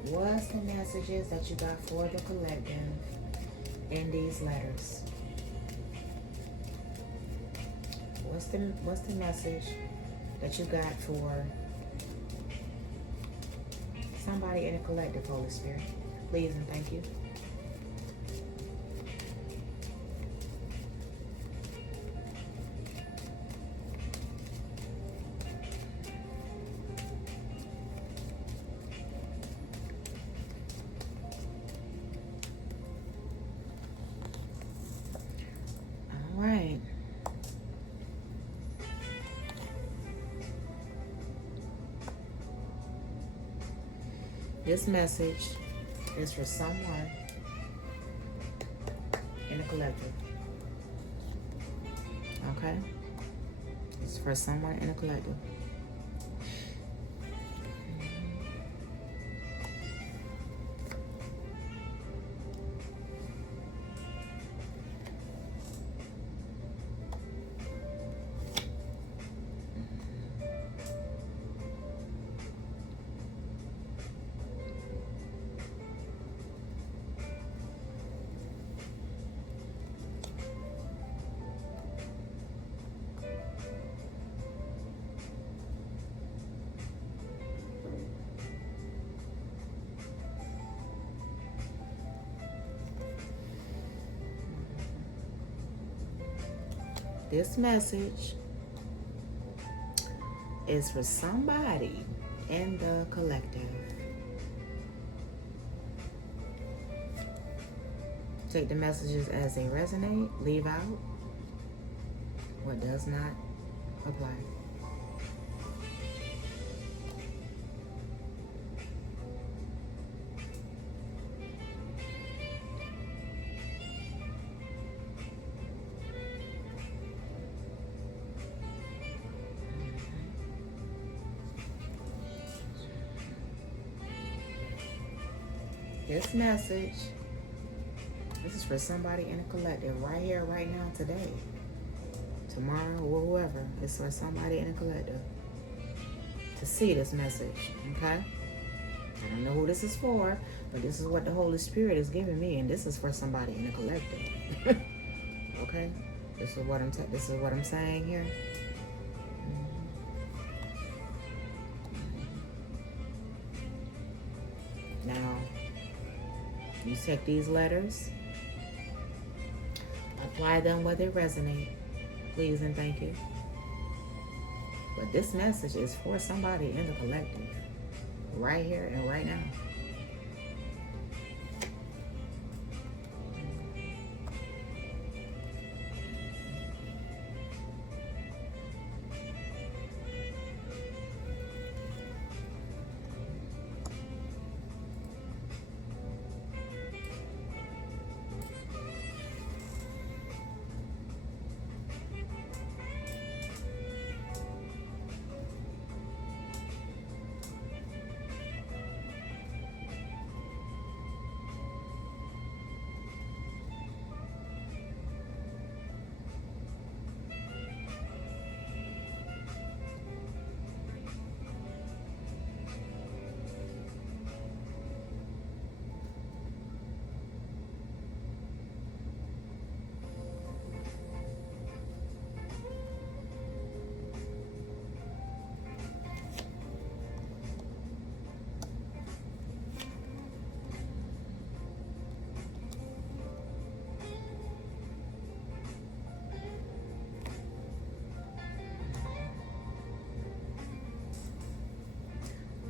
What's the messages that you got for the collective in these letters? What's the message that you got for somebody in the collective, Holy Spirit? Please and thank you. Right. This message is for someone in the collective. Okay? It's for someone in the collective. This message is for somebody in the collective. Take the messages as they resonate, leave out what does not apply. This message, this is for somebody in a collective right here, right now, today, tomorrow, or whoever. It's for somebody in a collective to see this message, okay? I don't know who this is for, but this is what the Holy Spirit is giving me, and this is for somebody in a collective. Okay? This is what I'm saying here. Now, you take these letters, apply them where they resonate, please and thank you. But this message is for somebody in the collective, right here and right now.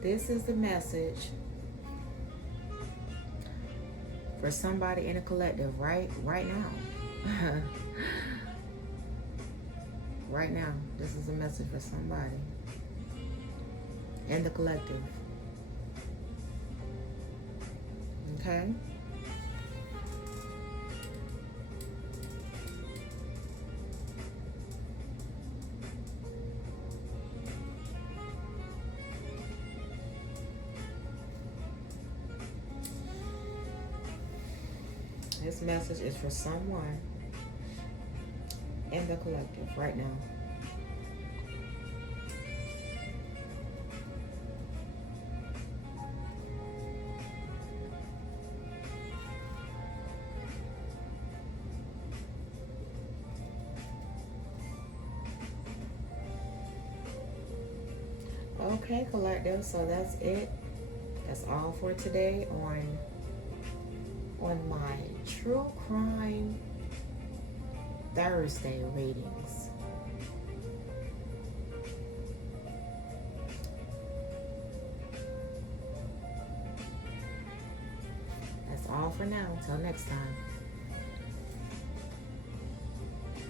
This is the message for somebody in a collective right now. Right now, this is a message for somebody in the collective. Okay? This message is for someone in the collective right now. Okay, collective, so that's it. That's all for today on my True Crime Thursday readings. That's all for now. Until next time.